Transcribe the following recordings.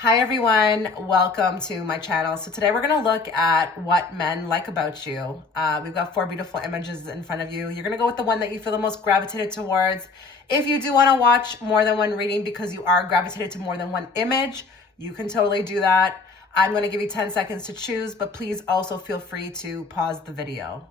Hi everyone, welcome to my channel. So today we're going to look at what men like about you. We've got 4 beautiful images in front of you. You're going to go with the one that you feel the most gravitated towards. If you do want to watch more than one reading because you are gravitated to more than one image, you can totally do that. I'm going to give you 10 seconds to choose, but please also feel free to pause the video.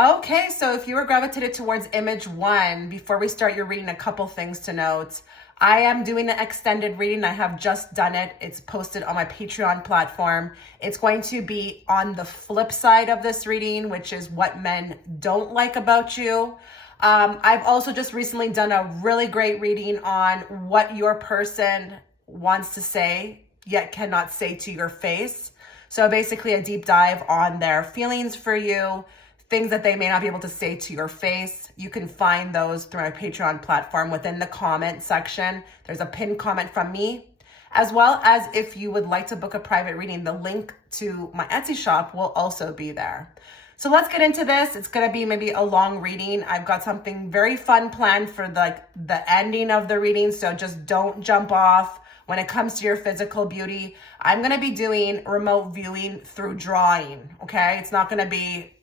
Okay, so if you were gravitated towards image 1, before we start your reading, a couple things to note. I am doing an extended reading. I have just done it. It's posted on my Patreon platform. It's going to be on the flip side of this reading, which is what men don't like about you. I've also just recently done a really great reading on what your person wants to say, yet cannot say to your face. So basically a deep dive on their feelings for you, things that they may not be able to say to your face. You can find those through my Patreon platform within the comment section. There's a pinned comment from me, as well as if you would like to book a private reading, the link to my Etsy shop will also be there. So let's get into this. It's going to be maybe a long reading. I've got something very fun planned for the ending of the reading, so just don't jump off. When it comes to your physical beauty, I'm going to be doing remote viewing through drawing, okay? It's not going to be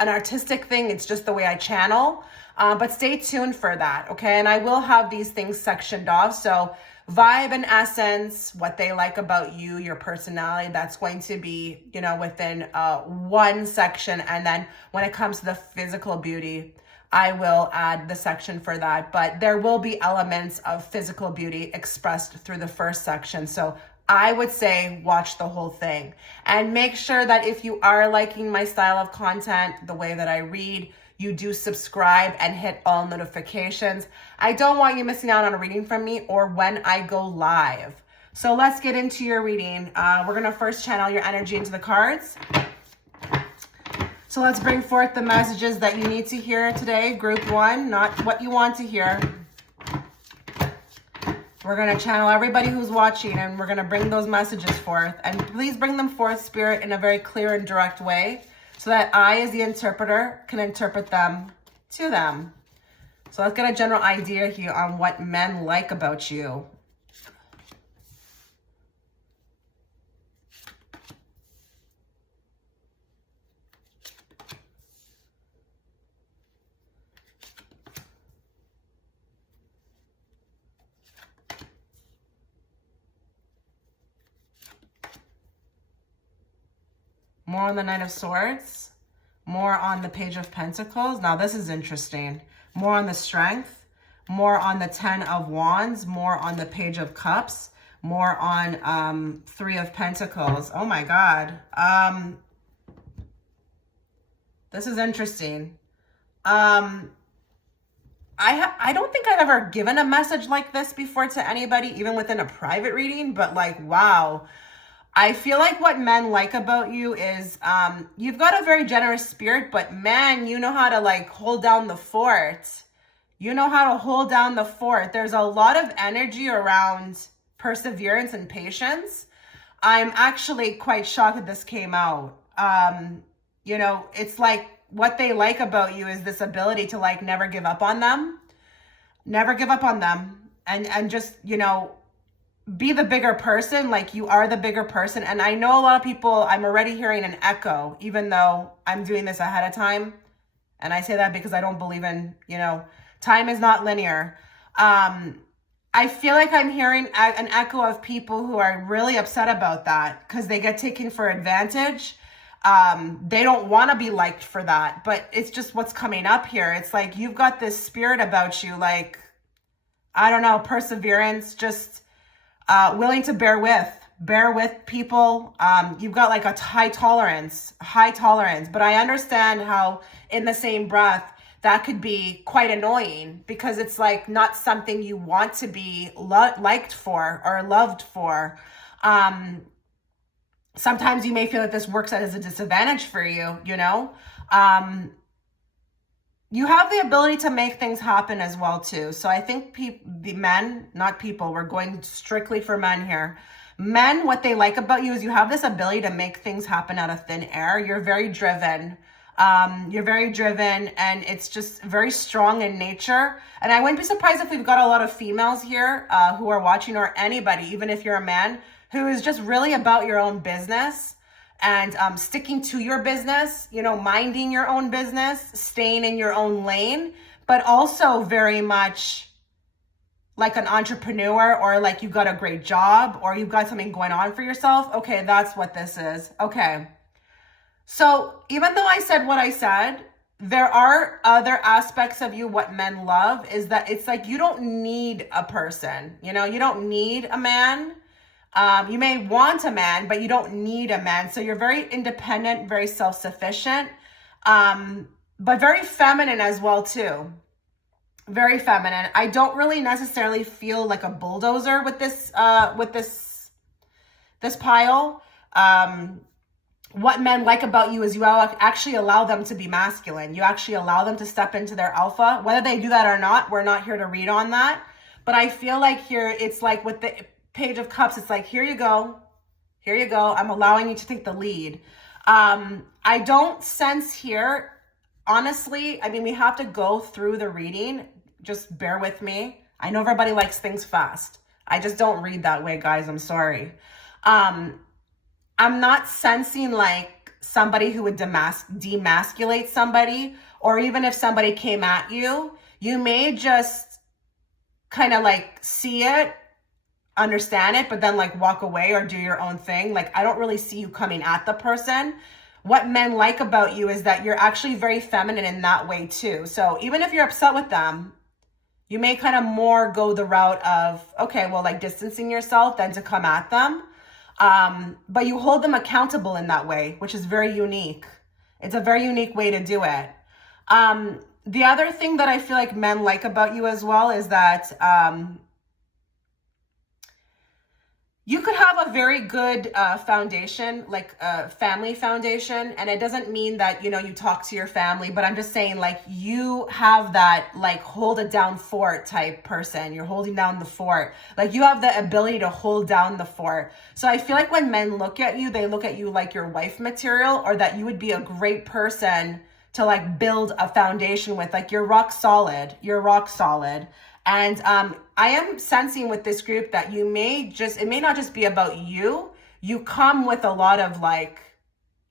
an artistic thing. It's just the way I channel, but stay tuned for that, okay? And I will have these things sectioned off. So vibe and essence, what they like about you, your personality, that's going to be, within one section. And then when it comes to the physical beauty, I will add the section for that, but there will be elements of physical beauty expressed through the first section. So I would say watch the whole thing and make sure that if you are liking my style of content, the way that I read, you do subscribe and hit all notifications. I don't want you missing out on a reading from me or when I go live. So let's get into your reading. We're going to first channel your energy into the cards. So let's bring forth the messages that you need to hear today. Group 1, not what you want to hear. We're going to channel everybody who's watching and we're going to bring those messages forth. And please bring them forth, Spirit, in a very clear and direct way so that I, as the interpreter, can interpret them to them. So let's get a general idea here on what men like about you. More on the Knight of Swords, more on the Page of Pentacles. Now this is interesting. More on the Strength, more on the 10 of Wands, more on the Page of Cups, more on 3 of Pentacles. Oh my God. This is interesting. I don't think I've ever given a message like this before to anybody, even within a private reading, but like, wow. I feel like what men like about you is you've got a very generous spirit, but man, you know how to like hold down the fort. You know how to hold down the fort. There's a lot of energy around perseverance and patience. I'm actually quite shocked that this came out. It's like what they like about you is this ability to like never give up on them. Never give up on them. And just, be the bigger person, like you are the bigger person. And I know a lot of people, I'm already hearing an echo, even though I'm doing this ahead of time. And I say that because I don't believe in, time is not linear. I feel like I'm hearing an echo of people who are really upset about that because they get taken for advantage. They don't want to be liked for that, but it's just what's coming up here. It's like, you've got this spirit about you, like, I don't know, perseverance, just willing to bear with people. You've got like a high tolerance, but I understand how in the same breath that could be quite annoying because it's like not something you want to be liked for or loved for. Sometimes you may feel that this works as a disadvantage for you, you have the ability to make things happen as well too. So I think the men, not people, we're going strictly for men here. Men, what they like about you is you have this ability to make things happen out of thin air. You're very driven. You're very driven, and it's just very strong in nature. And I wouldn't be surprised if we've got a lot of females here who are watching, or anybody, even if you're a man, who is just really about your own business and sticking to your business, you know, minding your own business, staying in your own lane, but also very much like an entrepreneur, or like you've got a great job, or you've got something going on for yourself. Okay, that's what this is. Okay. So even though I said what I said, there are other aspects of you. What men love is that it's like you don't need a person. You know, you don't need a man. You may want a man, but you don't need a man. So you're very independent, very self-sufficient, but very feminine as well too. Very feminine. I don't really necessarily feel like a bulldozer with this pile. What men like about you is you actually allow them to be masculine. You actually allow them to step into their alpha. Whether they do that or not, we're not here to read on that. But I feel like here, it's like with the Page of Cups, it's like, here you go. Here you go. I'm allowing you to take the lead. I don't sense here, honestly, I mean, we have to go through the reading. Just bear with me. I know everybody likes things fast. I just don't read that way, guys. I'm sorry. I'm not sensing like somebody who would demasculate somebody, or even if somebody came at you, you may just kind of like see it, understand it, but then like walk away or do your own thing. Like, I don't really see you coming at the person. What men like about you is that you're actually very feminine in that way too. So even if you're upset with them, you may kind of more go the route of, okay, well, like distancing yourself than to come at them. But you hold them accountable in that way, which is very unique. It's a very unique way to do it. The other thing that I feel like men like about you as well is that you could have a very good foundation, like a family foundation. And it doesn't mean that, you know, you talk to your family, but I'm just saying like you have that like hold it down fort type person. You're holding down the fort. Like you have the ability to hold down the fort. So I feel like when men look at you, they look at you like your wife material, or that you would be a great person to like build a foundation with. Like you're rock solid. You're rock solid. And I am sensing with this group that it may not just be about you. You come with a lot of like,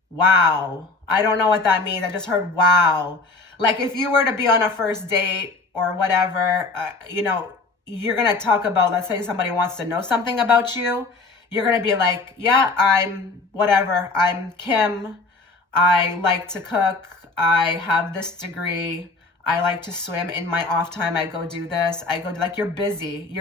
wow. I don't know what that means. I just heard wow. Like if you were to be on a first date or whatever, you know, you're going to talk about, let's say somebody wants to know something about you. You're going to be like, yeah, I'm whatever. I'm Kim. I like to cook. I have this degree. I like to swim. In my off time, I go do this. I go like, you're busy,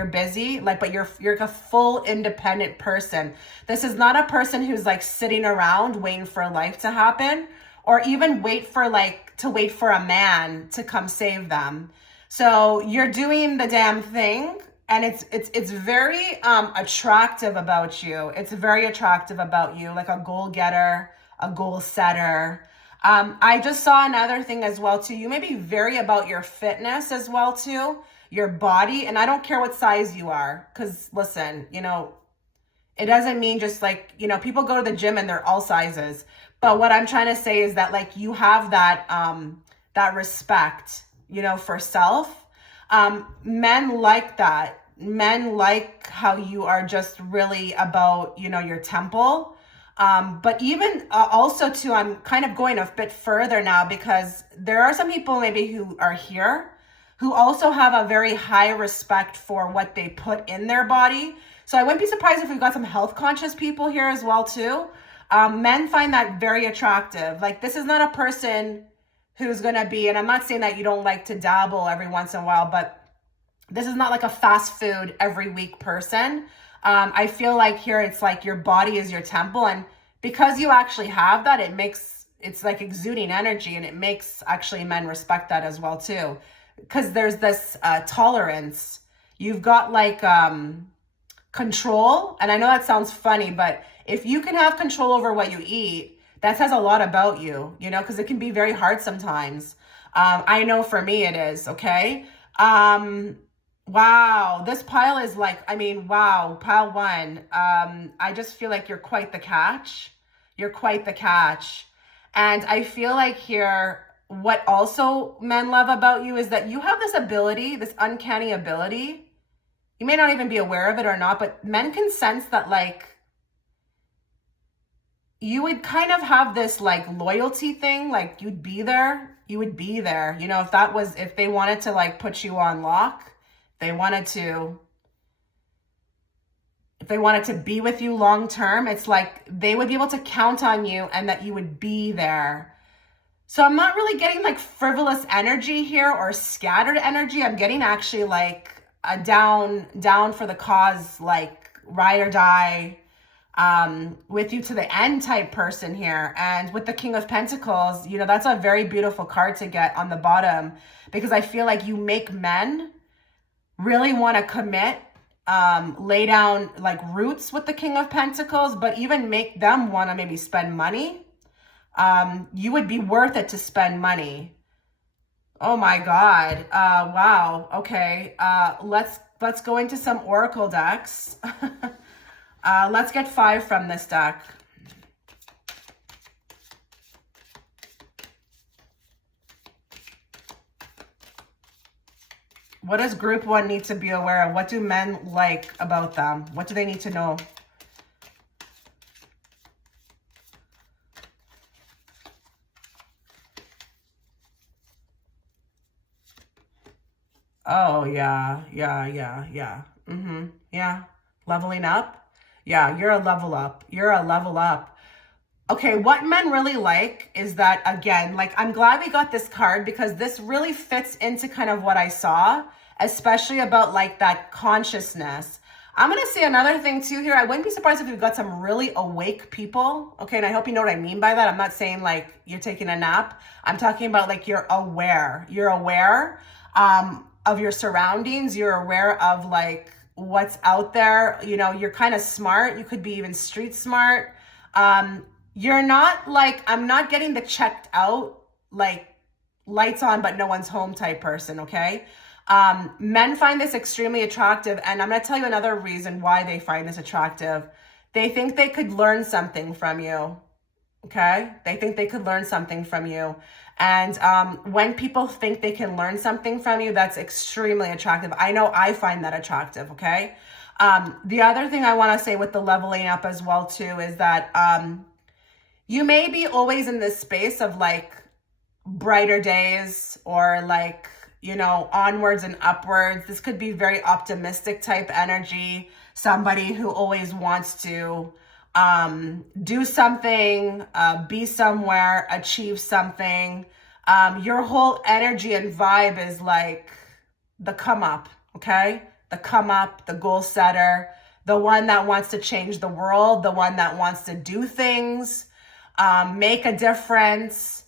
like, but you're a full independent person. This is not a person who's like sitting around waiting for life to happen, or even wait for a man to come save them. So you're doing the damn thing. And it's very attractive about you. It's very attractive about you, like a goal getter, a goal setter. I just saw another thing as well too. You may be very about your fitness as well too, your body. And I don't care what size you are, because listen, you know, it doesn't mean just like, you know, people go to the gym and they're all sizes. But what I'm trying to say is that like you have that respect, you know, for self. Men like that. Men like how you are just really about, you know, your temple. But even also too, I'm kind of going a bit further now, because there are some people maybe who are here who also have a very high respect for what they put in their body. So I wouldn't be surprised if we've got some health conscious people here as well too. Men find that very attractive. Like this is not a person who's going to be, and I'm not saying that you don't like to dabble every once in a while, but this is not like a fast food every week person. I feel like here it's like your body is your temple, and because you actually have that, it's like exuding energy, and it makes actually men respect that as well too, because there's this tolerance. You've got like control, and I know that sounds funny, but if you can have control over what you eat, that says a lot about you, you know, because it can be very hard sometimes. I know for me it is, okay? Wow, this pile is like, I mean, wow, pile one. I just feel like you're quite the catch. You're quite the catch. And I feel like here, what also men love about you is that you have this ability, this uncanny ability. You may not even be aware of it or not, but men can sense that like you would kind of have this like loyalty thing, like you'd be there, you would be there. You know, if they wanted to like put you on lock, they wanted to, if they wanted to be with you long term, it's like they would be able to count on you and that you would be there. So I'm not really getting like frivolous energy here or scattered energy. I'm getting actually like a down for the cause, like ride or die, with you to the end type person here. And with the King of Pentacles, you know, that's a very beautiful card to get on the bottom, because I feel like you make men really want to commit, lay down like roots with the King of Pentacles, but even make them want to maybe spend money. You would be worth it to spend money. Oh my God. Wow. Okay. Let's go into some Oracle decks. Let's get 5 from this deck. What does group 1 need to be aware of? What do men like about them? What do they need to know? Oh, yeah. Yeah. Leveling up. Yeah, you're a level up. You're a level up. Okay, what men really like is that, again, like, I'm glad we got this card because this really fits into kind of what I saw, especially about like that consciousness. I'm going to say another thing too here. I wouldn't be surprised if we've got some really awake people. Okay, and I hope you know what I mean by that. I'm not saying like you're taking a nap. I'm talking about like you're aware. You're aware of your surroundings. You're aware of like what's out there. You know, you're kind of smart. You could be even street smart. You're not like, I'm not getting the checked out, like lights on, but no one's home type person. Okay. Men find this extremely attractive. And I'm going to tell you another reason why they find this attractive. They think they could learn something from you. Okay. They think they could learn something from you. And when people think they can learn something from you, that's extremely attractive. I know I find that attractive. Okay. The other thing I want to say with the leveling up as well too is that you may be always in this space of like brighter days or like, you know, onwards and upwards. This could be very optimistic type energy. Somebody who always wants to do something, be somewhere, achieve something. Your whole energy and vibe is like the come up, okay? The come up, the goal setter, the one that wants to change the world, the one that wants to do things, make a difference.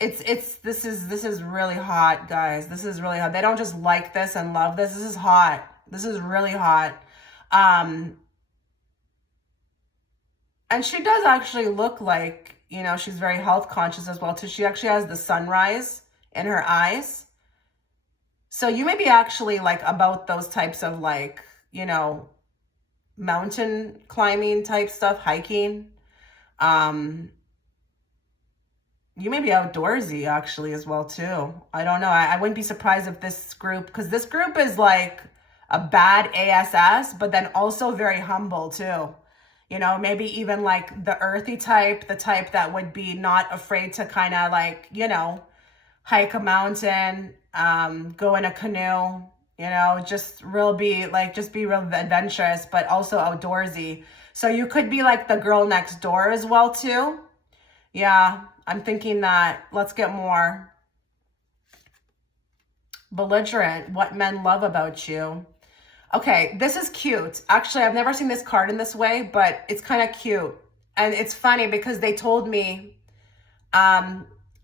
This is really hot, guys. This is really hot. They don't just like this and love this. This is hot. This is really hot. And she does actually look like, you know, she's very health conscious as well too. She actually has the sunrise in her eyes. So you may be actually like about those types of like, you know, mountain climbing type stuff, hiking. You may be outdoorsy actually as well too. I don't know. I wouldn't be surprised if this group, because this group is like a bad ASS, but then also very humble too. You know, maybe even like the earthy type, the type that would be not afraid to kind of like, you know, hike a mountain, go in a canoe, you know, just be real adventurous, but also outdoorsy. So you could be like the girl next door as well too. Yeah, I'm thinking that. Let's get more. Belligerent, what men love about you. Okay, this is cute. Actually, I've never seen this card in this way, but it's kind of cute. And it's funny because they told me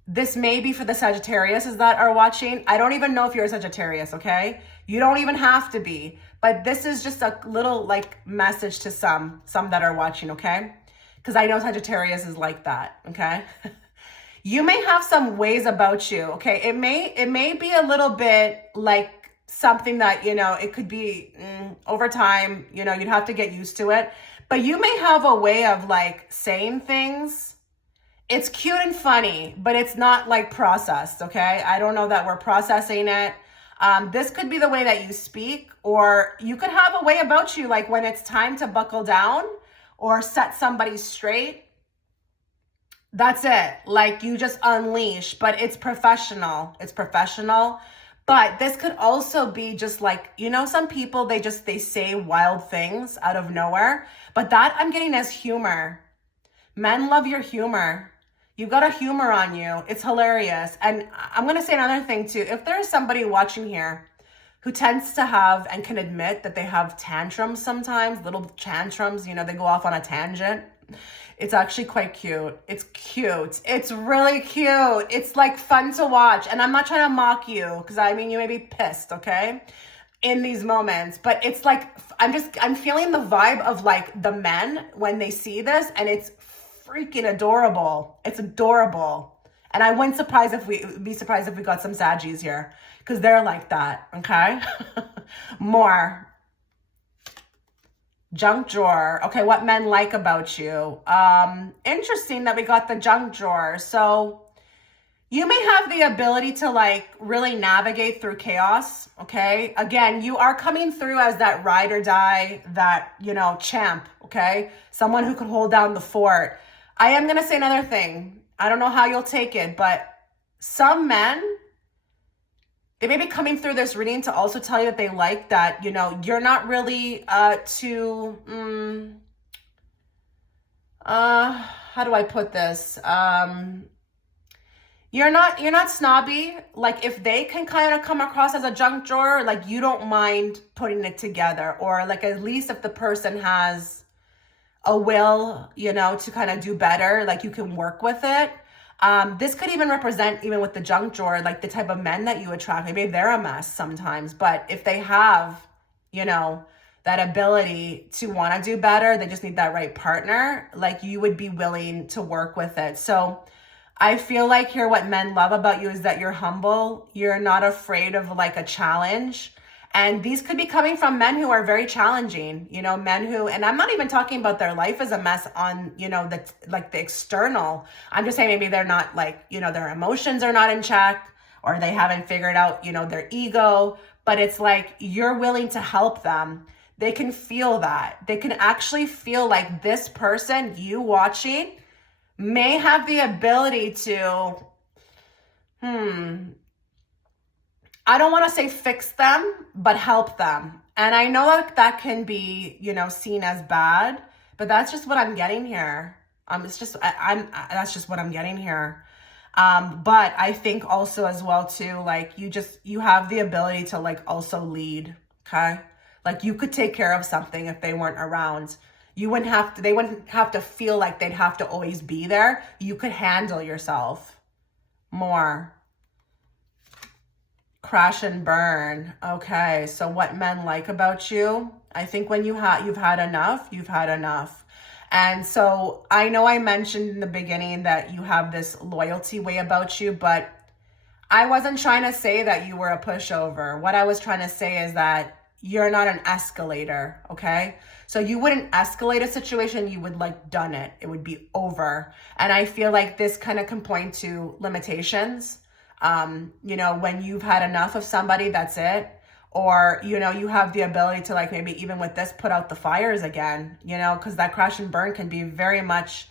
this may be for the Sagittariuses that are watching. I don't even know if you're a Sagittarius, okay? You don't even have to be. But this is just a little like message to some that are watching, okay? Because I know Sagittarius is like that, okay? You may have some ways about you, okay? It may be a little bit like something that, it could be over time, you'd have to get used to it. But you may have a way of like saying things. It's cute and funny, but it's not like processed, okay? I don't know that we're processing it. This could be the way that you speak, or you could have a way about you, like when it's time to buckle down or set somebody straight. That's it. Like you just unleash, but it's professional. It's professional. But this could also be just like, some people, they say wild things out of nowhere, but that I'm getting as humor. Men love your humor. You got a humor on you. It's hilarious. And I'm going to say another thing too. If there's somebody watching here who tends to have and can admit that they have tantrums sometimes, little tantrums, they go off on a tangent. It's actually quite cute. It's cute. It's really cute. It's like fun to watch. And I'm not trying to mock you because you may be pissed, okay? In these moments, but it's like, I'm feeling the vibe of like the men when they see this, and it's freaking adorable. It's adorable. And I wouldn't be surprised if we got some Saggies here because they're like that, okay? More. Junk drawer. Okay, what men like about you. Interesting that we got the junk drawer. So you may have the ability to like really navigate through chaos, okay? Again, you are coming through as that ride or die, that, champ, okay? Someone who could hold down the fort. I am going to say another thing. I don't know how you'll take it, but some men, they may be coming through this reading to also tell you that they like that, you're not really how do I put this? You're not snobby. Like if they can kind of come across as a junk drawer, like you don't mind putting it together, or like at least if the person has a will, to kind of do better, like you can work with it. This could even represent, even with the junk drawer, like the type of men that you attract. Maybe they're a mess sometimes, but if they have, that ability to want to do better, they just need that right partner, like you would be willing to work with it. So I feel like here what men love about you is that you're humble. You're not afraid of like a challenge. And these could be coming from men who are very challenging, men who, and I'm not even talking about their life as a mess on, the external. I'm just saying maybe they're not like, their emotions are not in check, or they haven't figured out, their ego, but it's like you're willing to help them. They can feel that. They can actually feel like this person, you watching, may have the ability to, I don't want to say fix them, but help them. And I know that can be, seen as bad, but that's just what I'm getting here. That's just what I'm getting here. But I think also as well too, like you have the ability to like also lead. Okay. Like you could take care of something if they weren't around. They wouldn't have to feel like they'd have to always be there. You could handle yourself more. Crash and burn. Okay, so what men like about you? I think when you've had enough, you've had enough. And so I know I mentioned in the beginning that you have this loyalty way about you, but I wasn't trying to say that you were a pushover. What I was trying to say is that you're not an escalator, okay? So you wouldn't escalate a situation, you would like done it. It would be over. And I feel like this kind of can point to limitations. When you've had enough of somebody, that's it. Or, you have the ability to like maybe even with this put out the fires again, because that crash and burn can be very much,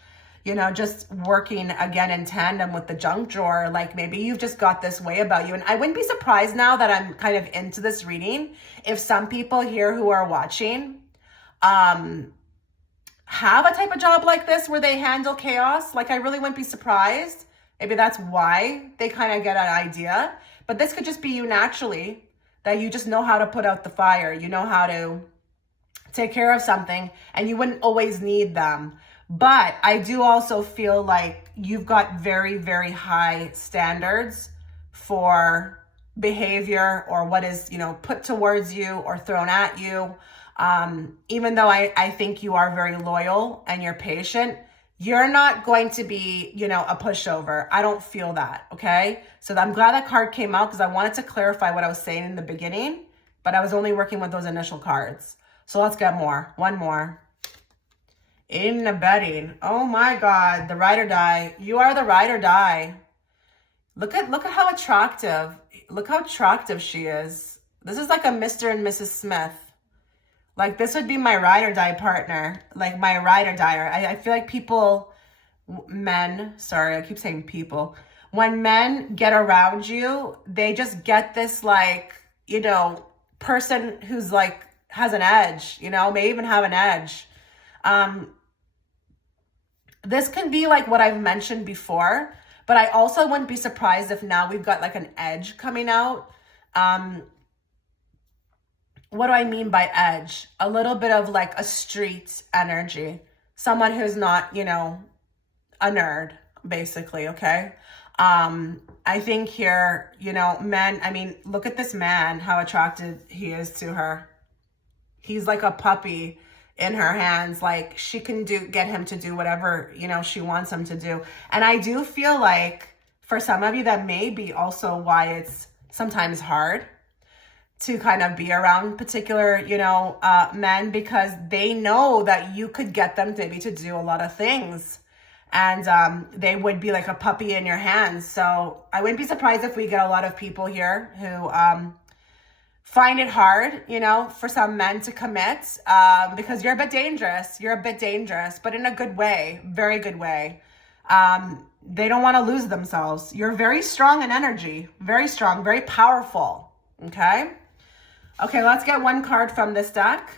just working again in tandem with the junk drawer. Like maybe you've just got this way about you. And I wouldn't be surprised now that I'm kind of into this reading if some people here who are watching have a type of job like this where they handle chaos. Like I really wouldn't be surprised. Maybe that's why they kind of get an idea. But this could just be you naturally, that you just know how to put out the fire. You know how to take care of something, and you wouldn't always need them. But I do also feel like you've got very, very high standards for behavior or what is, put towards you or thrown at you. Even though I think you are very loyal and you're patient, you're not going to be, a pushover. I don't feel that, okay? So I'm glad that card came out because I wanted to clarify what I was saying in the beginning. but I was only working with those initial cards. So let's get more. One more. Aiding and abetting. Oh my God, the ride or die. You are the ride or die. Look at how attractive. Look how attractive she is. This is like a Mr. and Mrs. Smith. Like, this would be my ride or die partner. Like, my ride or die. I feel like sorry, I keep saying people. When men get around you, they just get this, like, you know, person who's like, has an edge, you know, may even have an edge. This can be like what I've mentioned before, but I also wouldn't be surprised if now we've got like an edge coming out. What do I mean by edge? A little bit of like a street energy. Someone who's not, you know, a nerd, basically, okay? I think here, you know, men, I mean, look at this man, how attracted he is to her. He's like a puppy in her hands. Like, she can get him to do whatever, you know, she wants him to do. And I do feel like for some of you, that may be also why it's sometimes hard to kind of be around particular, you know, men, because they know that you could get them maybe to do a lot of things. And they would be like a puppy in your hands. So I wouldn't be surprised if we get a lot of people here who find it hard, you know, for some men to commit, because you're a bit dangerous. You're a bit dangerous, but in a good way, very good way. They don't want to lose themselves. You're very strong in energy, very strong, very powerful. Okay. Okay, let's get one card from this deck.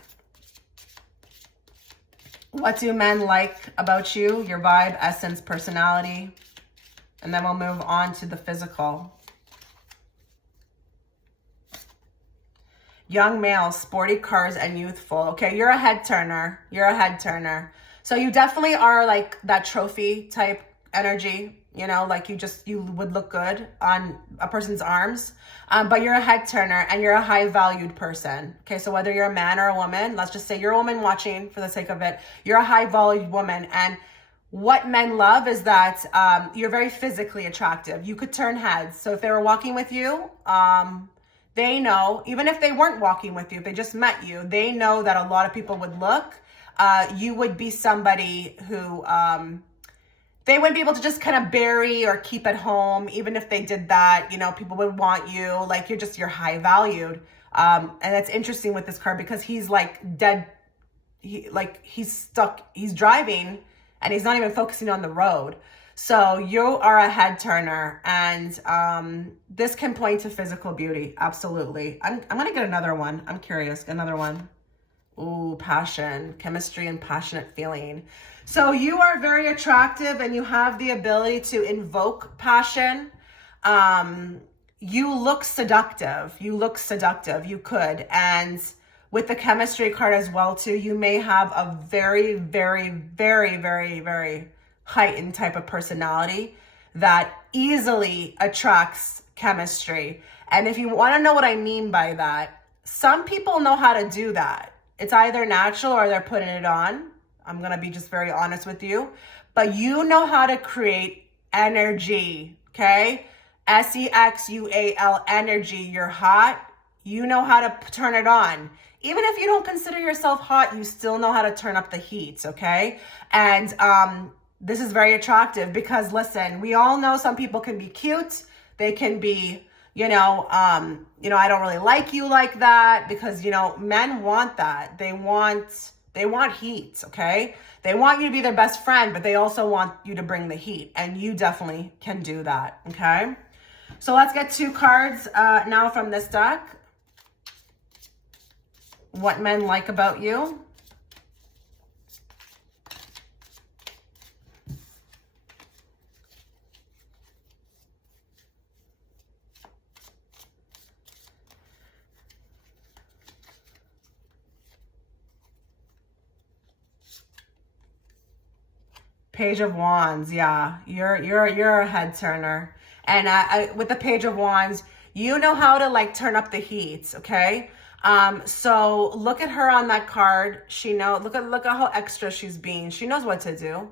What do men like about you? Your vibe, essence, personality. And then we'll move on to the physical. Young male, sporty cars, and youthful. Okay, you're a head turner. You're a head turner. So you definitely are like that trophy type energy. You know, like you would look good on a person's arms. But you're a head turner and you're a high valued person. Okay, so whether you're a man or a woman, let's just say you're a woman watching for the sake of it, you're a high valued woman. And what men love is that you're very physically attractive. You could turn heads. So if they were walking with you, they know, even if they weren't walking with you, if they just met you, they know that a lot of people would look. You would be somebody who they wouldn't be able to just kind of bury or keep at home. Even if they did that, you know, people would want you. Like, you're high valued. And that's interesting with this card because he's like dead. He's stuck. He's driving and he's not even focusing on the road. So you are a head turner, and this can point to physical beauty. Absolutely. I'm going to get another one. I'm curious. Another one. Ooh, passion, chemistry, and passionate feeling. So you are very attractive and you have the ability to invoke passion. You look seductive. You look seductive. You could. And with the chemistry card as well, too, you may have a very, very, very, very, very heightened type of personality that easily attracts chemistry. And if you want to know what I mean by that, some people know how to do that. It's either natural or they're putting it on. I'm going to be just very honest with you. But you know how to create energy, okay? SEXUAL, energy. You're hot. You know how to turn it on. Even if you don't consider yourself hot, you still know how to turn up the heat, okay? And this is very attractive because, listen, we all know some people can be cute. They can be, you know, I don't really like you like that, because, you know, men want that. They want heat, okay? They want you to be their best friend, but they also want you to bring the heat, and you definitely can do that, okay? So let's get two cards now from this deck. What men like about you. Page of Wands, yeah, you're a head turner, and with the Page of Wands, you know how to like turn up the heat, okay? So look at her on that card. Look at how extra she's being. She knows what to do.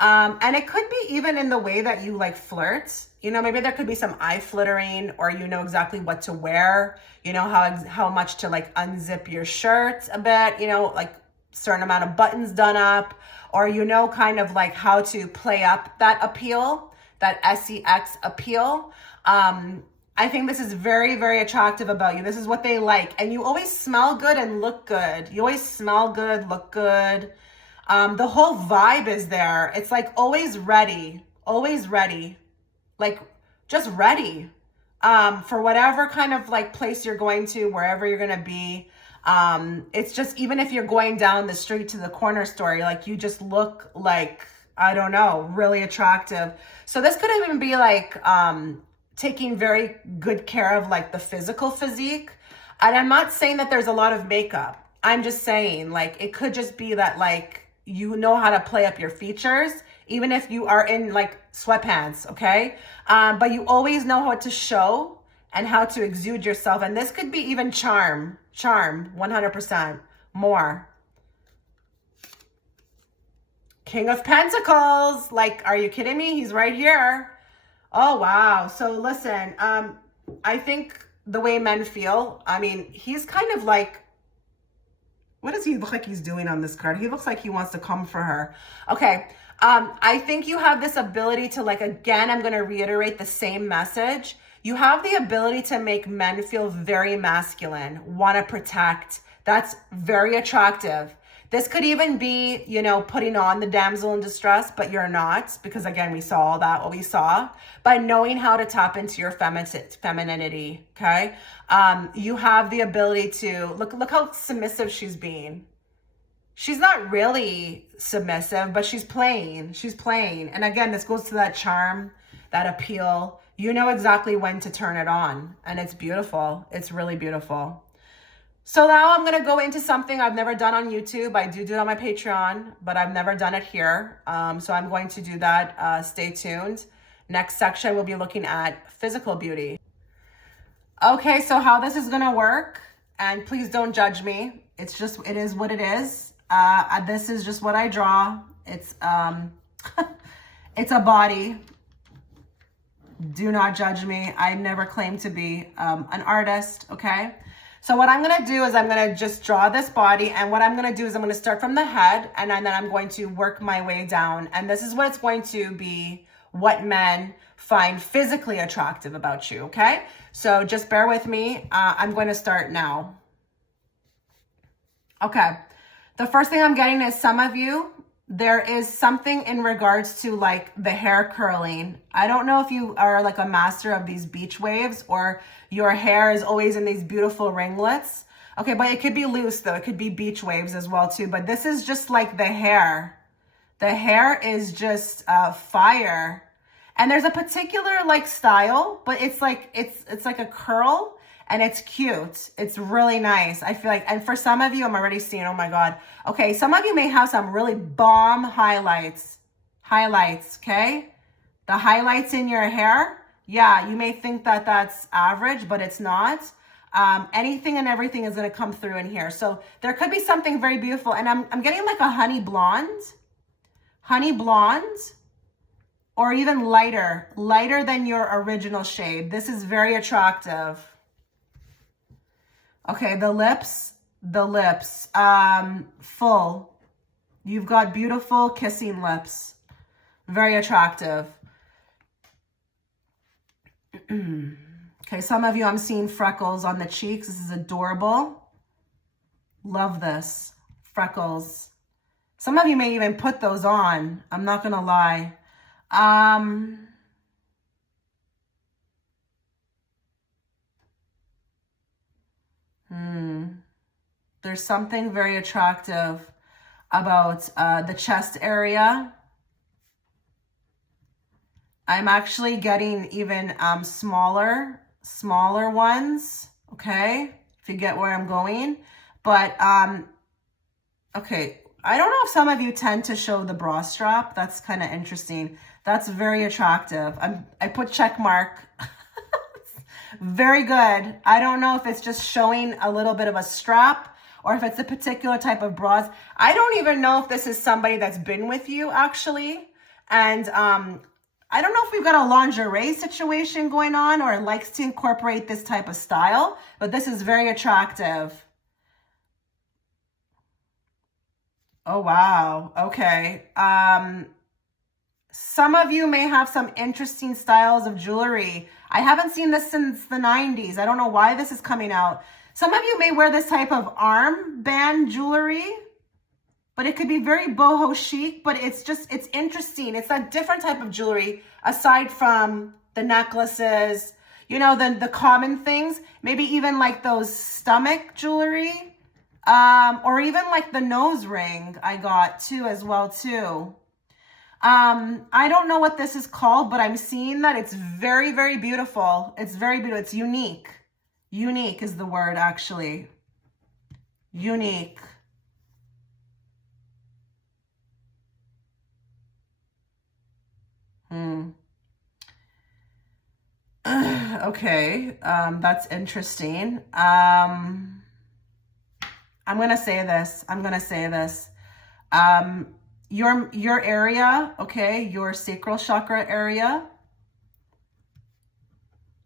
And it could be even in the way that you like flirt. You know, maybe there could be some eye flittering, or you know exactly what to wear. You know how much to like unzip your shirt a bit. You know, like certain amount of buttons done up, or you know kind of like how to play up that appeal, that sex appeal. I think this is very, very attractive about you. This is what they like. And you always smell good and look good. You always smell good, look good. The whole vibe is there. It's like always ready, like just ready for whatever kind of like place you're going to, wherever you're going to be. It's just, even if you're going down the street to the corner store, like you just look like, I don't know, really attractive. So this could even be like, taking very good care of like the physical physique. And I'm not saying that there's a lot of makeup. I'm just saying like, it could just be that like, you know how to play up your features, even if you are in like sweatpants. Okay. But you always know how to show and how to exude yourself. And this could be even charm, 100% more. King of Pentacles. Like, are you kidding me? He's right here. Oh, wow. So listen, I think the way men feel, I mean, he's kind of like, what does he look like he's doing on this card? He looks like he wants to come for her. Okay. I think you have this ability to like, again, I'm going to reiterate the same message. You have the ability to make men feel very masculine, want to protect. That's very attractive. This could even be, you know, putting on the damsel in distress, but you're not, because again, we saw all that, what we saw, but knowing how to tap into your femininity, okay? You have the ability to, look how submissive she's being. She's not really submissive, but she's playing. And again, this goes to that charm, that appeal. You know exactly when to turn it on, and it's beautiful. It's really beautiful. So now I'm going to go into something I've never done on YouTube. I do it on my Patreon, but I've never done it here. So I'm going to do that. Stay tuned. Next section, we'll be looking at physical beauty. Okay, so how this is going to work, and please don't judge me. It is what it is. This is just what I draw. It's, it's a body. Do not judge me. I never claimed to be an artist, okay? So what I'm going to do is I'm going to just draw this body. And what I'm going to do is I'm going to start from the head, and then I'm going to work my way down. And this is what it's going to be, what men find physically attractive about you. Okay. So just bear with me. I'm going to start now. Okay. The first thing I'm getting is some of you, there is something in regards to like the hair curling. I don't know if you are like a master of these beach waves, or your hair is always in these beautiful ringlets. Okay, but it could be loose though. It could be beach waves as well too. But this is just like the hair. The hair is just fire. And there's a particular like style, but it's like a curl. And it's cute. It's really nice. I feel like, and for some of you, I'm already seeing, oh my God. Okay, some of you may have some really bomb highlights. Okay? The highlights in your hair, yeah, you may think that that's average, but it's not. Anything and everything is gonna come through in here. So there could be something very beautiful. And I'm getting like a honey blonde, or even lighter than your original shade. This is very attractive. Okay, the lips, full. You've got beautiful kissing lips. Very attractive. Okay, some of you, I'm seeing freckles on the cheeks. This is adorable. Love this. Freckles. Some of you may even put those on. I'm not gonna lie. There's something very attractive about the chest area. I'm actually getting even smaller ones, okay? If you get where I'm going. But, okay, I don't know if some of you tend to show the bra strap. That's kind of interesting. That's very attractive. I put check mark. Very good. I don't know if it's just showing a little bit of a strap, or if it's a particular type of bras. I don't even know if this is somebody that's been with you, actually. And I don't know if we've got a lingerie situation going on or likes to incorporate this type of style, but this is very attractive. Oh, wow. Okay. Some of you may have some interesting styles of jewelry. I haven't seen this since the 90s. I don't know why this is coming out. Some of you may wear this type of armband jewelry, but it could be very boho chic, but it's interesting. It's a different type of jewelry aside from the necklaces, you know, the common things, maybe even like those stomach jewelry, or even like the nose ring I got too as well too. I don't know what this is called, but I'm seeing that it's very, very beautiful. It's very beautiful. It's unique. Unique is the word, actually. Unique. Okay, that's interesting. I'm gonna say this. Your area, okay, your sacral chakra area.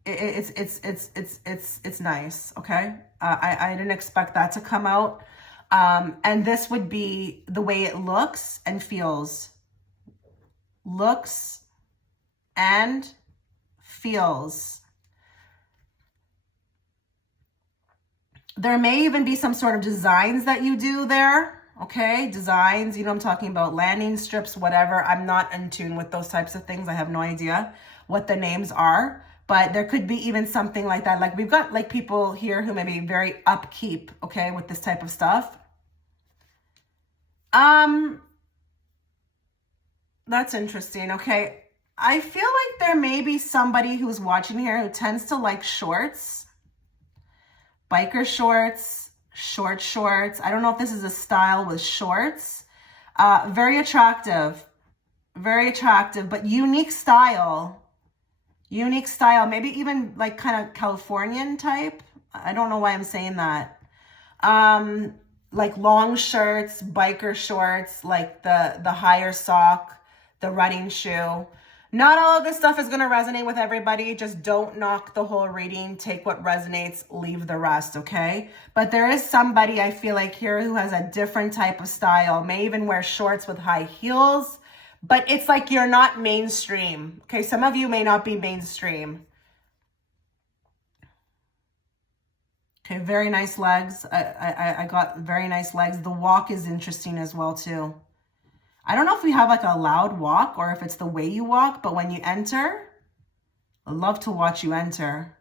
It's nice. Okay, I didn't expect that to come out. And this would be the way it looks and feels. Looks and feels. There may even be some sort of designs that you do there. Okay, designs, you know what I'm talking about, landing strips, whatever. I'm not in tune with those types of things. I have no idea what the names are, but there could be even something like that. Like we've got like people here who may be very upkeep, okay, with this type of stuff. That's interesting. Okay, I feel like there may be somebody who's watching here who tends to like shorts, biker shorts, short shorts. I don't know if this is a style with shorts. Very attractive, but unique style. Unique style, maybe even like kind of Californian type. I don't know why I'm saying that. Like long shirts, biker shorts, like the higher sock, the running shoe. Not all of this stuff is going to resonate with everybody. Just don't knock the whole reading. Take what resonates, leave the rest, okay? But there is somebody I feel like here who has a different type of style. May even wear shorts with high heels. But it's like you're not mainstream, okay? Some of you may not be mainstream. Okay, very nice legs. I got very nice legs. The walk is interesting as well too. I don't know if we have like a loud walk or if it's the way you walk, but when you enter, I love to watch you enter.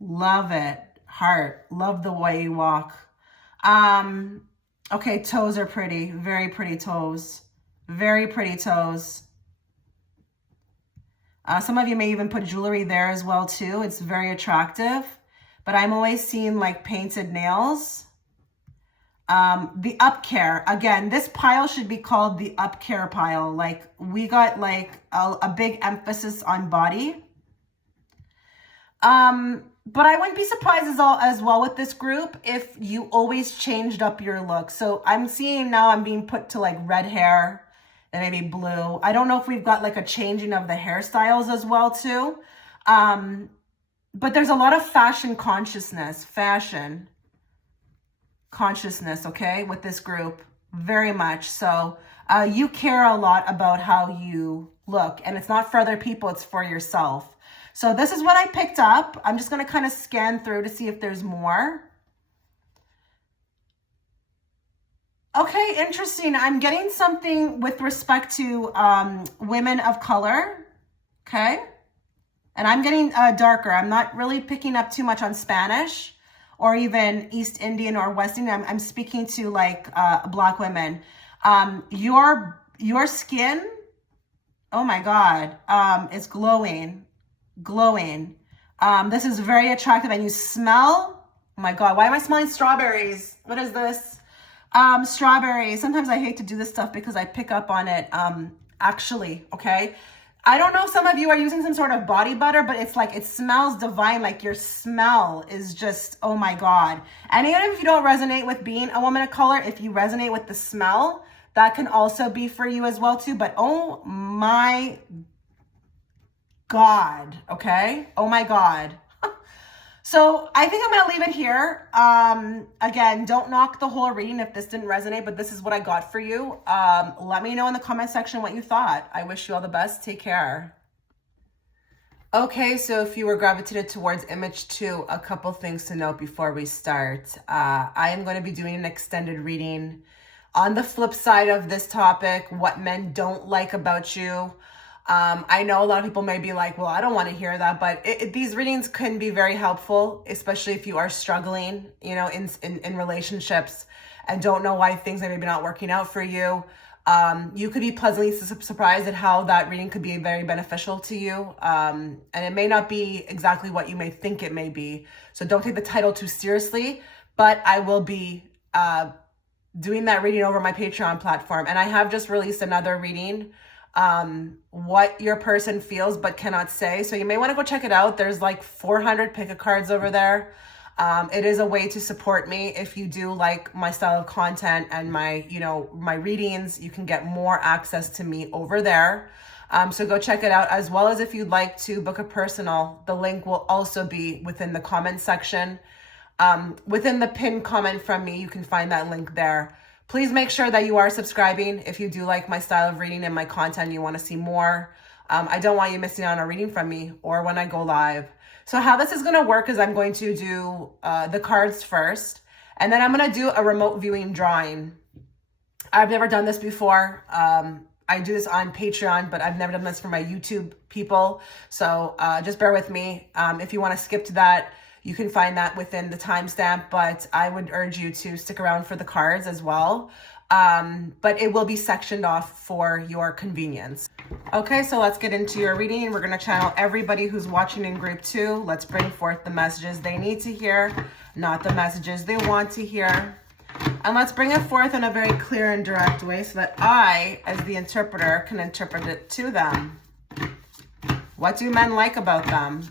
Love it. Heart. Love the way you walk. Okay, toes are pretty. Very pretty toes. Very pretty toes. Some of you may even put jewelry there as well too. It's very attractive. But I'm always seeing like painted nails. The up care, again, this pile should be called the up care pile. Like we got like a big emphasis on body. But I wouldn't be surprised as well with this group if you always changed up your look. So I'm seeing now I'm being put to like red hair and maybe blue. I don't know if we've got like a changing of the hairstyles as well too. But there's a lot of fashion consciousness, okay, with this group, very much. So you care a lot about how you look, and it's not for other people, it's for yourself. So this is what I picked up. I'm just going to kind of scan through to see if there's more. Okay, interesting. I'm getting something with respect to women of color, okay? And I'm getting darker. I'm not really picking up too much on Spanish or even East Indian or West Indian. I'm speaking to like Black women. Your skin, oh my God, it's glowing. This is very attractive, and you smell, oh my God, why am I smelling strawberries? What is this? Strawberries. Sometimes I hate to do this stuff because I pick up on it, actually, okay? I don't know if some of you are using some sort of body butter, but it's like, it smells divine. Like your smell is just, oh my God. And even if you don't resonate with being a woman of color, if you resonate with the smell, That can also be for you as well too. But oh my God, okay? Oh my God. So I think I'm going to leave it here. Again, don't knock the whole reading if this didn't resonate, but this is what I got for you. Let me know in the comment section what you thought. I wish you all the best. Take care. Okay, so if you were gravitated towards image 2, a couple things to note before we start. I am going to be doing an extended reading. On the flip side of this topic, what men don't like about you. I know a lot of people may be like, well, I don't want to hear that, but these readings can be very helpful, especially if you are struggling, you know, in relationships and don't know why things are maybe not working out for you. You could be pleasantly surprised at how that reading could be very beneficial to you. And it may not be exactly what you may think it may be. So don't take the title too seriously, but I will be, doing that reading over my Patreon platform. And I have just released another reading, what your person feels but cannot say. So you may want to go check it out. There's like 400 pick-a cards over there. It is a way to support me. If you do like my style of content and my, you know, my readings, you can get more access to me over there. So go check it out, as well as if you'd like to book a personal, the link will also be within the comment section. Within the pinned comment from me, you can find that link there. Please make sure that you are subscribing if you do like my style of reading and my content, you want to see more. I don't want you missing out on a reading from me or when I go live. So how this is going to work is I'm going to do the cards first, and then I'm going to do a remote viewing drawing. I've never done this before. I do this on Patreon, but I've never done this for my YouTube people. So just bear with me. If you want to skip to that, you can find that within the timestamp, but I would urge you to stick around for the cards as well. But it will be sectioned off for your convenience. Okay, so let's get into your reading. We're going to channel everybody who's watching in group 2. Let's bring forth the messages they need to hear, not the messages they want to hear. And let's bring it forth in a very clear and direct way so that I, as the interpreter, can interpret it to them. What do men like about them?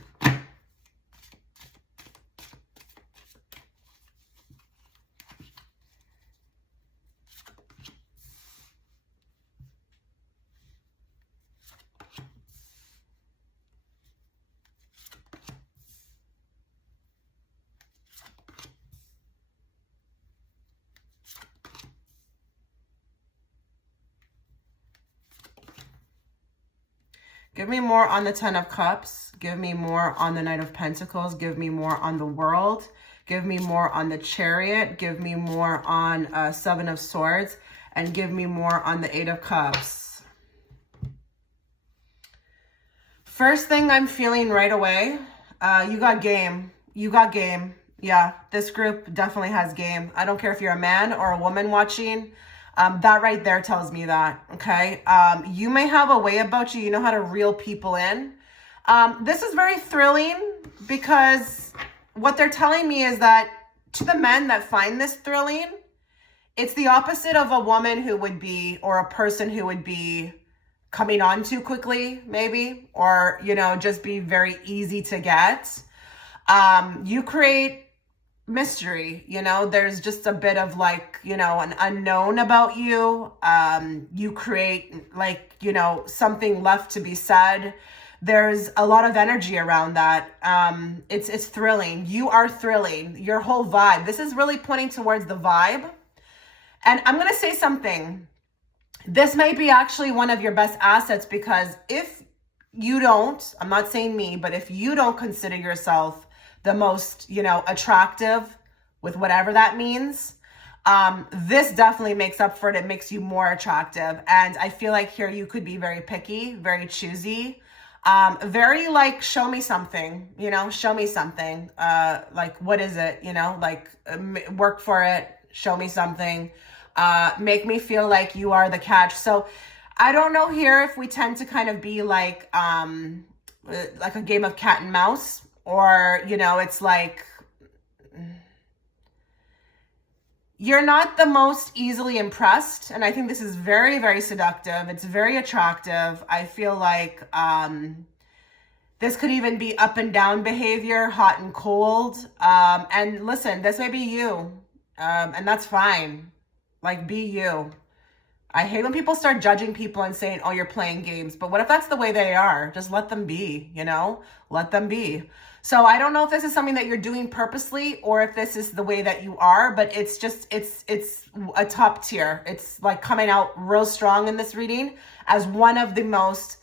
Give me more on the Ten of Cups. Give me more on the Knight of Pentacles. Give me more on the World. Give me more on the Chariot. Give me more on Seven of Swords. And give me more on the Eight of Cups. First thing I'm feeling right away, you got game. You got game. Yeah, this group definitely has game. I don't care if you're a man or a woman watching. That right there tells me that, okay? You may have a way about you. You know how to reel people in. This is very thrilling because what they're telling me is that to the men that find this thrilling, it's the opposite of a woman who would be, or a person who would be coming on too quickly, maybe, or, you know, just be very easy to get. You create mystery, you know, there's just a bit of like, you know, an unknown about you. You create like, you know, something left to be said. There's a lot of energy around that. It's thrilling. You are thrilling. Your whole vibe. This is really pointing towards the vibe. And I'm going to say something. This may be actually one of your best assets, because if you don't, I'm not saying me, but if you don't consider yourself the most, you know, attractive, with whatever that means, this definitely makes up for it. It makes you more attractive. And I feel like here you could be very picky, very choosy, very like, show me something, you know, show me something. Like, what is it? You know, like work for it. Show me something. Make me feel like you are the catch. So I don't know here if we tend to kind of be like a game of cat and mouse, or, you know, it's like, you're not the most easily impressed. And I think this is very, very seductive. It's very attractive. I feel like this could even be up and down behavior, hot and cold. And listen, this may be you. And that's fine. Like, be you. I hate when people start judging people and saying, oh, you're playing games. But what if that's the way they are? Just let them be, let them be. So I don't know if this is something that you're doing purposely or if this is the way that you are, but it's just, it's a top tier. It's like coming out real strong in this reading as one of the most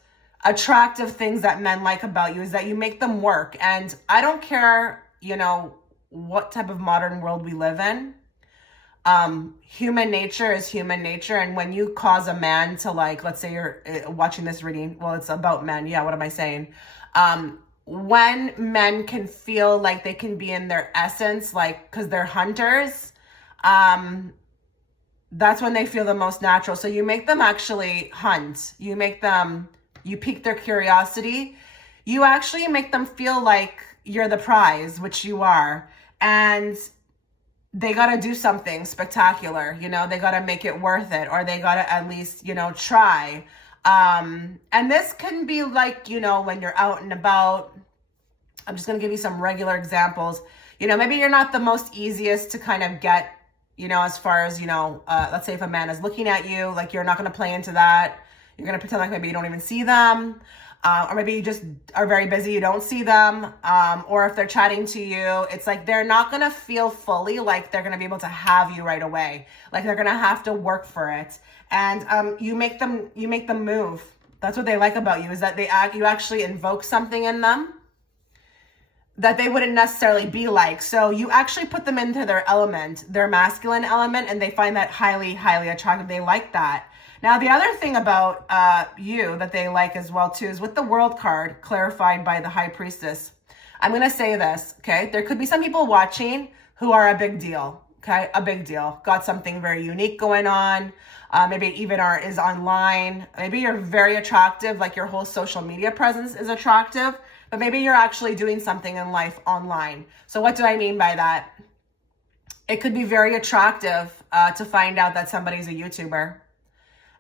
attractive things that men like about you is that you make them work. And I don't care, what type of modern world we live in. Human nature is human nature. And when you cause a man to let's say you're watching this reading, well, it's about men. Yeah. What am I saying? When men can feel like they can be in their essence, cause they're hunters, that's when they feel the most natural. So you make them actually hunt. You pique their curiosity. You actually make them feel like you're the prize, which you are. And they got to do something spectacular, they got to make it worth it, or they got to at least, try. And this can be when you're out and about. I'm just going to give you some regular examples. Maybe you're not the most easiest to kind of get, as far as, let's say if a man is looking at you, you're not going to play into that. You're going to pretend like maybe you don't even see them. Or maybe you just are very busy, you don't see them. Or if they're chatting to you, it's they're not going to feel fully like they're going to be able to have you right away. They're going to have to work for it. And you make them move. That's what they like about you, is that you actually invoke something in them that they wouldn't necessarily be like. So you actually put them into their element, their masculine element, and they find that highly, highly attractive. They like that. Now, the other thing about you that they like as well, too, is with the World card clarified by the High Priestess. I'm going to say this, okay? There could be some people watching who are a big deal, okay? A big deal. Got something very unique going on. Maybe even is online. Maybe you're very attractive, your whole social media presence is attractive, but maybe you're actually doing something in life online. So what do I mean by that? It could be very attractive to find out that somebody's a YouTuber.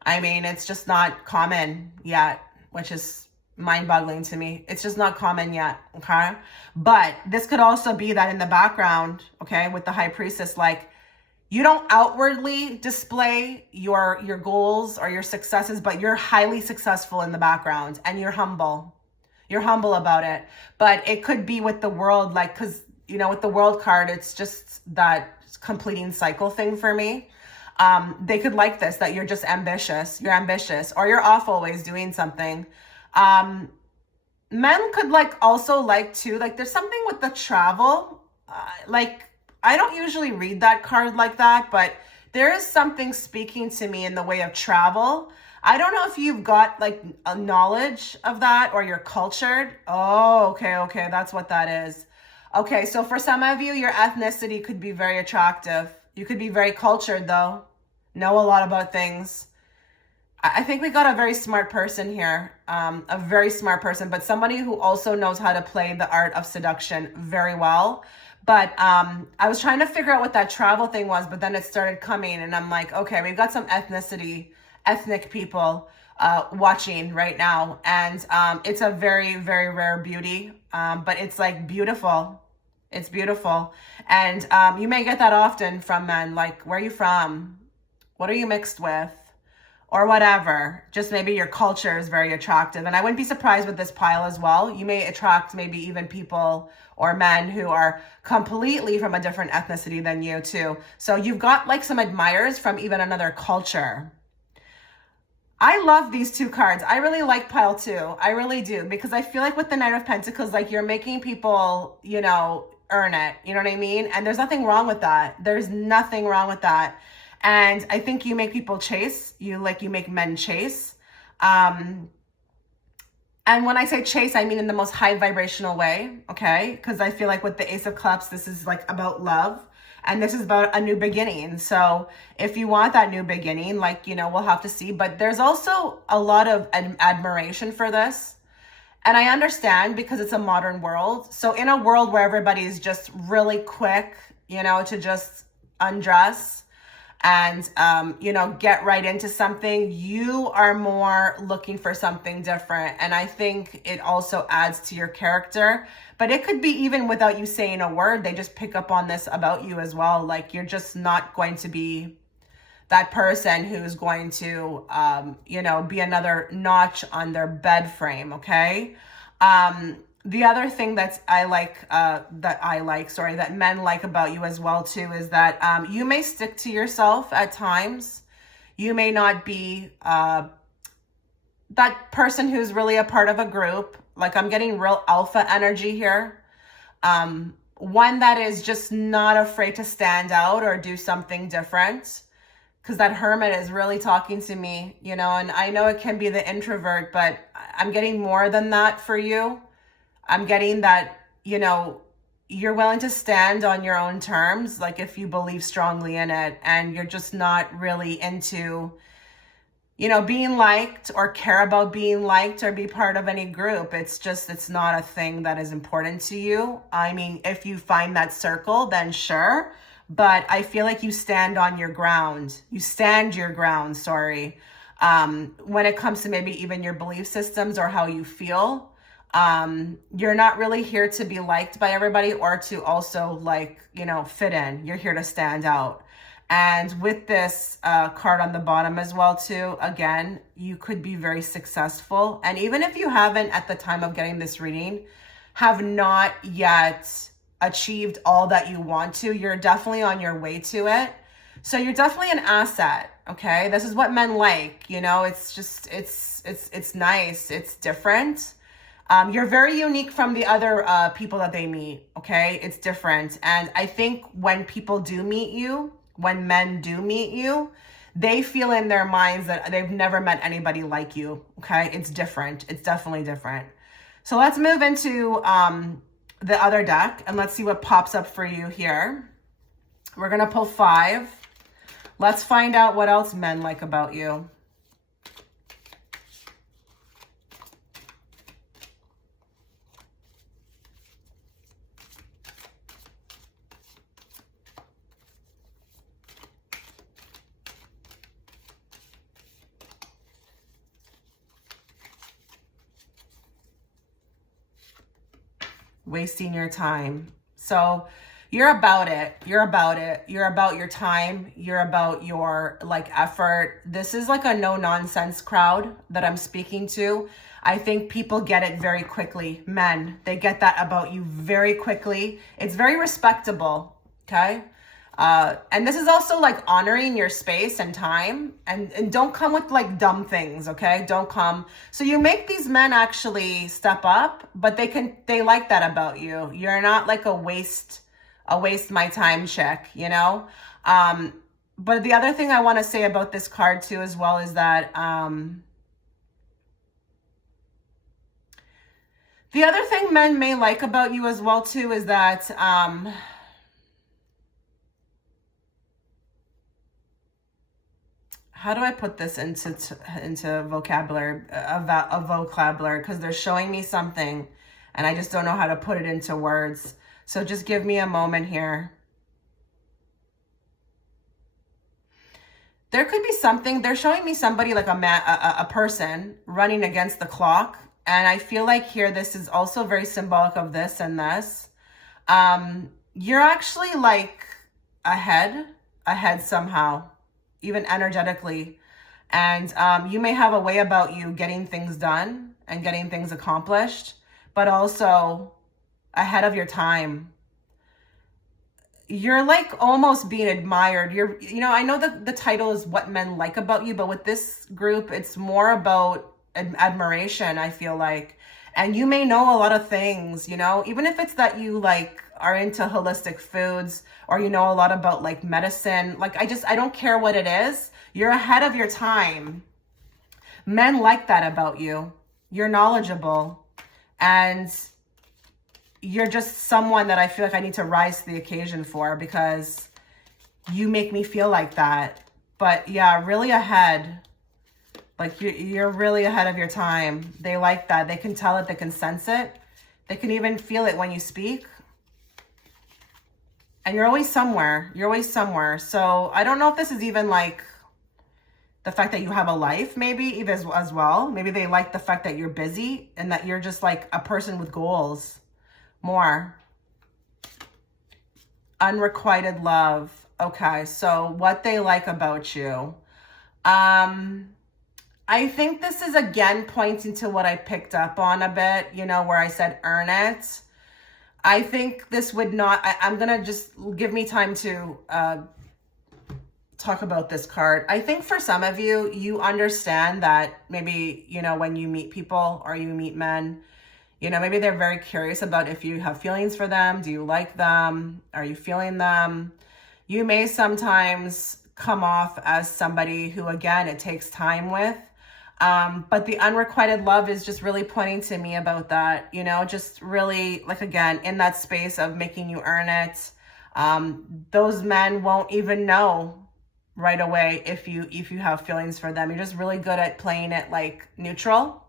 I mean, it's just not common yet, which is mind-boggling to me. It's just not common yet, okay? But this could also be that in the background, okay, with the High Priestess, you don't outwardly display your goals or your successes, but you're highly successful in the background and you're humble. You're humble about it. But it could be with the World, because, with the World card, it's just that completing cycle thing for me. They could like this, that you're just ambitious. You're ambitious, or you're off always doing something. Men could also too, there's something with the travel. I don't usually read that card like that, but there is something speaking to me in the way of travel. I don't know if you've got a knowledge of that or you're cultured. Oh, okay. That's what that is. Okay. So for some of you, your ethnicity could be very attractive. You could be very cultured though. Know a lot about things. I think we got a very smart person here. A very smart person, but somebody who also knows how to play the art of seduction very well. But I was trying to figure out what that travel thing was, but then it started coming and I'm like, okay, we've got some ethnic people watching right now. And it's a very, very rare beauty, but it's beautiful. It's beautiful. And you may get that often from men, where are you from? What are you mixed with? Or whatever. Just maybe your culture is very attractive. And I wouldn't be surprised with this pile as well. You may attract maybe even people or men who are completely from a different ethnicity than you too. So you've got some admirers from even another culture. I love these two cards. I really like pile 2. I really do, because I feel with the Knight of Pentacles, you're making people, earn it. You know what I mean? And there's nothing wrong with that. There's nothing wrong with that. And I think you make people chase. You make men chase. And when I say chase, I mean in the most high vibrational way, okay? Because I feel with the Ace of Cups, this is about love. And this is about a new beginning. So if you want that new beginning, we'll have to see. But there's also a lot of admiration for this. And I understand, because it's a modern world. So in a world where everybody is just really quick, to just undress and, get right into something, you are more looking for something different. And I think it also adds to your character. But it could be even without you saying a word, they just pick up on this about you as well. You're just not going to be that person who's going to, be another notch on their bed frame. Okay. The other thing that men like about you as well too, is that you may stick to yourself at times. You may not be that person who's really a part of a group. Like, I'm getting real alpha energy here. One that is just not afraid to stand out or do something different. Because that hermit is really talking to me, and I know it can be the introvert, but I'm getting more than that for you. I'm getting that, you're willing to stand on your own terms, like if you believe strongly in it, and you're just not really into, being liked or care about being liked or be part of any group. It's not a thing that is important to you. I mean, if you find that circle, then sure. But I feel like you stand on your ground. You stand your ground, sorry. When it comes to maybe even your belief systems or how you feel. You're not really here to be liked by everybody or to also fit in. You're here to stand out. And with this card on the bottom as well too, again, you could be very successful. And even if you haven't, at the time of getting this reading, have not yet achieved all that you want to, you're definitely on your way to it. So you're definitely an asset. Okay. This is what men like, it's just, it's nice. It's different. You're very unique from the other people that they meet. Okay. It's different. And I think when people do meet you, when men do meet you, they feel in their minds that they've never met anybody like you. Okay. It's different. It's definitely different. So let's move into the other deck and let's see what pops up for you here. We're going to pull 5. Let's find out what else men like about you. Wasting your time. So you're about it. You're about it. You're about your time. You're about your effort. This is like a no nonsense crowd that I'm speaking to. I think people get it very quickly. Men, they get that about you very quickly. It's very respectable. Okay. And this is also honoring your space and time, and don't come with dumb things. Okay. Don't come. So you make these men actually step up, but they like that about you. You're not like a waste my time chick, but the other thing I want to say about this card too, as well, is that, the other thing men may like about you as well too, is that, how do I put this into vocabulary, a vocabulary? Because they're showing me something and I just don't know how to put it into words. So just give me a moment here. There could be something, they're showing me somebody like a person running against the clock. And I feel like here, this is also very symbolic of this and this. You're actually ahead somehow, even energetically. And you may have a way about you getting things done and getting things accomplished, but also ahead of your time. You're almost being admired. I know that the title is what men like about you, but with this group, it's more about admiration, I feel like. And you may know a lot of things, even if it's that you are into holistic foods, or a lot about medicine. I don't care what it is. You're ahead of your time. Men like that about you. You're knowledgeable, and you're just someone that I feel like I need to rise to the occasion for, because you make me feel like that. But yeah, really ahead. You're really ahead of your time. They like that. They can tell it. They can sense it. They can even feel it when you speak. And you're always somewhere. You're always somewhere. So I don't know if this is even the fact that you have a life, maybe even as well. Maybe they like the fact that you're busy and that you're just a person with goals more. Unrequited love. Okay, so what they like about you. I think this is again pointing to what I picked up on a bit, where I said earn it. I think this would not, I'm going to just give me time to talk about this card. I think for some of you, you understand that maybe, when you meet people or you meet men, maybe they're very curious about if you have feelings for them. Do you like them? Are you feeling them? You may sometimes come off as somebody who, again, it takes time with. But the unrequited love is just really pointing to me about that, just really, like, again, in that space of making you earn it. Those men won't even know right away if you have feelings for them. You're just really good at playing it like neutral.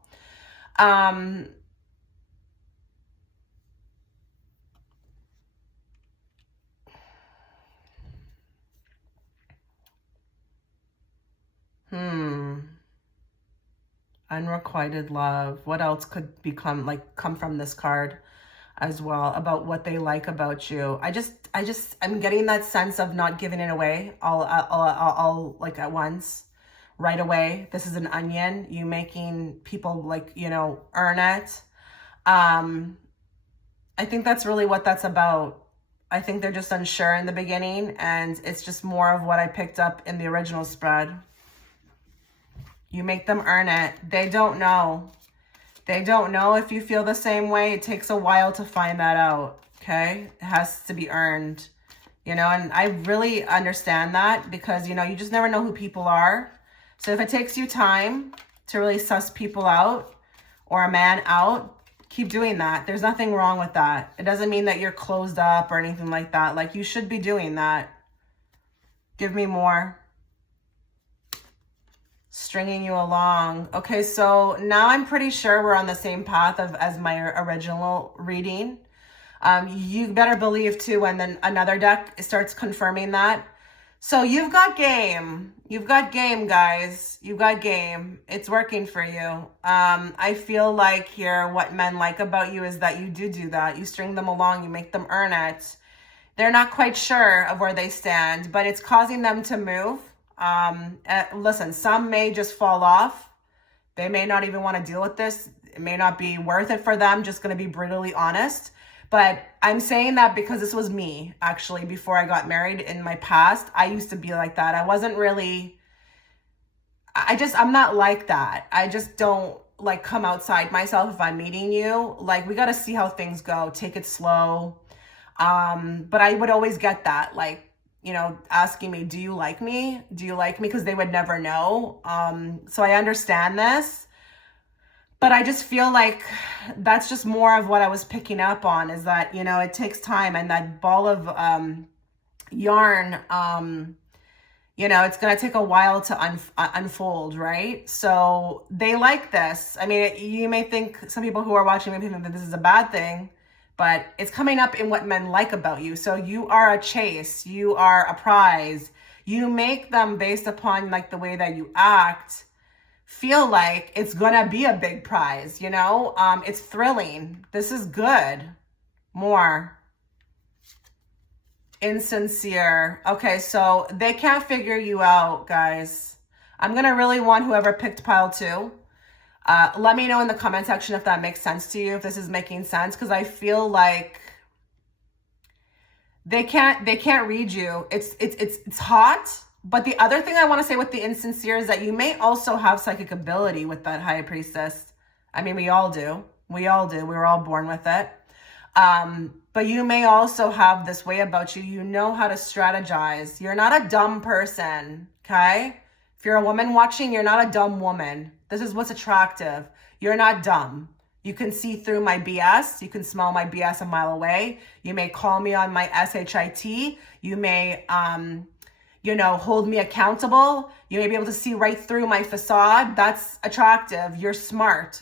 Unrequited love. What else could come from this card as well about what they like about you? I'm getting that sense of not giving it away all like at once, right away. This is an onion. You making people earn it. I think that's really what that's about. I think they're just unsure in the beginning, and it's just more of what I picked up in the original spread. You make them earn it. They don't know. They don't know if you feel the same way. It takes a while to find that out, okay? It has to be earned, and I really understand that because, you just never know who people are. So if it takes you time to really suss people out or a man out, keep doing that. There's nothing wrong with that. It doesn't mean that you're closed up or anything like that. Like, you should be doing that. Give me more. Stringing you along. Okay, so now I'm pretty sure we're on the same path as my original reading. You better believe too when then another deck starts confirming that. So you've got game. You've got game, guys. You've got game. It's working for you. I feel like here what men like about you is that you do that. You string them along. You make them earn it. They're not quite sure of where they stand, but it's causing them to move. Listen, some may just fall off. They may not even want to deal with this. It may not be worth it for them. Just going to be brutally honest. But I'm saying that because this was me, actually, before I got married in my past. I used to be like that. I wasn't really, I'm not like that. I just don't come outside myself if I'm meeting you. We got to see how things go. Take it slow. But I would always get that, asking me, do you like me? Do you like me? Because they would never know. So I understand this, but I just feel like that's just more of what I was picking up on is that, it takes time, and that ball of yarn, it's going to take a while to unfold, right? So they like this. I mean, you may think, some people who are watching may think that this is a bad thing, but it's coming up in what men like about you. So you are a chase. You are a prize. You make them, based upon the way that you act, feel like it's going to be a big prize, It's thrilling. This is good. More. Insincere. Okay, so they can't figure you out, guys. I'm going to really want whoever picked pile 2. Let me know in the comment section if that makes sense to you, if this is making sense, because I feel like they can't read you. It's hot. But the other thing I want to say with the insincere is that you may also have psychic ability with that high priestess. I mean, we all do. We all do. We were all born with it. But you may also have this way about you. You know how to strategize. You're not a dumb person, okay? If you're a woman watching, you're not a dumb woman. This is what's attractive. You're not dumb. You can see through my BS. You can smell my BS a mile away. You may call me on my SHIT. You may, hold me accountable. You may be able to see right through my facade. That's attractive. You're smart.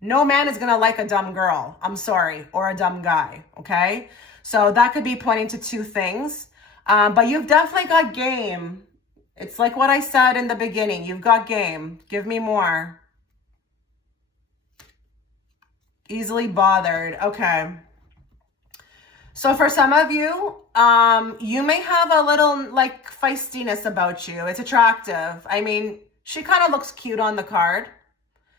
No man is going to like a dumb girl. I'm sorry. Or a dumb guy. Okay. So that could be pointing to 2 things. But you've definitely got game. It's like what I said in the beginning. You've got game. Give me more. Easily bothered. Okay. So for some of you, you may have a little like feistiness about you. It's attractive. I mean, she kind of looks cute on the card.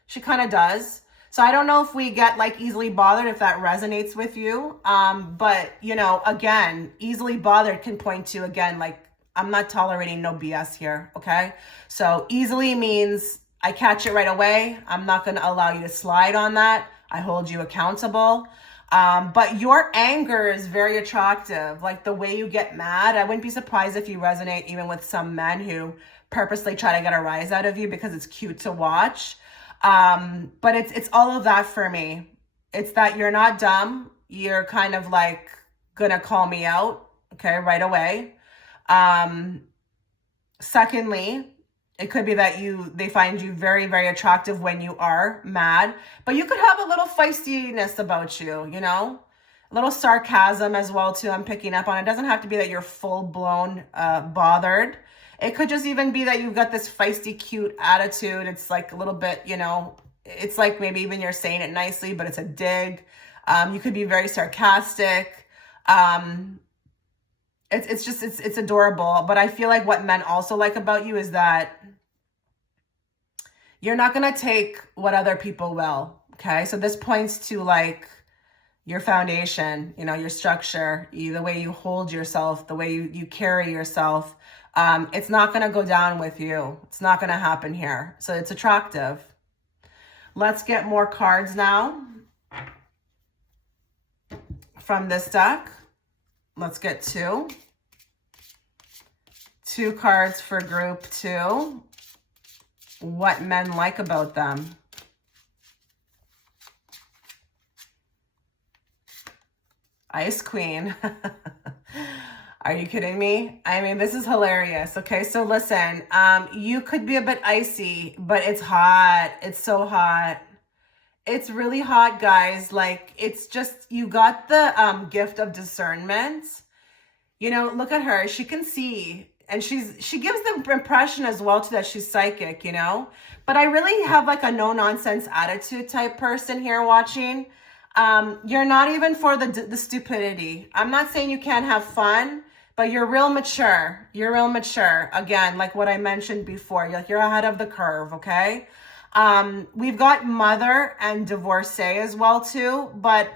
She kind of does. So I don't know if we get like easily bothered, if that resonates with you. But you know, again, easily bothered can point to, again, like, I'm not tolerating no BS here. Okay. So easily means I catch it right away. I'm not going to allow you to slide on that. I hold you accountable. But your anger is very attractive. Like the way you get mad, I wouldn't be surprised if you resonate even with some men who purposely try to get a rise out of you because it's cute to watch. But it's all of that for me. It's that you're not dumb. You're kind of like gonna call me out, okay, right away. Secondly, it could be that they find you very, very attractive when you are mad, but you could have a little feistiness about you, you know, a little sarcasm as well too. I'm picking up on it. Doesn't have to be that you're full blown, bothered. It could just even be that you've got this feisty, cute attitude. It's like a little bit, you know, it's like maybe even you're saying it nicely, but it's a dig. You could be very sarcastic. It's adorable. But I feel like what men also like about you is that you're not going to take what other people will. Okay. So this points to like your foundation, you know, your structure, the way you hold yourself, the way you carry yourself. It's not going to go down with you. It's not going to happen here. So it's attractive. Let's get more cards now from this deck. Let's get two. Two cards for group two. What men like about them. Ice Queen. Are you kidding me? I mean, this is hilarious. Okay, so listen, you could be a bit icy, but it's hot. It's so hot. It's really hot, guys. Like, it's just, you got the gift of discernment. You know, look at her. She can see. And she gives the impression as well too that she's psychic, you know. But I really have like a no-nonsense attitude type person here watching. You're not even for the stupidity. I'm not saying you can't have fun, but you're real mature. You're real mature. Again, like what I mentioned before, you're ahead of the curve, okay? We've got mother and divorcee as well too, but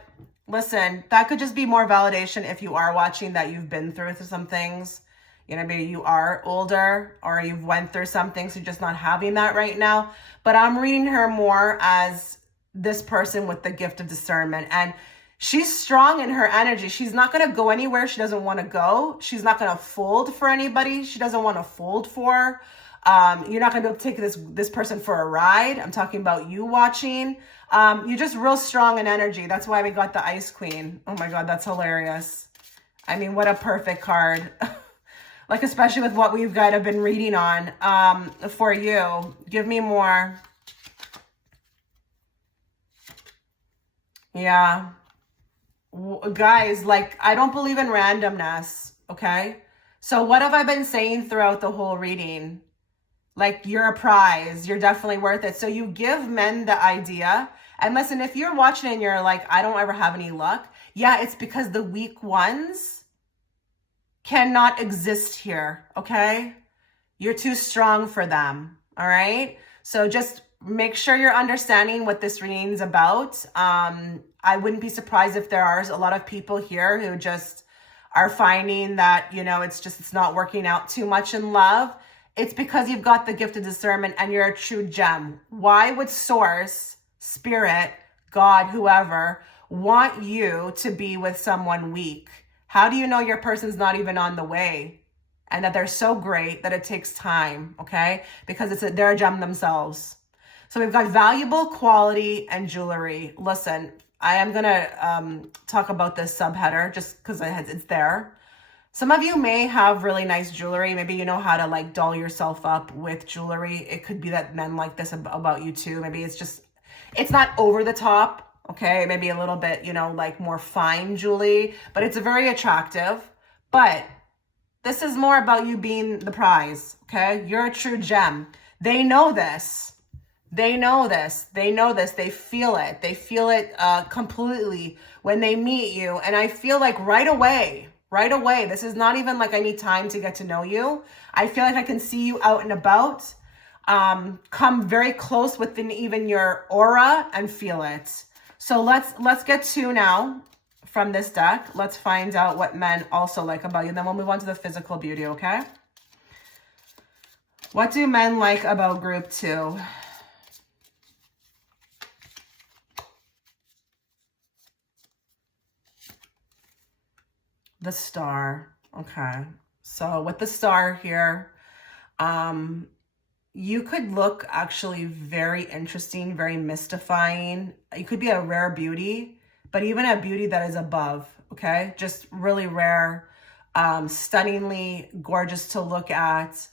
listen, that could just be more validation if you are watching that you've been through some things. You know, maybe you are older or you've went through something, so you're just not having that right now. But I'm reading her more as this person with the gift of discernment. And she's strong in her energy. She's not going to go anywhere she doesn't want to go. She's not going to fold for anybody she doesn't want to fold for. You're not going to be able to take this person for a ride. I'm talking about you watching. You're just real strong in energy. That's why we got the Ice Queen. Oh my God, that's hilarious. I mean, what a perfect card. Like, especially with what we've got, I've been reading on, for you. Give me more. Yeah. Guys, like, I don't believe in randomness, okay? So what have I been saying throughout the whole reading? Like, you're a prize. You're definitely worth it. So you give men the idea. And listen, if you're watching and you're like, I don't ever have any luck. Yeah, it's because the weak ones cannot exist here, okay? You're too strong for them, all right? So just make sure you're understanding what this reading is about. I wouldn't be surprised if there are a lot of people here who just are finding that, you know, it's not working out too much in love. It's because you've got the gift of discernment and you're a true gem. Why would Source, Spirit, God, whoever, want you to be with someone weak? How do you know your person's not even on the way and that they're so great that it takes time, okay? Because they're a gem themselves. So we've got valuable quality and jewelry. Listen, I am going to talk about this subheader just because it's there. Some of you may have really nice jewelry. Maybe you know how to like doll yourself up with jewelry. It could be that men like this about you too. Maybe it's not over the top. Okay, maybe a little bit, you know, like more fine jewelry, but it's very attractive. But this is more about you being the prize, okay? You're a true gem. They know this. They know this. They know this. They feel it. They feel it completely when they meet you. And I feel like right away, this is not even like I need time to get to know you. I feel like I can see you out and about, come very close within even your aura and feel it. So let's get two now from this deck. Let's find out what men also like about you. Then we'll move on to the physical beauty, okay? What do men like about group two? The star. Okay. So with the star here, you could look actually very interesting, very mystifying. You could be a rare beauty, but even a beauty that is above, okay? Just really rare, stunningly gorgeous to look at.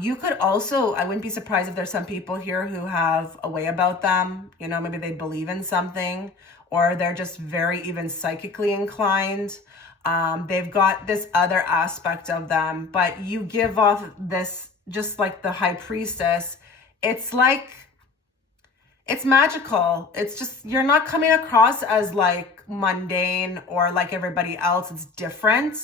You could also, I wouldn't be surprised if there's some people here who have a way about them. You know, maybe they believe in something, or they're just very even psychically inclined. They've got this other aspect of them, but you give off this, just like the high priestess. It's like, it's magical. It's just, you're not coming across as like mundane or like everybody else. It's different.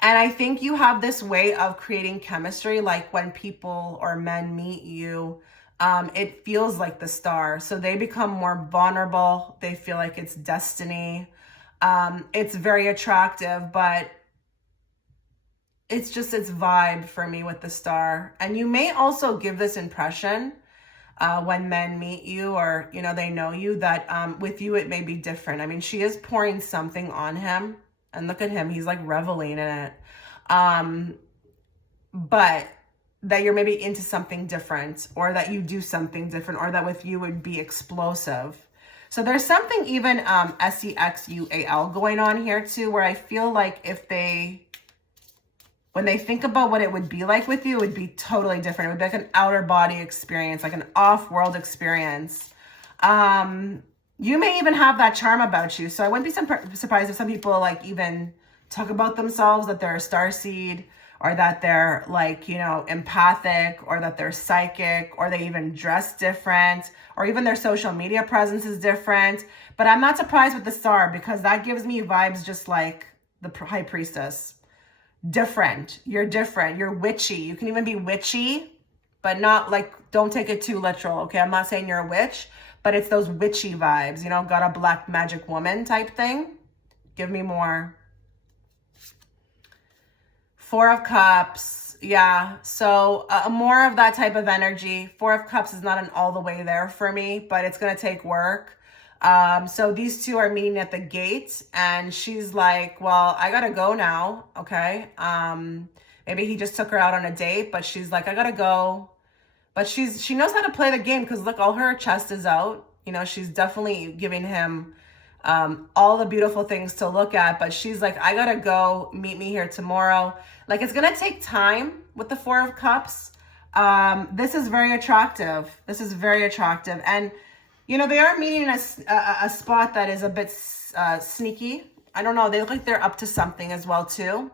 And I think you have this way of creating chemistry. Like when people or men meet you, it feels like the star. So they become more vulnerable. They feel like it's destiny. It's very attractive, but it's just its vibe for me with the star. And you may also give this impression when men meet you, or, you know, they know you, that with you it may be different. I mean, she is pouring something on him, and look at him, he's like reveling in it. But that you're maybe into something different, or that you do something different, or that with you would be explosive. So there's something even sexual going on here too, where I feel like if they, when they think about what it would be like with you, it would be totally different. It would be like an outer body experience, like an off-world experience. You may even have that charm about you. So I wouldn't be surprised if some people like even talk about themselves, that they're a starseed, or that they're like, you know, empathic, or that they're psychic, or they even dress different, or even their social media presence is different. But I'm not surprised with the star, because that gives me vibes just like the high priestess. Different. You're different. You're witchy. You can even be witchy, but not like, don't take it too literal, okay? I'm not saying you're a witch, but it's those witchy vibes, you know, got a black magic woman type thing. Give me more. Four of Cups. Yeah. So more of that type of energy. Four of Cups is not an all the way there for me, but it's going to take work. So these two are meeting at the gate, and she's like, well, I gotta go now. Okay. Maybe he just took her out on a date, but she's like, I gotta go. But she knows how to play the game, because look, all her chest is out. You know, she's definitely giving him, all the beautiful things to look at, but she's like, I gotta go, meet me here tomorrow. Like, it's gonna take time with the Four of Cups. This is very attractive. This is very attractive. And you know, they are meeting a spot that is a bit sneaky. I don't know. They look like they're up to something as well, too.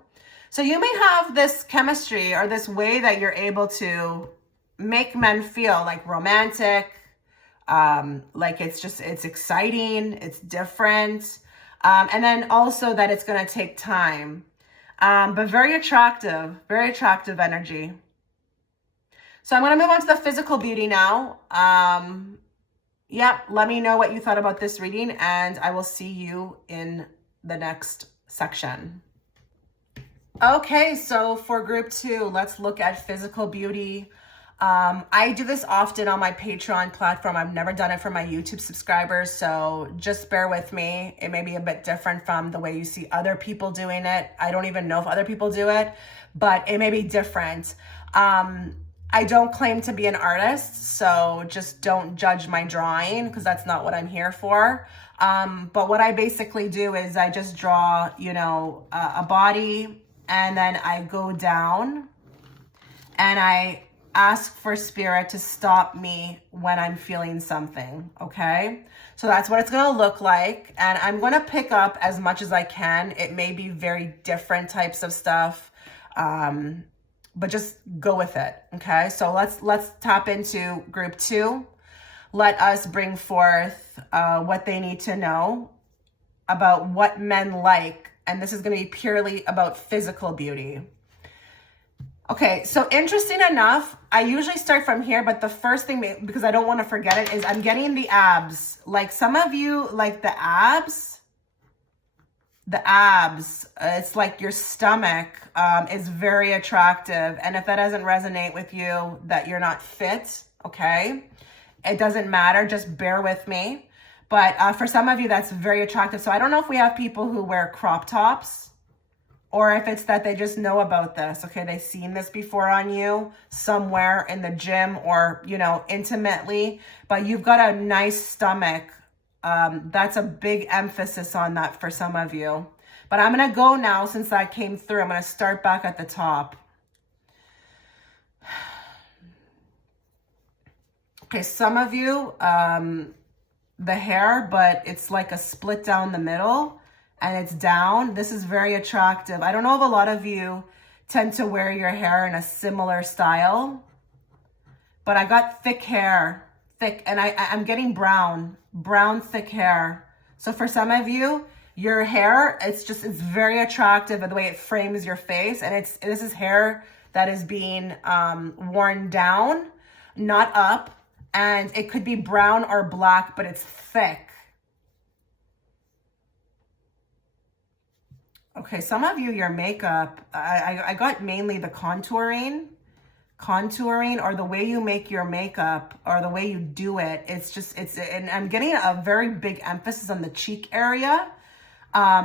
So you may have this chemistry, or this way that you're able to make men feel like romantic, like it's exciting, it's different. And then also that it's going to take time. But very attractive energy. So I'm going to move on to the physical beauty now. Yep, let me know what you thought about this reading, and I will see you in the next section. Okay, so for group two, let's look at physical beauty. I do this often on my Patreon platform. I've never done it for my YouTube subscribers, so just bear with me. It may be a bit different from the way you see other people doing it. I don't even know if other people do it, but it may be different. I don't claim to be an artist, so just don't judge my drawing, because that's not what I'm here for. But what I basically do is I just draw, you know, a body, and then I go down and I ask for spirit to stop me when I'm feeling something, okay? So that's what it's gonna look like, and I'm gonna pick up as much as I can. It may be very different types of stuff, but just go with it, okay? So let's tap into group two. let us bring forth what they need to know about what men like. And this is going to be purely about physical beauty. Okay, so interesting enough, I usually start from here, but the first thing, because I don't want to forget it, is I'm getting the abs. Like some of you like the abs. It's like your stomach is very attractive. And if that doesn't resonate with you, that you're not fit, okay? It doesn't matter, just bear with me. But for some of you, that's very attractive. So I don't know if we have people who wear crop tops, or if it's that they just know about this, okay? They've seen this before on you somewhere in the gym or, you know, intimately, but you've got a nice stomach. That's a big emphasis on that for some of you. But I'm going to go now since that came through. I'm going to start back at the top. Okay, some of you, the hair, but it's like a split down the middle. And it's down. This is very attractive. I don't know if a lot of you tend to wear your hair in a similar style, but I got thick hair, and I'm getting brown, thick hair. So for some of you, your hair, it's very attractive the way it frames your face. And this is hair that is being worn down, not up. And it could be brown or black, but it's thick. Okay, some of you, your makeup, I got mainly the contouring, or the way you make your makeup, or the way you do it. And I'm getting a very big emphasis on the cheek area.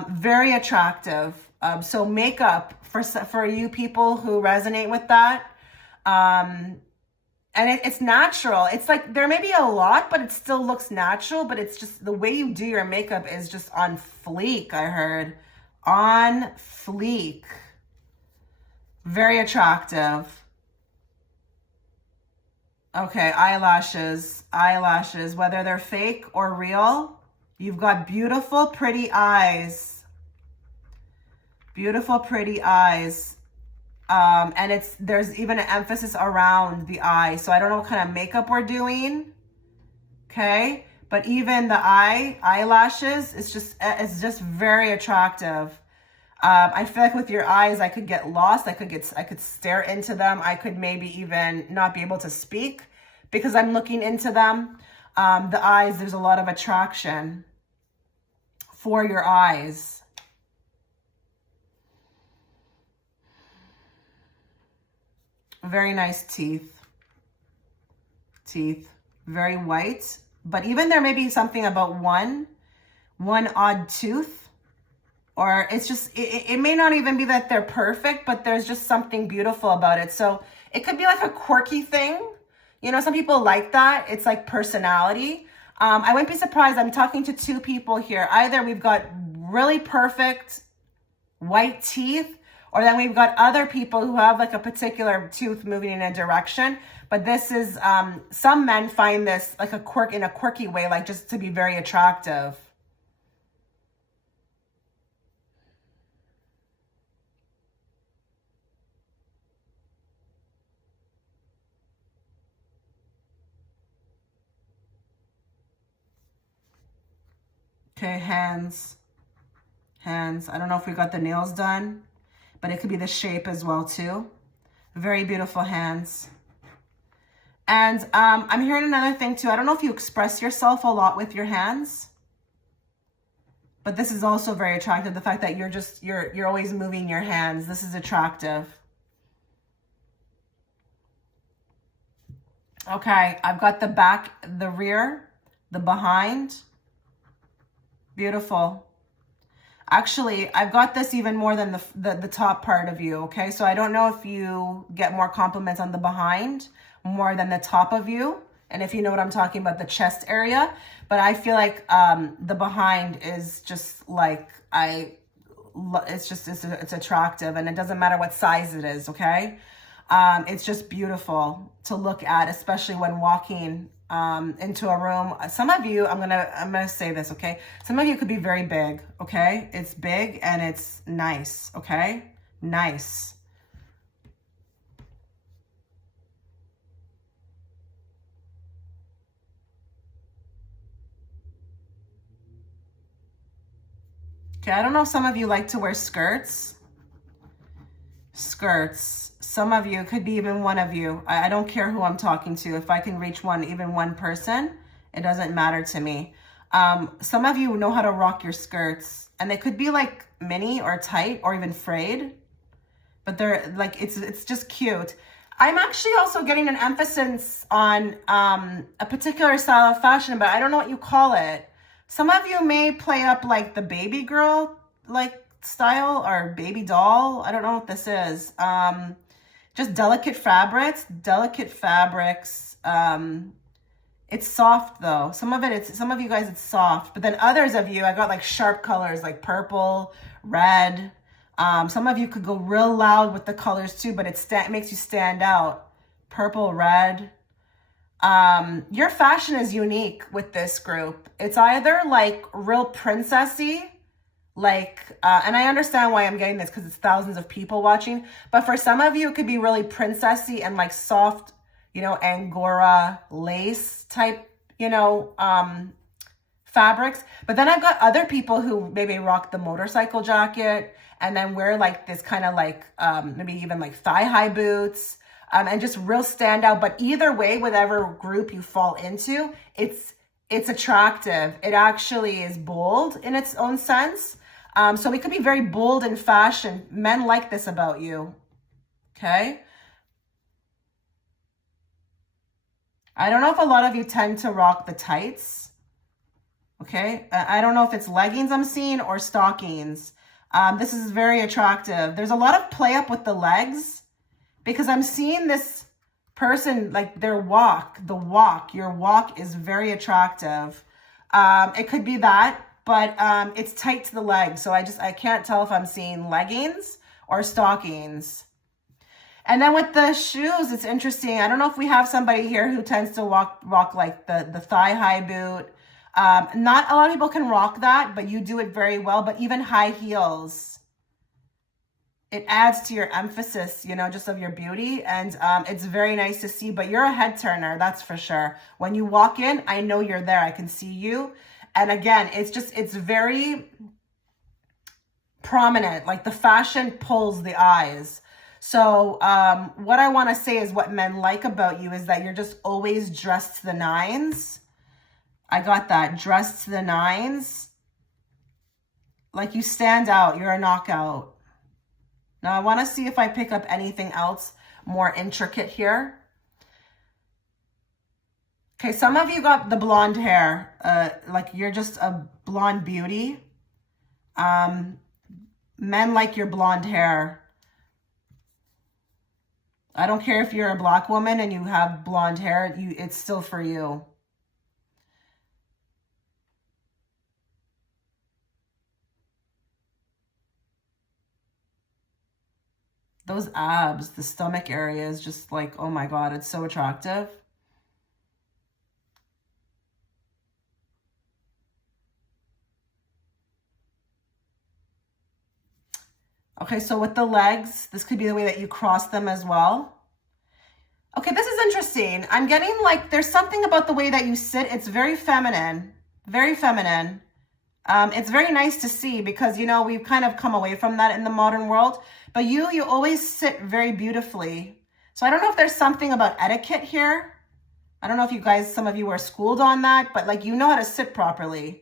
Very attractive. So makeup, for you people who resonate with that, and it's natural. It's like, there may be a lot, but it still looks natural, but it's just the way you do your makeup is just on fleek, I heard. On fleek. Very attractive. Okay, eyelashes, whether they're fake or real, you've got beautiful, pretty eyes. Beautiful, pretty eyes. And there's even an emphasis around the eye. So I don't know what kind of makeup we're doing. Okay. But even the eyelashes, it's just very attractive. I feel like with your eyes, I could get lost. I could stare into them. I could maybe even not be able to speak because I'm looking into them. The eyes, there's a lot of attraction for your eyes. Very nice teeth. Very white. But even there may be something about one odd tooth, or it's just, it may not even be that they're perfect, but there's just something beautiful about it. So it could be like a quirky thing. You know, some people like that. It's like personality. I wouldn't be surprised. I'm talking to two people here. Either we've got really perfect white teeth, or then we've got other people who have like a particular tooth moving in a direction. But this is, some men find this like in a quirky way, like just to be very attractive. Okay, hands. I don't know if we got the nails done, but it could be the shape as well too. Very beautiful hands. And I'm hearing another thing too. I don't know if you express yourself a lot with your hands, but this is also very attractive. The fact that you're always moving your hands. This is attractive. Okay, I've got the back, the rear, the behind. Beautiful. Actually, I've got this even more than the top part of you, okay? So I don't know if you get more compliments on the behind more than the top of you. And if you know what I'm talking about, the chest area. But I feel like the behind is just like, it's attractive, and it doesn't matter what size it is, okay? It's just beautiful to look at, especially when walking into a room. Some of you, I'm gonna say this, okay? Some of you could be very big, okay? It's big and it's nice, okay? Nice. Okay, I don't know if some of you like to wear skirts. Skirts. Some of you, could be even one of you. I don't care who I'm talking to. If I can reach even one person, it doesn't matter to me. Some of you know how to rock your skirts, and they could be like mini or tight or even frayed, but they're like, it's just cute. I'm actually also getting an emphasis on a particular style of fashion, but I don't know what you call it. Some of you may play up like the baby girl like style or baby doll. I don't know what this is. Just delicate fabrics. It's soft though. Some of you guys it's soft, but then others of you, I got like sharp colors like purple, red. Some of you could go real loud with the colors too, but it makes you stand out. Purple, red. Your fashion is unique with this group. It's either like real princessy, like, and I understand why I'm getting this because it's thousands of people watching, but for some of you, it could be really princessy and like soft, you know, Angora lace type, you know, fabrics. But then I've got other people who maybe rock the motorcycle jacket and then wear like this kind of like, maybe even like thigh-high boots, and just real stand out. But either way, whatever group you fall into, it's attractive. It actually is bold in its own sense. So we could be very bold in fashion. Men like this about you, okay? I don't know if a lot of you tend to rock the tights, okay? I don't know if it's leggings I'm seeing or stockings. This is very attractive. There's a lot of play up with the legs because I'm seeing this person, like your walk is very attractive. It could be that, but it's tight to the legs. So I can't tell if I'm seeing leggings or stockings. And then with the shoes, it's interesting. I don't know if we have somebody here who tends to rock like the thigh-high boot. Not a lot of people can rock that, but you do it very well. But even high heels, it adds to your emphasis, you know, just of your beauty. And it's very nice to see, but you're a head turner, that's for sure. When you walk in, I know you're there. I can see you. And again, it's very prominent. Like the fashion pulls the eyes. So what I want to say is what men like about you is that you're just always dressed to the nines. I got that, dressed to the nines. Like you stand out, you're a knockout. Now I want to see if I pick up anything else more intricate here. Okay, some of you got the blonde hair, like you're just a blonde beauty. Men like your blonde hair. I don't care if you're a black woman and you have blonde hair, it's still for you. Those abs, the stomach area is just like, oh my God, it's so attractive. Okay, so with the legs, this could be the way that you cross them as well. Okay, this is interesting. I'm getting like, there's something about the way that you sit. It's very feminine, very feminine. It's very nice to see because, you know, we've kind of come away from that in the modern world, but you always sit very beautifully. So I don't know if there's something about etiquette here. I don't know if you guys, some of you were schooled on that, but like, you know how to sit properly.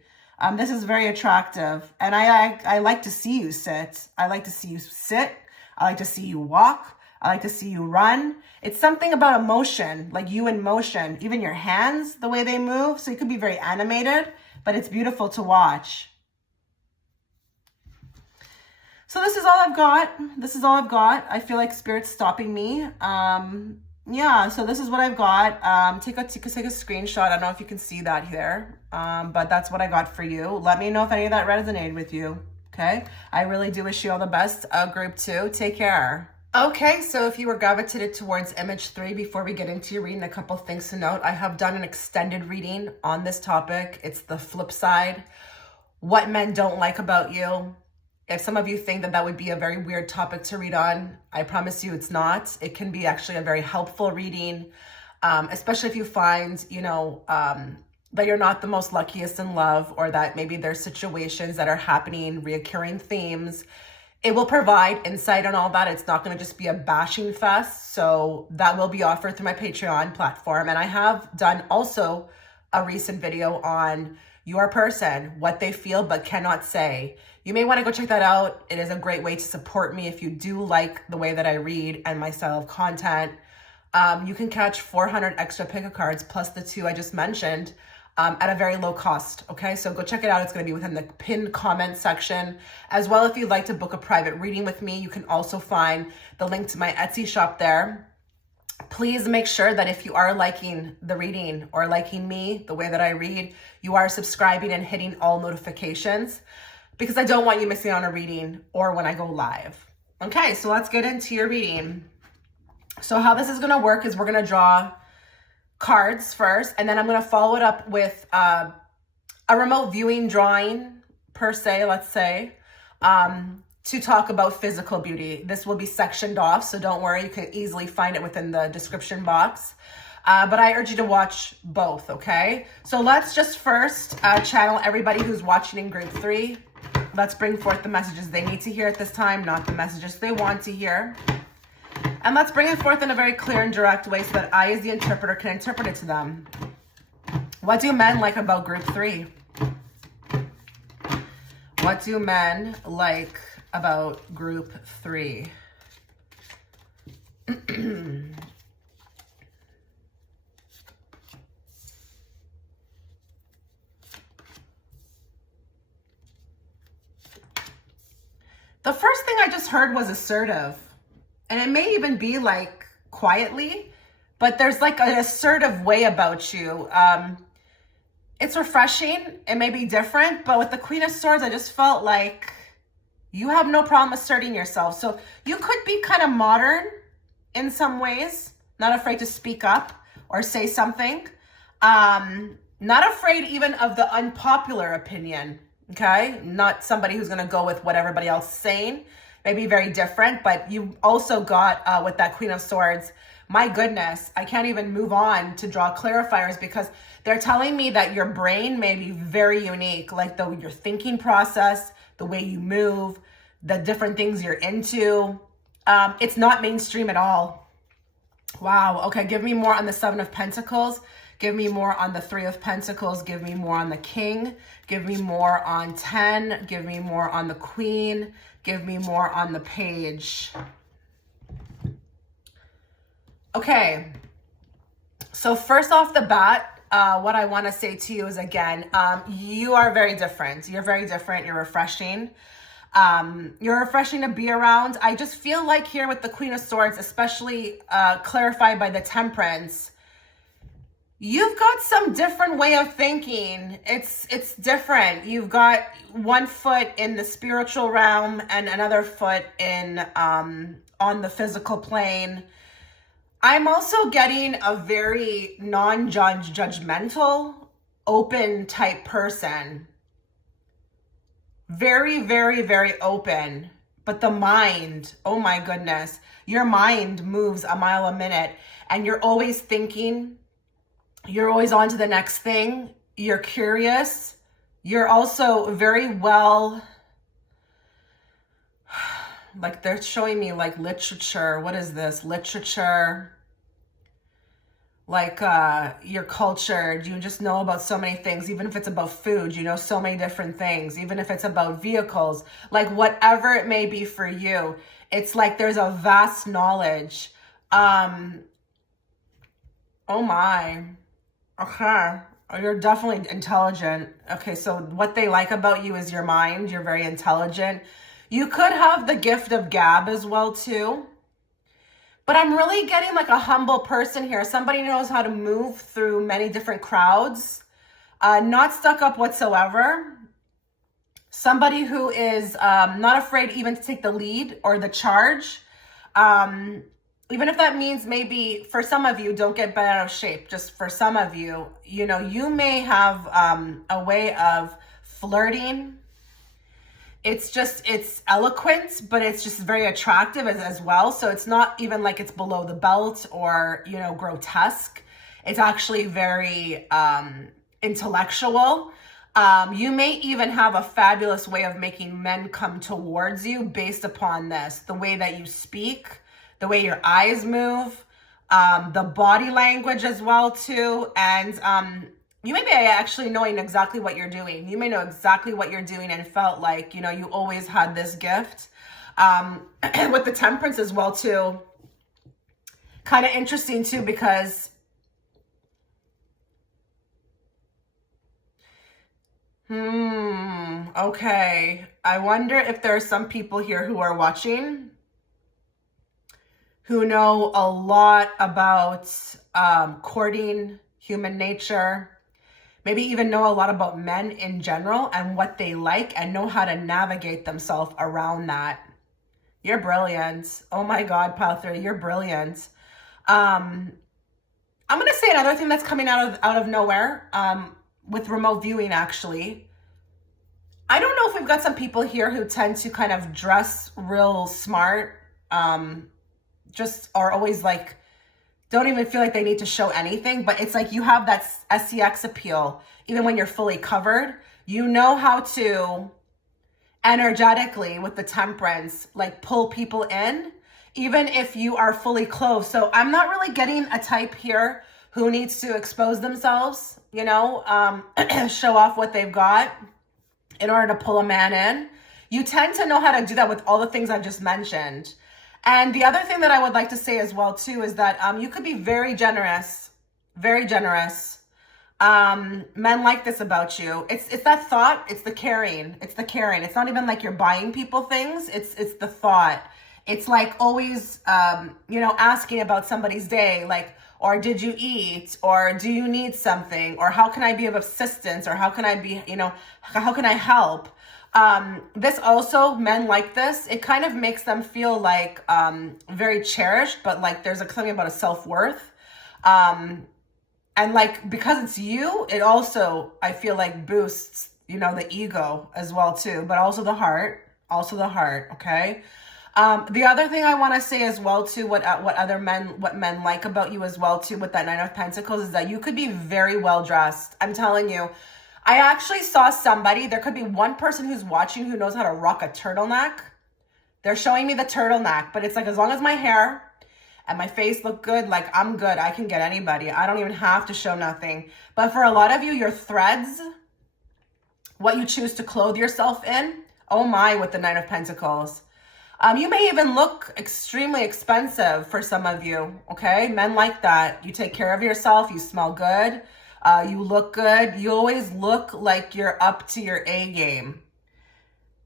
This is very attractive. And I like to see you sit. I like to see you sit. I like to see you walk. I like to see you run. It's something about emotion, like you in motion, even your hands, the way they move. So you could be very animated, but it's beautiful to watch. So this is all I've got. This is all I've got. I feel like Spirit's stopping me. Yeah, so this is what I've got. Take a screenshot. I don't know if you can see that here, but that's what I got for you. Let me know if any of that resonated with you, okay? I really do wish you all the best. Group 2, take care. Okay, so if you were gravitated towards image 3, before we get into your reading, a couple things to note. I have done an extended reading on this topic. It's the flip side. What men don't like about you. If some of you think that that would be a very weird topic to read on, I promise you it's not. It can be actually a very helpful reading, especially if you find, you know, that you're not the most luckiest in love, or that maybe there's situations that are happening, reoccurring themes. It will provide insight on all that. It's not going to just be a bashing fest. So that will be offered through my Patreon platform. And I have done also a recent video on your person, what they feel but cannot say. You may want to go check that out. It is a great way to support me if you do like the way that I read and my style of content. You can catch 400 extra pick a cards plus the 2 I just mentioned at a very low cost. Okay, so go check it out. It's going to be within the pinned comment section. As well, if you'd like to book a private reading with me, you can also find the link to my Etsy shop there. Please make sure that if you are liking the reading or liking me, the way that I read, you are subscribing and hitting all notifications, because I don't want you missing on a reading or when I go live. Okay, so let's get into your reading. So how this is going to work is we're going to draw cards first, and then I'm going to follow it up with a remote viewing drawing, per se, let's say, to talk about physical beauty. This will be sectioned off, so don't worry, you can easily find it within the description box. But I urge you to watch both, okay? So let's just first channel everybody who's watching in grade 3. Let's bring forth the messages they need to hear at this time, not the messages they want to hear. And let's bring it forth in a very clear and direct way so that I, as the interpreter, can interpret it to them. What do men like about group 3? What do men like about group 3? The first thing I just heard was assertive. And it may even be like quietly, but there's like an assertive way about you. It's refreshing. It may be different, but with the Queen of Swords, I just felt like you have no problem asserting yourself. So you could be kind of modern in some ways, not afraid to speak up or say something. Not afraid even of the unpopular opinion, okay? Not somebody who's gonna go with what everybody else is saying. Maybe very different, but you also got with that Queen of Swords, my goodness, I can't even move on to draw clarifiers, because they're telling me that your brain may be very unique, like your thinking process, the way you move, the different things you're into. It's not mainstream at all. Wow, okay, give me more on the 7 of Pentacles. Give me more on the 3 of Pentacles. Give me more on the King. Give me more on 10. Give me more on the Queen. Give me more on the Page. Okay. So first off the bat, what I want to say to you is, again, you are very different. You're very different. You're refreshing. You're refreshing to be around. I just feel like here with the Queen of Swords, especially clarified by the Temperance, you've got some different way of thinking. It's different. You've got one foot in the spiritual realm and another foot in on the physical plane. I'm also getting a very non-judgmental, open type person. Very, very, very open. But the mind, oh my goodness, your mind moves a mile a minute, and you're always thinking. You're always on to the next thing. You're curious. You're also very well, like they're showing me like literature. What is this? Literature. Like you're cultured. You just know about so many things. Even if it's about food, you know so many different things. Even if it's about vehicles, like whatever it may be for you, it's like there's a vast knowledge. Oh my. Okay, you're definitely intelligent. Okay, so what they like about you is your mind. You're very intelligent. You could have the gift of gab as well too. But I'm really getting like a humble person here. Somebody who knows how to move through many different crowds. Not stuck up whatsoever. Somebody who is not afraid even to take the lead or the charge. Even if that means maybe for some of you, don't get bent out of shape. Just for some of you, you know, you may have a way of flirting. It's eloquent, but it's just very attractive as well. So it's not even like it's below the belt or, you know, grotesque. It's actually very intellectual. You may even have a fabulous way of making men come towards you based upon this, the way that you speak, the way your eyes move, the body language as well too. And you may be actually knowing exactly what you're doing. You may know exactly what you're doing and felt like, you know, you always had this gift. With the temperance as well too, kind of interesting too, because okay, I wonder if there are some people here who are watching who know a lot about courting, human nature, maybe even know a lot about men in general and what they like, and know how to navigate themselves around that. You're brilliant. Oh my God, Pile 3, you're brilliant. I'm gonna say another thing that's coming out of nowhere, with remote viewing actually. I don't know if we've got some people here who tend to kind of dress real smart, just are always like, don't even feel like they need to show anything, but it's like you have that sex appeal, even when you're fully covered. You know how to energetically, with the temperance, like pull people in, even if you are fully clothed. So I'm not really getting a type here who needs to expose themselves, you know, show off what they've got in order to pull a man in. You tend to know how to do that with all the things I've just mentioned. And the other thing that I would like to say as well too is that you could be very generous, very generous. Men like this about you. It's that thought. It's the caring. It's the caring. It's not even like you're buying people things. It's the thought. It's like always, you know, asking about somebody's day, like, or did you eat, or do you need something, or how can I be of assistance, or how can I be, you know, how can I help? This also, men like this, it kind of makes them feel like very cherished, but like there's something about a self-worth. And like, because it's you, it also, I feel like boosts, you know, the ego as well too, but also the heart, okay? The other thing I want to say as well too, what men like about you as well too, with that Nine of Pentacles, is that you could be very well dressed. I'm telling you, I actually saw somebody, there could be one person who's watching who knows how to rock a turtleneck. They're showing me the turtleneck, but it's like, as long as my hair and my face look good, like I'm good. I can get anybody. I don't even have to show nothing. But for a lot of you, your threads, what you choose to clothe yourself in, oh my, with the Nine of Pentacles. You may even look extremely expensive for some of you, okay? Men like that. You take care of yourself. You smell good. You look good. You always look like you're up to your A game.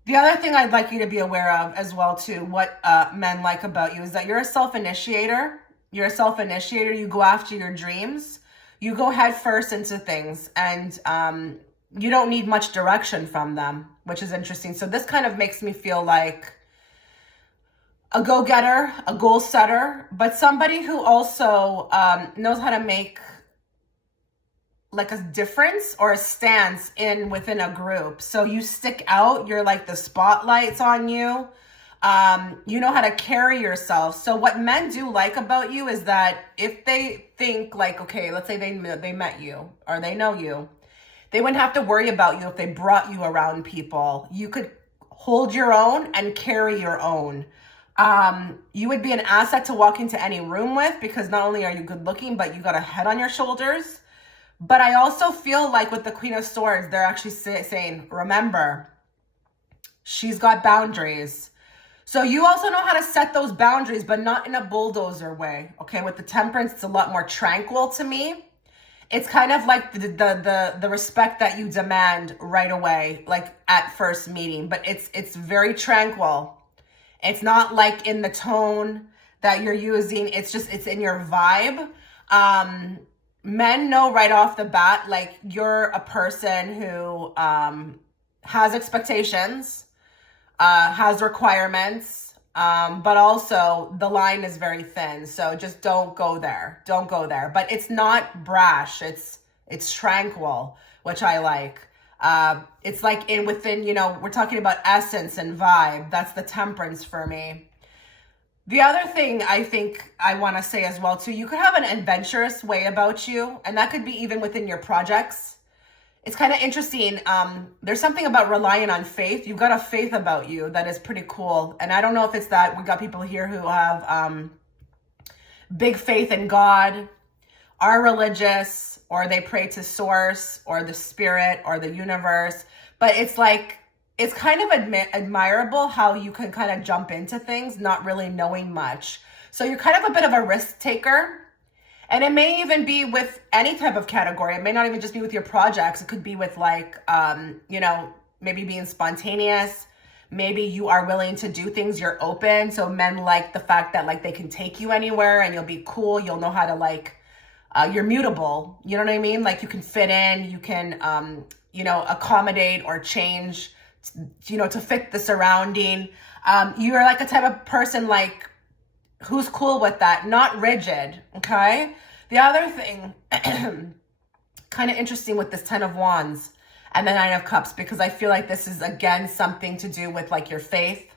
The other thing I'd like you to be aware of as well too, what men like about you, is that you're a self-initiator. You're a self-initiator. You go after your dreams. You go head first into things, and you don't need much direction from them, which is interesting. So this kind of makes me feel like a go-getter, a goal setter, but somebody who also knows how to make like a difference or a stance within a group. So you stick out, you're like the spotlight's on you. You know how to carry yourself. So what men do like about you is that if they think like, okay, let's say they met you or they know you, they wouldn't have to worry about you if they brought you around people. You could hold your own and carry your own. You would be an asset to walk into any room with, because not only are you good looking, but you got a head on your shoulders. But I also feel like with the Queen of Swords, they're actually saying, remember, she's got boundaries. So you also know how to set those boundaries, but not in a bulldozer way. Okay, with the Temperance, it's a lot more tranquil to me. It's kind of like the respect that you demand right away, like at first meeting, but it's very tranquil. It's not like in the tone that you're using. It's in your vibe. Men know right off the bat, like you're a person who has expectations, has requirements, but also the line is very thin. So just don't go there. Don't go there. But it's not brash. It's tranquil, which I like. It's like within, you know, we're talking about essence and vibe. That's the Temperance for me. The other thing I think I want to say as well too, you could have an adventurous way about you, and that could be even within your projects. it's kind of interesting. There's something about relying on faith. You've got a faith about you that is pretty cool. And I don't know if it's that we got people here who have big faith in God, are religious, or they pray to source or the spirit or the universe. But it's like, it's kind of admirable how you can kind of jump into things not really knowing much. So you're kind of a bit of a risk taker. And it may even be with any type of category. It may not even just be with your projects. It could be with like, maybe being spontaneous. Maybe you are willing to do things. You're open. So men like the fact that like they can take you anywhere and you'll be cool. You'll know how to like, you're mutable. You know what I mean? Like you can fit in, you can, accommodate or change, to fit the surrounding. You're like a type of person like who's cool with that, not rigid. Okay. The other thing, kind of interesting with this 10 of Wands and the 9 of Cups, because I feel like this is again something to do with like your faith.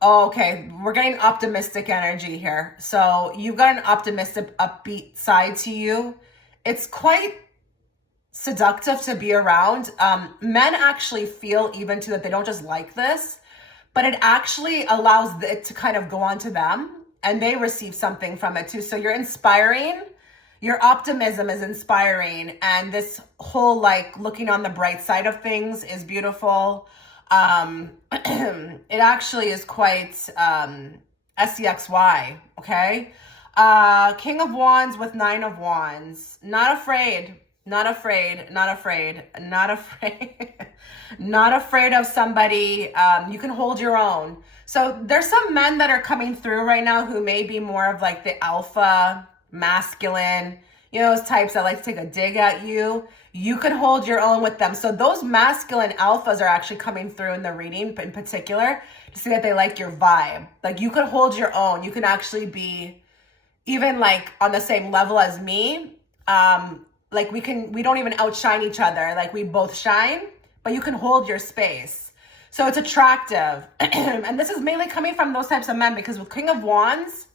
Okay, we're getting optimistic energy here. So you've got an optimistic, upbeat side to you. It's quite seductive to be around. Men actually feel even too that they don't just like this, but it actually allows it to kind of go on to them and they receive something from it too. So you're inspiring. Your optimism is inspiring. And this whole like looking on the bright side of things is beautiful. It actually is quite SCXY, okay? King of Wands with 9 of Wands. Not afraid, not afraid, not afraid, not afraid, not afraid of somebody. You can hold your own. So there's some men that are coming through right now who may be more of like the alpha, masculine, those types that like to take a dig at you. You can hold your own with them. So those masculine alphas are actually coming through in the reading in particular to see that they like your vibe. Like you could hold your own. You can actually be even like on the same level as me. Like we don't even outshine each other. Like we both shine, but you can hold your space. So it's attractive. And this is mainly coming from those types of men because with King of Wands,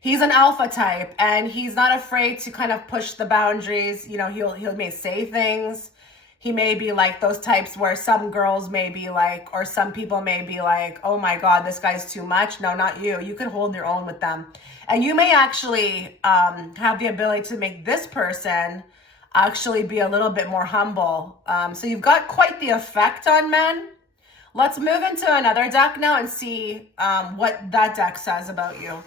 he's an alpha type and he's not afraid to kind of push the boundaries. He may say things. He may be like those types where some girls may be like, or some people may be like, oh my God, this guy's too much. No, not you. You can hold your own with them. And you may actually have the ability to make this person actually be a little bit more humble. So you've got quite the effect on men. Let's move into another deck now and see what that deck says about you.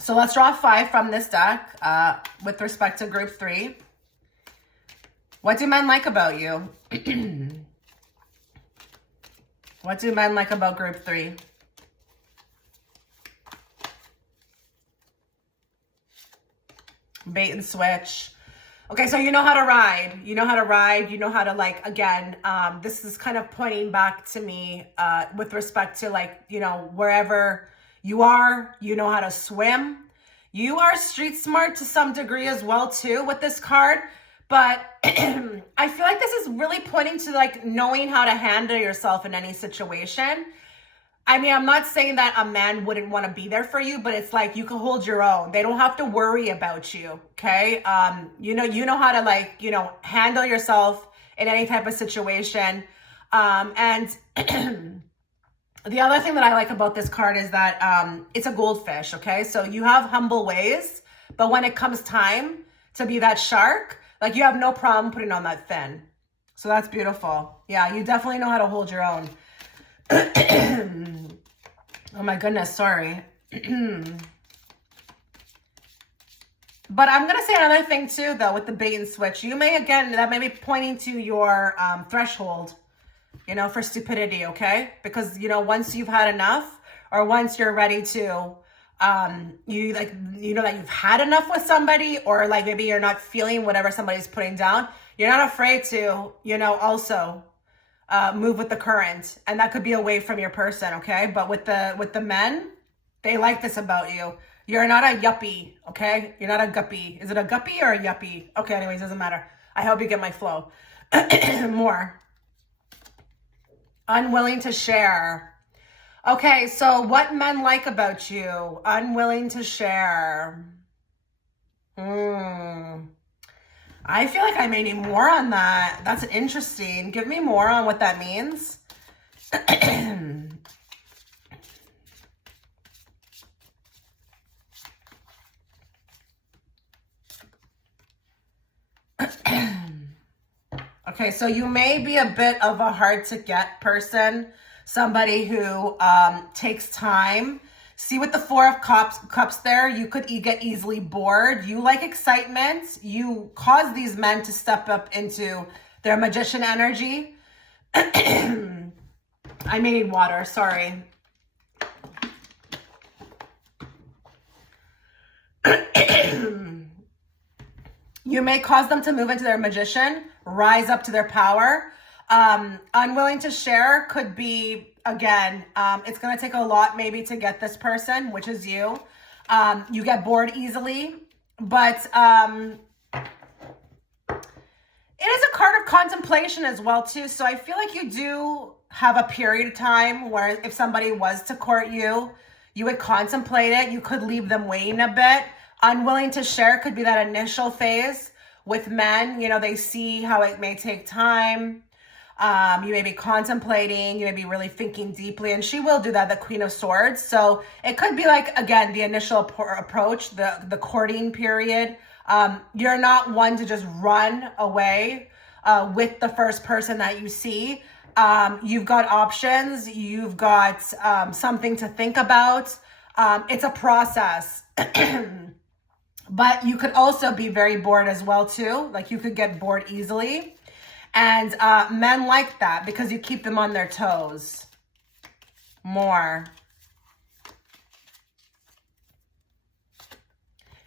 So let's draw 5 from this deck with respect to group 3. What do men like about you? What do men like about group 3? Bait and switch. Okay, so you know how to ride. You know how to ride. You know how to like, again, this is kind of pointing back to me with respect to like, wherever you are, you know how to swim. You are street smart to some degree as well too with this card. But I feel like this is really pointing to like knowing how to handle yourself in any situation. I mean, I'm not saying that a man wouldn't want to be there for you, but it's like you can hold your own. They don't have to worry about you, okay? You know how to like, handle yourself in any type of situation. And the other thing that I like about this card is that it's a goldfish, okay? So you have humble ways, but when it comes time to be that shark, like you have no problem putting on that fin. So that's beautiful. Yeah, you definitely know how to hold your own. Oh my goodness, sorry. But I'm going to say another thing too, though, with the bait and switch. You may, again, that may be pointing to your threshold, for stupidity, okay? Because, once you've had enough or once you're ready to, that you've had enough with somebody or like maybe you're not feeling whatever somebody's putting down, you're not afraid to, also move with the current, and that could be away from your person, okay? But with the men, they like this about you. You're not a yuppie, okay? You're not a guppy. Is it a guppy or a yuppie? Okay, anyways, doesn't matter. I hope you get my flow. More. Unwilling to share. Okay, so what men like about you? Unwilling to share. Hmm. I feel like I may need more on that. That's interesting. Give me more on what that means. Okay, so you may be a bit of a hard to get person, somebody who takes time. See, with the Four of Cups there, you could get easily bored. You like excitement. You cause these men to step up into their magician energy. I may need water, sorry. You may cause them to move into their magician, rise up to their power. Unwilling to share could be, again, it's going to take a lot maybe to get this person, which is you. You get bored easily, but it is a card of contemplation as well, too. So I feel like you do have a period of time where if somebody was to court you, you would contemplate it. You could leave them waiting a bit. Unwilling to share could be that initial phase with men. You know, they see how it may take time. You may be contemplating, you may be really thinking deeply, and she will do that, the Queen of Swords. So it could be like, again, the initial approach, the courting period. You're not one to just run away with the first person that you see. You've got options. You've got something to think about. It's a process. But you could also be very bored as well, too. Like, you could get bored easily. And men like that because you keep them on their toes. More.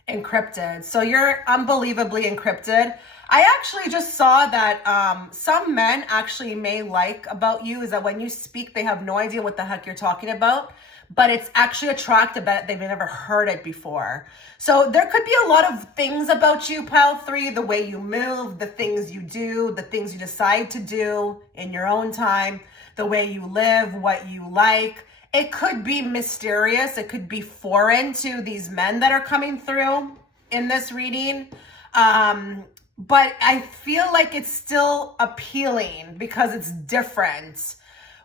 Encrypted. So you're unbelievably encrypted. I actually just saw that some men actually may like about you is that when you speak, they have no idea what the heck you're talking about. But it's actually attractive that they've never heard it before. So there could be a lot of things about you, Pile 3, the way you move, the things you do, the things you decide to do in your own time, the way you live, what you like. It could be mysterious. It could be foreign to these men that are coming through in this reading. But I feel like it's still appealing because it's different.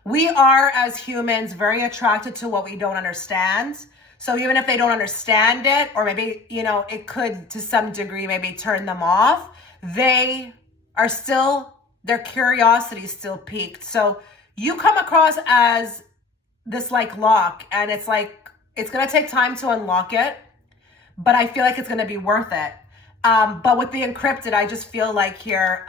We are, as humans, very attracted to what we don't understand. So even if they don't understand it, or maybe, you know, it could to some degree maybe turn them off, they are still, their curiosity is still piqued. So you come across as this like lock, and it's like, it's going to take time to unlock it, but I feel like it's going to be worth it. But with the encrypted, I just feel like here,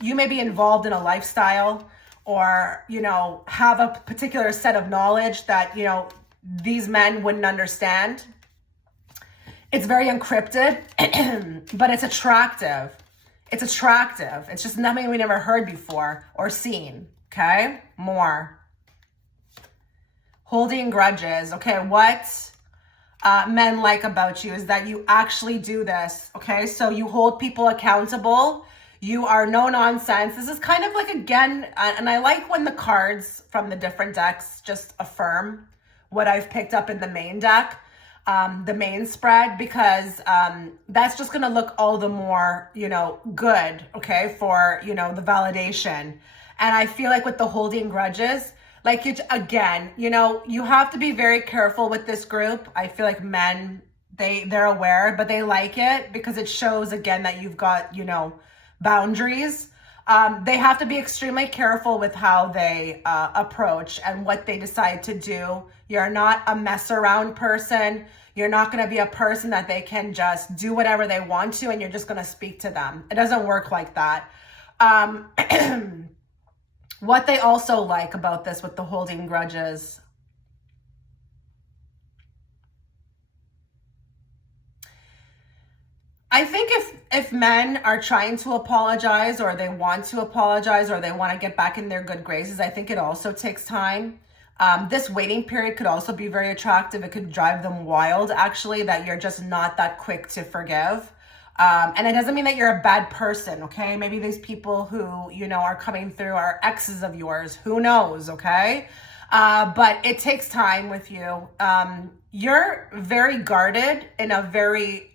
you may be involved in a lifestyle, or, you know, have a particular set of knowledge that, you know, these men wouldn't understand. It's very encrypted, but it's attractive. It's attractive. It's just nothing we never heard before or seen. Okay? More. Holding grudges. Okay, what men like about you is that you actually do this. Okay, so you hold people accountable. You are no nonsense. This is kind of like, again, and I like when the cards from the different decks just affirm what I've picked up in the main deck, the main spread, because that's just going to look all the more, you know, good, okay, for, you know, the validation. And I feel like with the holding grudges, like, again, you know, you have to be very careful with this group. I feel like men, they're aware, but they like it because it shows, again, that you've got, you know, boundaries. They have to be extremely careful with how they approach and what they decide to do. You're not a mess around person. You're not going to be a person that they can just do whatever they want to and you're just going to speak to them. It doesn't work like that. What they also like about this with the holding grudges. I think if men are trying to apologize, or they want to apologize, or they want to get back in their good graces, I think it also takes time. This waiting period could also be very attractive. It could drive them wild, actually, that you're just not that quick to forgive. And it doesn't mean that you're a bad person, okay? Maybe these people who, you know, are coming through are exes of yours. Who knows, okay? But it takes time with you. You're very guarded in a very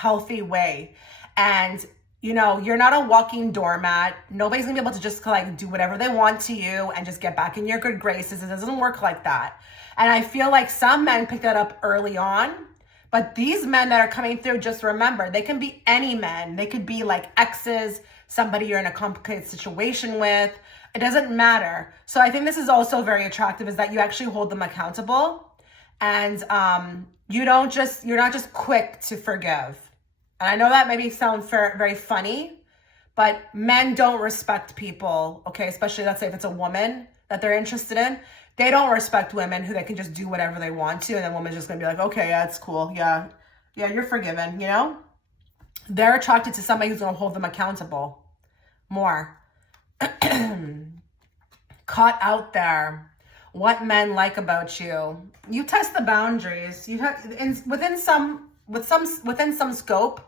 healthy way. And you're not a walking doormat. Nobody's gonna be able to just like do whatever they want to you and just get back in your good graces. It doesn't work like that. And I feel like some men pick that up early on, but these men that are coming through, just remember, they can be any men. They could be like exes, somebody you're in a complicated situation with. It doesn't matter. So I think this is also very attractive, is that you actually hold them accountable, and you're not just quick to forgive. And I know that maybe sounds very funny, but men don't respect people, okay? Especially, let's say if it's a woman that they're interested in. They don't respect women who they can just do whatever they want to, and then woman's just gonna be like, okay, yeah, it's cool. Yeah, you're forgiven, They're attracted to somebody who's gonna hold them accountable more. Caught out there. What men like about you. You test the boundaries. Within some scope.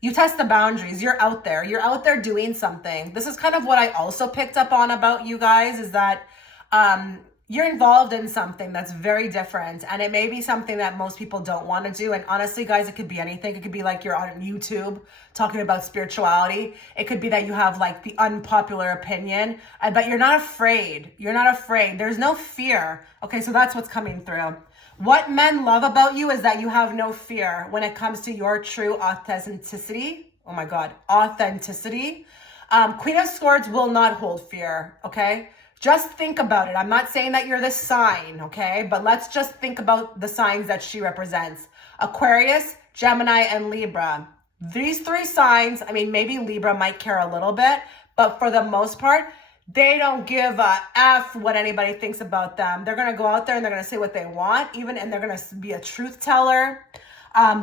You test the boundaries. You're out there. You're out there doing something. This is kind of what I also picked up on about you guys, is that you're involved in something that's very different, and it may be something that most people don't want to do. And honestly, guys, it could be anything. It could be like you're on YouTube talking about spirituality. It could be that you have like the unpopular opinion, but you're not afraid. You're not afraid. There's no fear. Okay, so that's what's coming through. What men love about you is that you have no fear when it comes to your true authenticity. Oh my God, authenticity. Queen of Swords will not hold fear, okay? Just think about it. I'm not saying that you're this sign, okay? But let's just think about the signs that she represents. Aquarius, Gemini, and Libra. These three signs, I mean, maybe Libra might care a little bit, but for the most part, they don't give a F what anybody thinks about them. They're going to go out there and they're going to say what they want, and they're going to be a truth teller.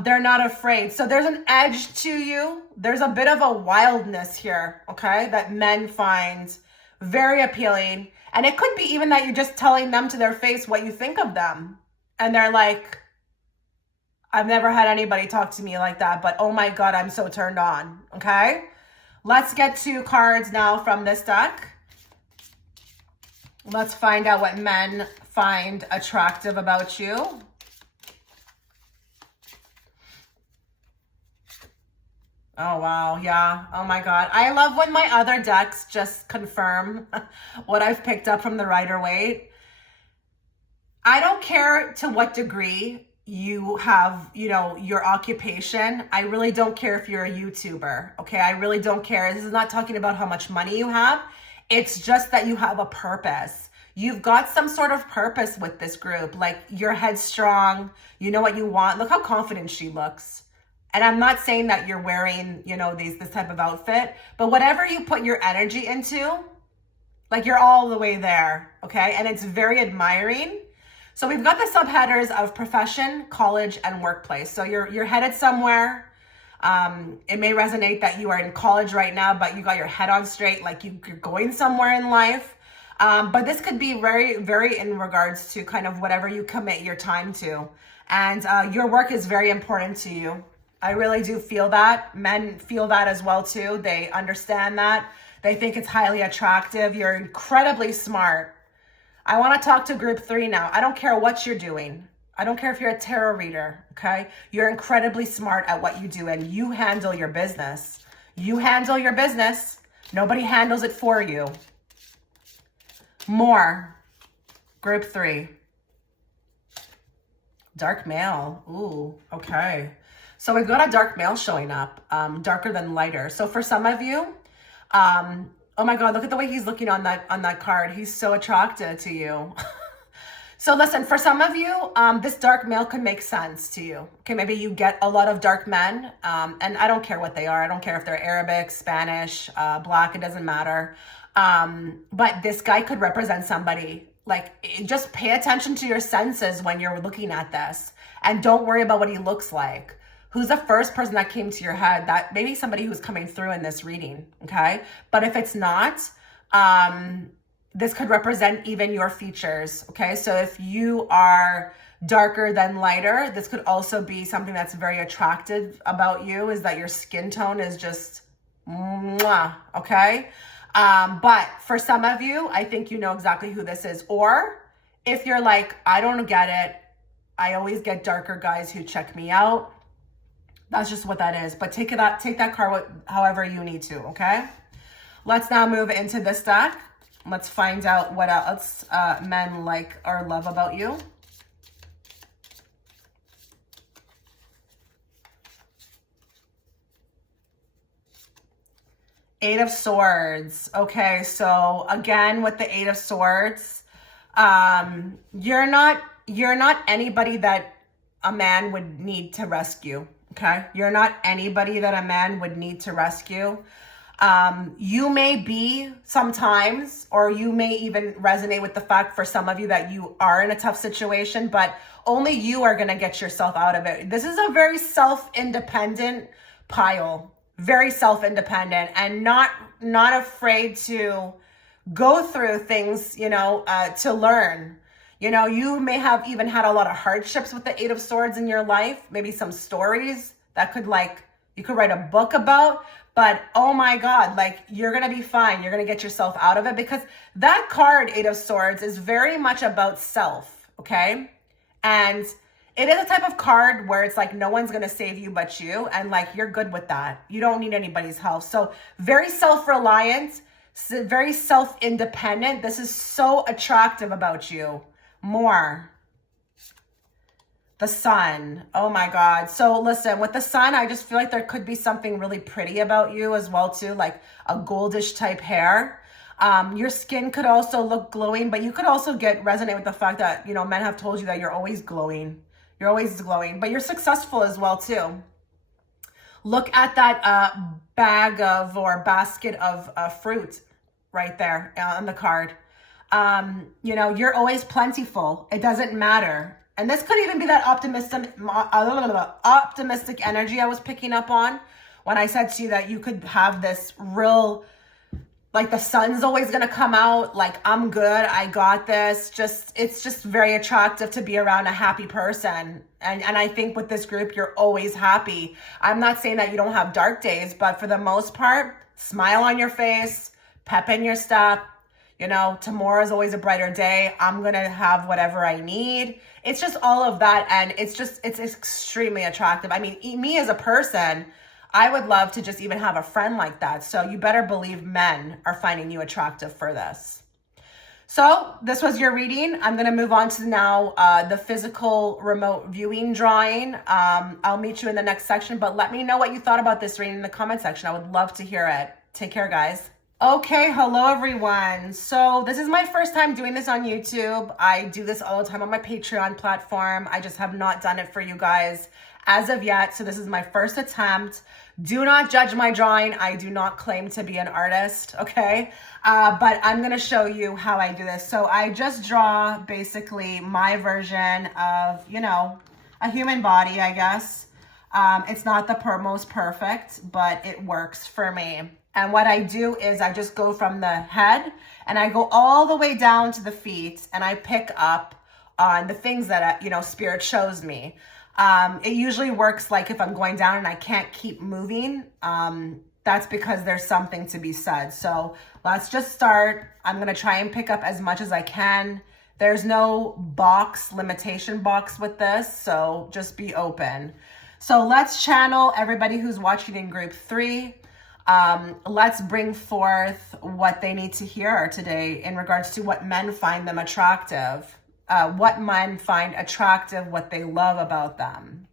They're not afraid. So there's an edge to you. There's a bit of a wildness here, okay, that men find very appealing. And it could be even that you're just telling them to their face what you think of them. And they're like, I've never had anybody talk to me like that, but oh my God, I'm so turned on. Okay. Let's get 2 cards now from this deck. Let's find out what men find attractive about you. Oh, wow. Yeah. Oh, my God. I love when my other decks just confirm what I've picked up from the Rider-Waite. I don't care to what degree you have, your occupation. I really don't care if you're a YouTuber. Okay. I really don't care. This is not talking about how much money you have. It's just that you have a purpose. You've got some sort of purpose with this group. Like, you're headstrong. You know what you want. Look how confident she looks. And I'm not saying that you're wearing, this type of outfit, but whatever you put your energy into, like, you're all the way there, okay? And it's very admiring. So we've got the subheaders of profession, college, and workplace. So you're headed somewhere. It may resonate that you are in college right now, but you got your head on straight, like you're going somewhere in life. But this could be very, very in regards to kind of whatever you commit your time to. And your work is very important to you. I really do feel that. Men feel that as well too. They understand that. They think it's highly attractive. You're incredibly smart. I want to talk to group 3 now. I don't care what you're doing. I don't care if you're a tarot reader, okay? You're incredibly smart at what you do, and you handle your business. You handle your business. Nobody handles it for you. More. Group 3. Dark male. Ooh, okay. So we've got a dark male showing up, darker than lighter. So for some of you, oh my God, look at the way he's looking on that card. He's so attracted to you. So listen, for some of you, this dark male could make sense to you. Okay, maybe you get a lot of dark men, and I don't care what they are. I don't care if they're Arabic, Spanish, Black, it doesn't matter. But this guy could represent somebody. Like, just pay attention to your senses when you're looking at this, and don't worry about what he looks like. Who's the first person that came to your head? That maybe somebody who's coming through in this reading, okay? But if it's not, this could represent even your features, okay? So if you are darker than lighter, this could also be something that's very attractive about you, is that your skin tone is just mwah, okay? But for some of you, I think you know exactly who this is. Or if you're like, I don't get it, I always get darker guys who check me out. That's just what that is. But take that card however you need to, okay? Let's now move into this deck. Let's find out what else men like or love about you. Eight of Swords. Okay, so again with the Eight of Swords, you're not anybody that a man would need to rescue. Okay, you're not anybody that a man would need to rescue. You may be sometimes, or you may even resonate with the fact for some of you that you are in a tough situation, but only you are going to get yourself out of it. This is a very self-independent pile, very self-independent, and not afraid to go through things, to learn. You may have even had a lot of hardships with the Eight of Swords in your life, maybe some stories that you could write a book about, but oh my God, you're going to be fine. You're going to get yourself out of it, because that card, Eight of Swords, is very much about self, okay? And it is a type of card where it's no one's going to save you but you, and you're good with that. You don't need anybody's help. So very self-reliant, very self-independent. This is so attractive about you. More. The Sun. Oh my God. So listen, with the Sun, I just feel like there could be something really pretty about you as well too, like a goldish type hair. Your skin could also look glowing, but you could also resonate with the fact that, men have told you that you're always glowing. You're always glowing, but you're successful as well too. Look at that bag of or basket of fruit right there on the card. You're always plentiful. It doesn't matter. And this could even be that optimistic energy I was picking up on when I said to you that you could have this real, the sun's always going to come out. I'm good. I got this. It's just very attractive to be around a happy person. And I think with this group, you're always happy. I'm not saying that you don't have dark days, but for the most part, smile on your face, pep in your step. Tomorrow's always a brighter day. I'm going to have whatever I need. It's just all of that. And it's extremely attractive. I mean, me as a person, I would love to just even have a friend like that. So you better believe men are finding you attractive for this. So this was your reading. I'm going to move on to now the physical remote viewing drawing. I'll meet you in the next section, but let me know what you thought about this reading in the comment section. I would love to hear it. Take care, guys. Okay, hello everyone. So this is my first time doing this on YouTube. I do this all the time on my Patreon platform. I just have not done it for you guys as of yet. So this is my first attempt. Do not judge my drawing. I do not claim to be an artist, okay? But I'm gonna show you how I do this. So I just draw basically my version of, a human body, I guess. It's not the most perfect, but it works for me. And what I do is I just go from the head and I go all the way down to the feet, and I pick up on the things that, Spirit shows me. It usually works if I'm going down and I can't keep moving. That's because there's something to be said. So let's just start. I'm going to try and pick up as much as I can. There's no limitation box with this, so just be open. So let's channel everybody who's watching in group 3. Let's bring forth what they need to hear today in regards to what men find them attractive, what men find attractive, what they love about them.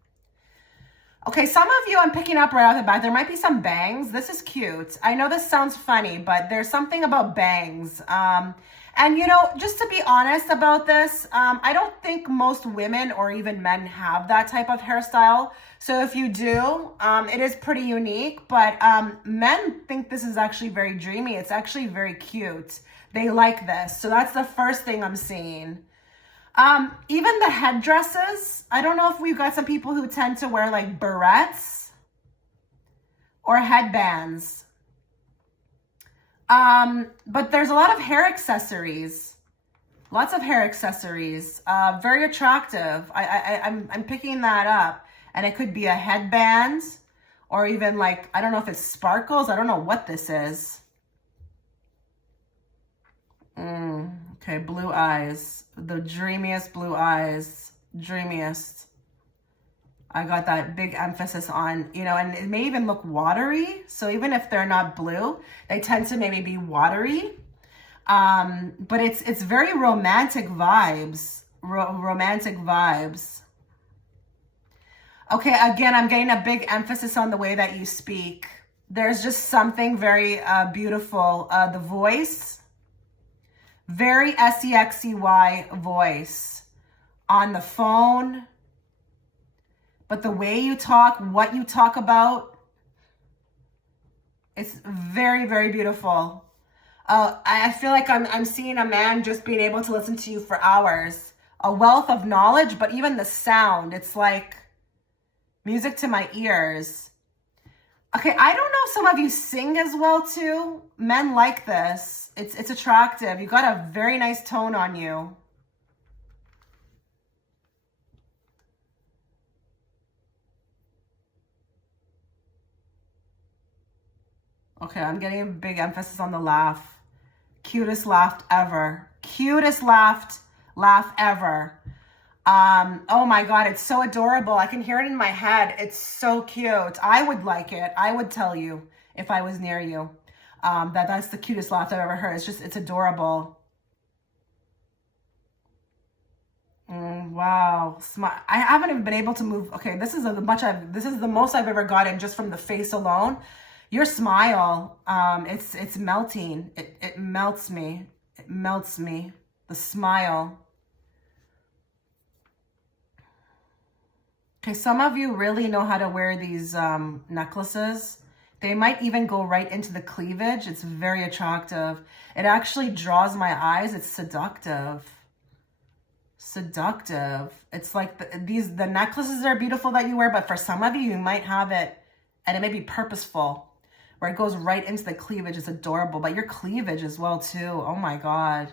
Okay, some of you I'm picking up right off the bat. There might be some bangs. This is cute. I know this sounds funny, but there's something about bangs. And just to be honest about this, I don't think most women or even men have that type of hairstyle. So if you do, it is pretty unique, but men think this is actually very dreamy. It's actually very cute. They like this. So that's the first thing I'm seeing. Even the headdresses, I don't know if we've got some people who tend to wear barrettes or headbands. But there's a lot of hair accessories, lots of hair accessories, very attractive. I'm picking that up, and it could be a headband or even I don't know if it's sparkles. I don't know what this is. Okay. Blue eyes, the dreamiest blue eyes, dreamiest. I got that big emphasis on, you know, and it may even look watery. So even if they're not blue, they tend to maybe be watery. But it's very romantic vibes, romantic vibes. Okay, again, I'm getting a big emphasis on the way that you speak. There's just something very beautiful. The voice, very sexy voice on the phone. But the way you talk, what you talk about, it's very, very beautiful. I feel like I'm seeing a man just being able to listen to you for hours. A wealth of knowledge, but even the sound, it's like music to my ears. Okay, I don't know if some of you sing as well too. Men like this. It's attractive. You got a very nice tone on you. Okay, I'm getting a big emphasis on the laugh. Cutest laugh ever. Cutest laugh ever. Oh my God, it's so adorable. I can hear it in my head. It's so cute. I would like it. I would tell you if I was near you. That's the cutest laugh I've ever heard. It's adorable. Wow. I haven't even been able to move. Okay, this is the most I've ever gotten just from the face alone. Your smile, it's melting. It melts me. It melts me. The smile. Okay, some of you really know how to wear these necklaces. They might even go right into the cleavage. It's very attractive. It actually draws my eyes. It's seductive. Seductive. It's like the necklaces are beautiful that you wear, but for some of you, you might have it, and it may be purposeful, where it goes right into the cleavage. It's adorable, but your cleavage as well too. Oh my God.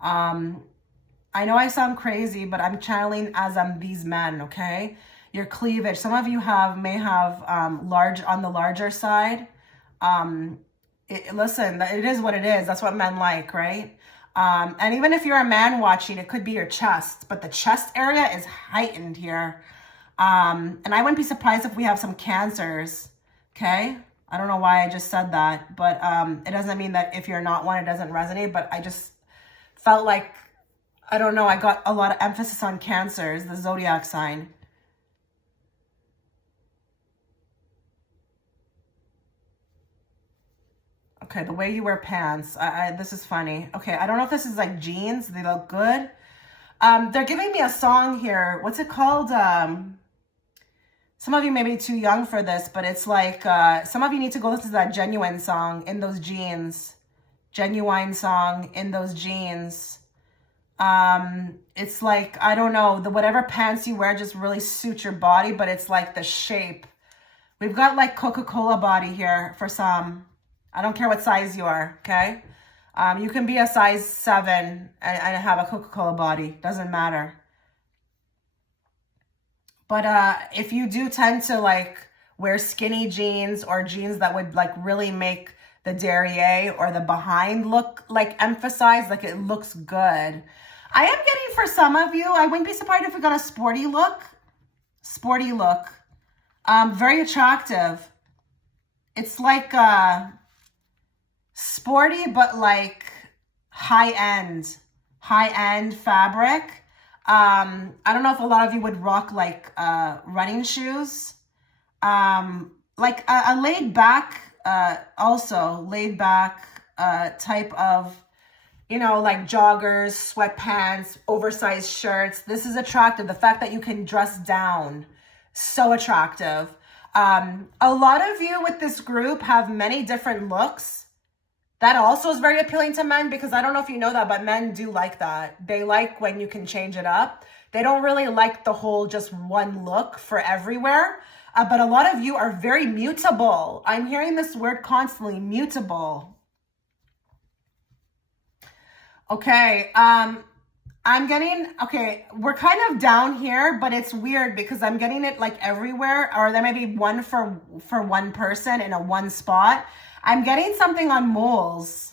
I know I sound crazy, but I'm channeling as I'm these men, okay? Your cleavage. Some of you may have large on the larger side. Listen, it is what it is. That's what men like, right? And even if you're a man watching, it could be your chest, but the chest area is heightened here. And I wouldn't be surprised if we have some cancers, okay? I don't know why I just said that, but it doesn't mean that if you're not one, it doesn't resonate, but I just felt like, I don't know, I got a lot of emphasis on cancers, the zodiac sign. Okay, the way you wear pants, this is funny. Okay, I don't know if this is like jeans. They look good. They're giving me a song here. What's it called? Some of you may be too young for this, but it's like, some of you need to go listen to that Genuine song, In Those Jeans. Genuine song, In Those Jeans. It's like, I don't know, whatever pants you wear just really suit your body, but it's like the shape. We've got like Coca-Cola body here for some. I don't care what size you are, okay? You can be a size 7 and have a Coca-Cola body. Doesn't matter. But if you do tend to like wear skinny jeans or jeans that would like really make the derriere or the behind look like emphasized, like it looks good. I am getting, for some of you, I wouldn't be surprised if we got a sporty look. Sporty look. Very attractive. It's like sporty, but like high-end fabric. I don't know if a lot of you would rock like running shoes. Like a laid back, also laid back type of, you know, like joggers, sweatpants, oversized shirts. This is attractive. The fact that you can dress down, so attractive. A lot of you with this group have many different looks. That also is very appealing to men, because I don't know if you know that, but men do like that. They like when you can change it up. They don't really like the whole just one look for everywhere. But a lot of you are very mutable. I'm hearing this word constantly, mutable. Okay, I'm getting, okay, we're kind of down here, but it's weird because I'm getting it like everywhere, or there may be one for one person in a one spot. I'm getting something on moles.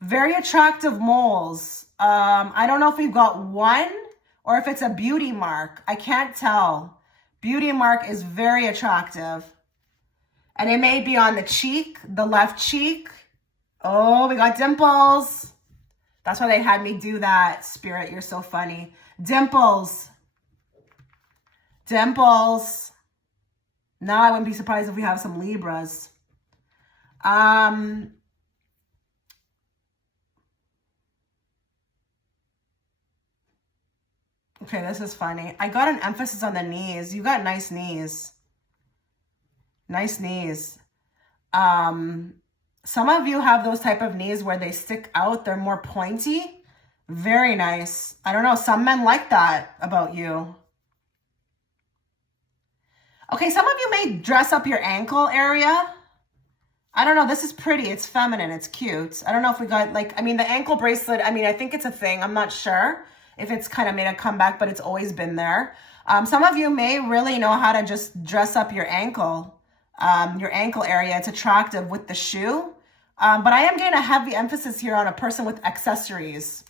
Very attractive moles. I don't know if we've got one or if it's a beauty mark. I can't tell. Beauty mark is very attractive. And it may be on the cheek, the left cheek. Oh, we got dimples. That's why they had me do that, Spirit. You're so funny. Dimples. Dimples. Now I wouldn't be surprised if we have some Libras. Okay, this is funny. I got an emphasis on the knees. You got nice knees. Nice knees. Some of you have those type of knees where they stick out. They're more pointy. Very nice. I don't know. Some men like that about you. Okay, some of you may dress up your ankle area. I don't know. This is pretty. It's feminine. It's cute. I don't know if we got like, I mean, the ankle bracelet, I mean, I think it's a thing. I'm not sure if it's kind of made a comeback, but it's always been there. Some of you may really know how to just dress up your ankle area. It's attractive with the shoe. But I am getting a heavy emphasis here on a person with accessories.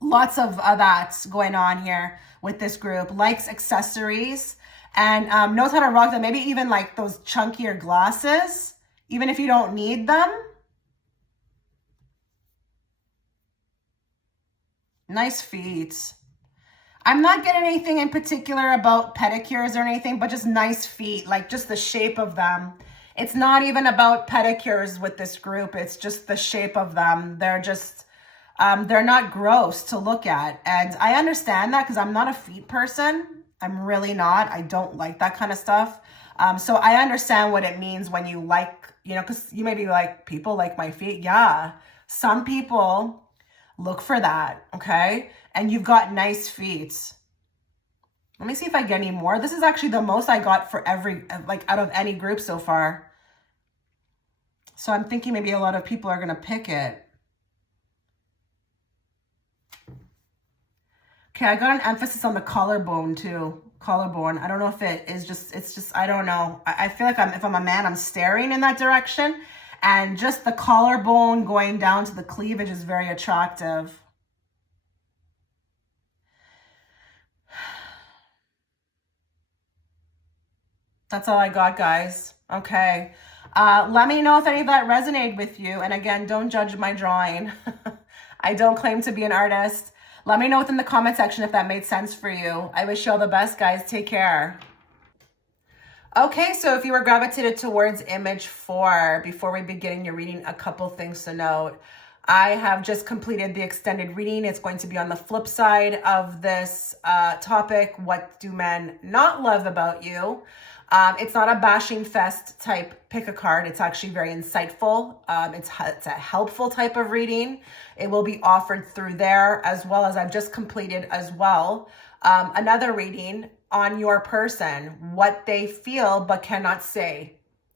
Lots of that going on here with this group. Likes accessories and knows how to rock them. Maybe even like those chunkier glasses, even if you don't need them. Nice feet. I'm not getting anything in particular about pedicures or anything, but just nice feet, like just the shape of them. It's not even about pedicures with this group. It's just the shape of them. They're just, they're not gross to look at. And I understand that because I'm not a feet person. I'm really not. I don't like that kind of stuff. So I understand what it means when you like, you know, because you may be like, people like my feet. Yeah, some people look for that, okay? And you've got nice feet. Let me see if I get any more. This is actually the most I got for every, like out of any group so far. So I'm thinking maybe a lot of people are going to pick it. Okay, I got an emphasis on the collarbone too. Collarbone. I don't know if it is just, it's just, I don't know. I feel like if I'm a man, I'm staring in that direction. And just the collarbone going down to the cleavage is very attractive. That's all I got, guys. Okay. Let me know if any of that resonated with you. And again, don't judge my drawing. I don't claim to be an artist. Let me know within the comment section if that made sense for you. I wish you all the best, guys. Take care. Okay, so if you were gravitated towards image 4, before we begin your reading, a couple things to note. I have just completed the extended reading. It's going to be on the flip side of this topic. What do men not love about you? It's not a bashing fest type pick a card. It's actually very insightful. It's a helpful type of reading. It will be offered through there, as well as I've just completed as well another reading on your person, what they feel but cannot say.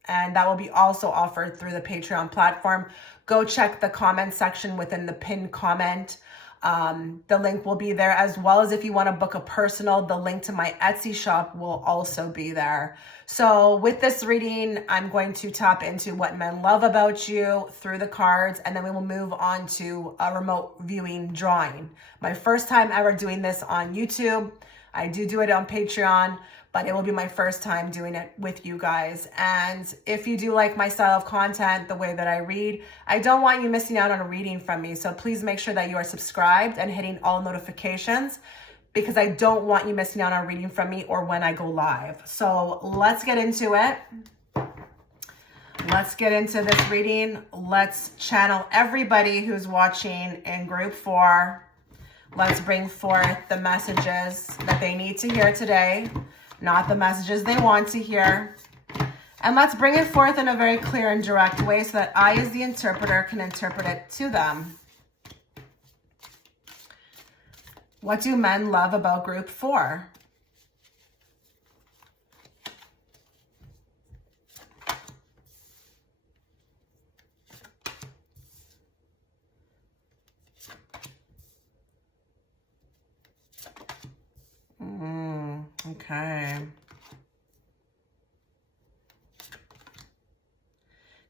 And that will be also offered through the Patreon platform. Go check the comment section within the pinned comment. The link will be there, as well as if you want to book a personal, the link to my Etsy shop will also be there. So with this reading, I'm going to tap into what men love about you through the cards, and then we will move on to a remote viewing drawing. My first time ever doing this on YouTube. I do it on Patreon, but it will be my first time doing it with you guys. And if you do like my style of content, the way that I read, I don't want you missing out on a reading from me. So please make sure that you are subscribed and hitting all notifications, because I don't want you missing out on a reading from me or when I go live. So let's get into it. Let's get into this reading. Let's channel everybody who's watching in group 4. Let's bring forth the messages that they need to hear today, not the messages they want to hear. And let's bring it forth in a very clear and direct way so that I, as the interpreter, can interpret it to them. What do men love about group 4? Okay.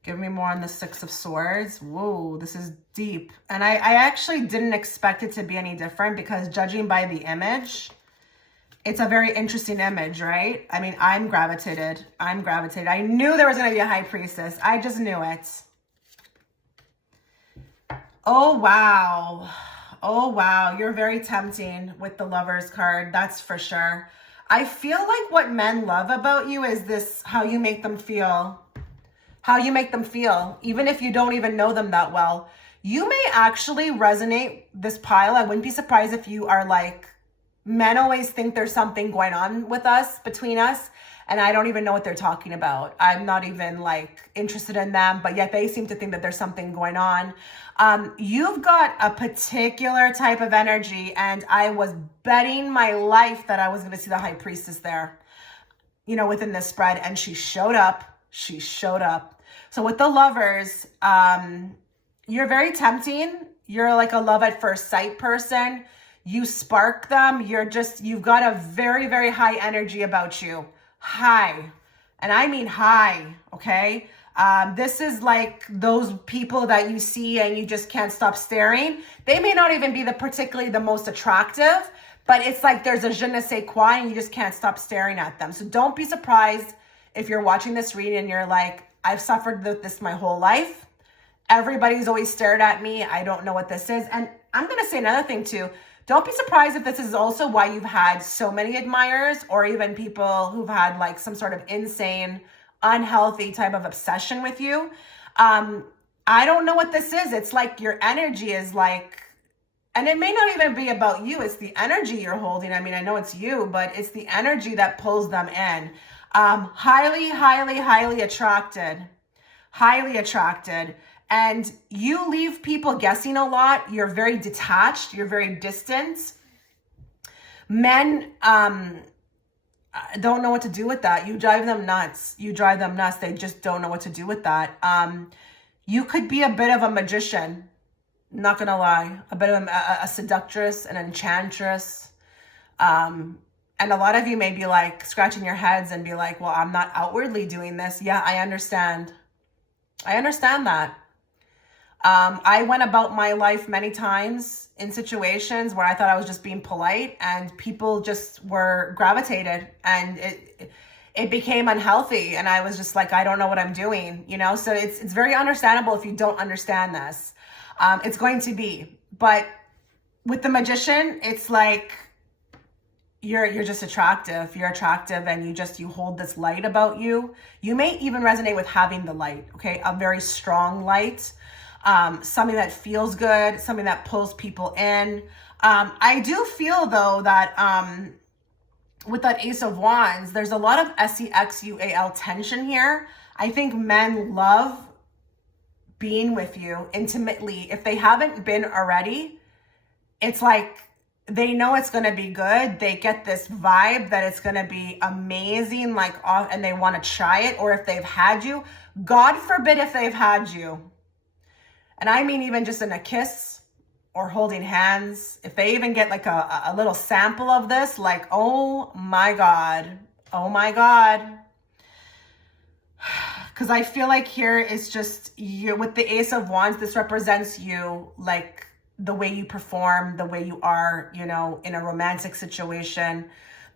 Give me more on the 6 of Swords. Whoa, this is deep. And I actually didn't expect it to be any different, because judging by the image, It's a very interesting image, right? I mean, I'm gravitated. I knew there was going to be a high priestess. I just knew it. Oh, wow. Oh, wow. You're very tempting with the Lovers card. That's for sure. I feel like what men love about you is this, how you make them feel. How you make them feel, even if you don't even know them that well. You may actually resonate this pile. I wouldn't be surprised if you are like, men always think there's something going on with us, between us, and I don't even know what they're talking about. I'm not even like interested in them, but yet they seem to think that there's something going on. You've got a particular type of energy, and I was betting my life that I was going to see the high priestess there, you know, within this spread, and she showed up. She showed up. So with the Lovers, you're very tempting. You're like a love at first sight person. You spark them. You've got a very, very high energy about you. High. And I mean high, okay? This is like those people that you see and you just can't stop staring. They may not even be particularly the most attractive, but it's like there's a je ne sais quoi and you just can't stop staring at them. So don't be surprised if you're watching this reading and you're like, I've suffered with this my whole life. Everybody's always stared at me. I don't know what this is. And I'm going to say another thing too. Don't be surprised if this is also why you've had so many admirers, or even people who've had like some sort of insane, unhealthy type of obsession with you. I don't know what this is. It's like your energy is like, and it may not even be about you. It's the energy you're holding. I mean, I know it's you, but it's the energy that pulls them in. Highly, highly, highly attracted. Highly attracted. And you leave people guessing a lot. You're very detached. You're very distant. Men don't know what to do with that. You drive them nuts. You drive them nuts. They just don't know what to do with that. You could be a bit of a magician. Not going to lie. A bit of a seductress, an enchantress. And a lot of you may be like scratching your heads and be like, well, I'm not outwardly doing this. Yeah, I understand. I understand that. I went about my life many times in situations where I thought I was just being polite and people just were gravitated, and it became unhealthy. And I was just like, I don't know what I'm doing, you know? So it's very understandable if you don't understand this. It's going to be, but with the magician, it's like, you're just attractive. You're attractive and you hold this light about you. You may even resonate with having the light, okay? A very strong light. Something that feels good, something that pulls people in. I do feel though that with that Ace of Wands, there's a lot of sexual tension here. I think men love being with you intimately. If they haven't been already, it's like they know it's going to be good. They get this vibe that it's going to be amazing, like, and they want to try it. Or if they've had you, God forbid if they've had you. And I mean, even just in a kiss or holding hands, if they even get like a little sample of this, like, oh my God, oh my God. Because I feel like here it's just you with the Ace of Wands, this represents you, like the way you perform, the way you are, you know, in a romantic situation,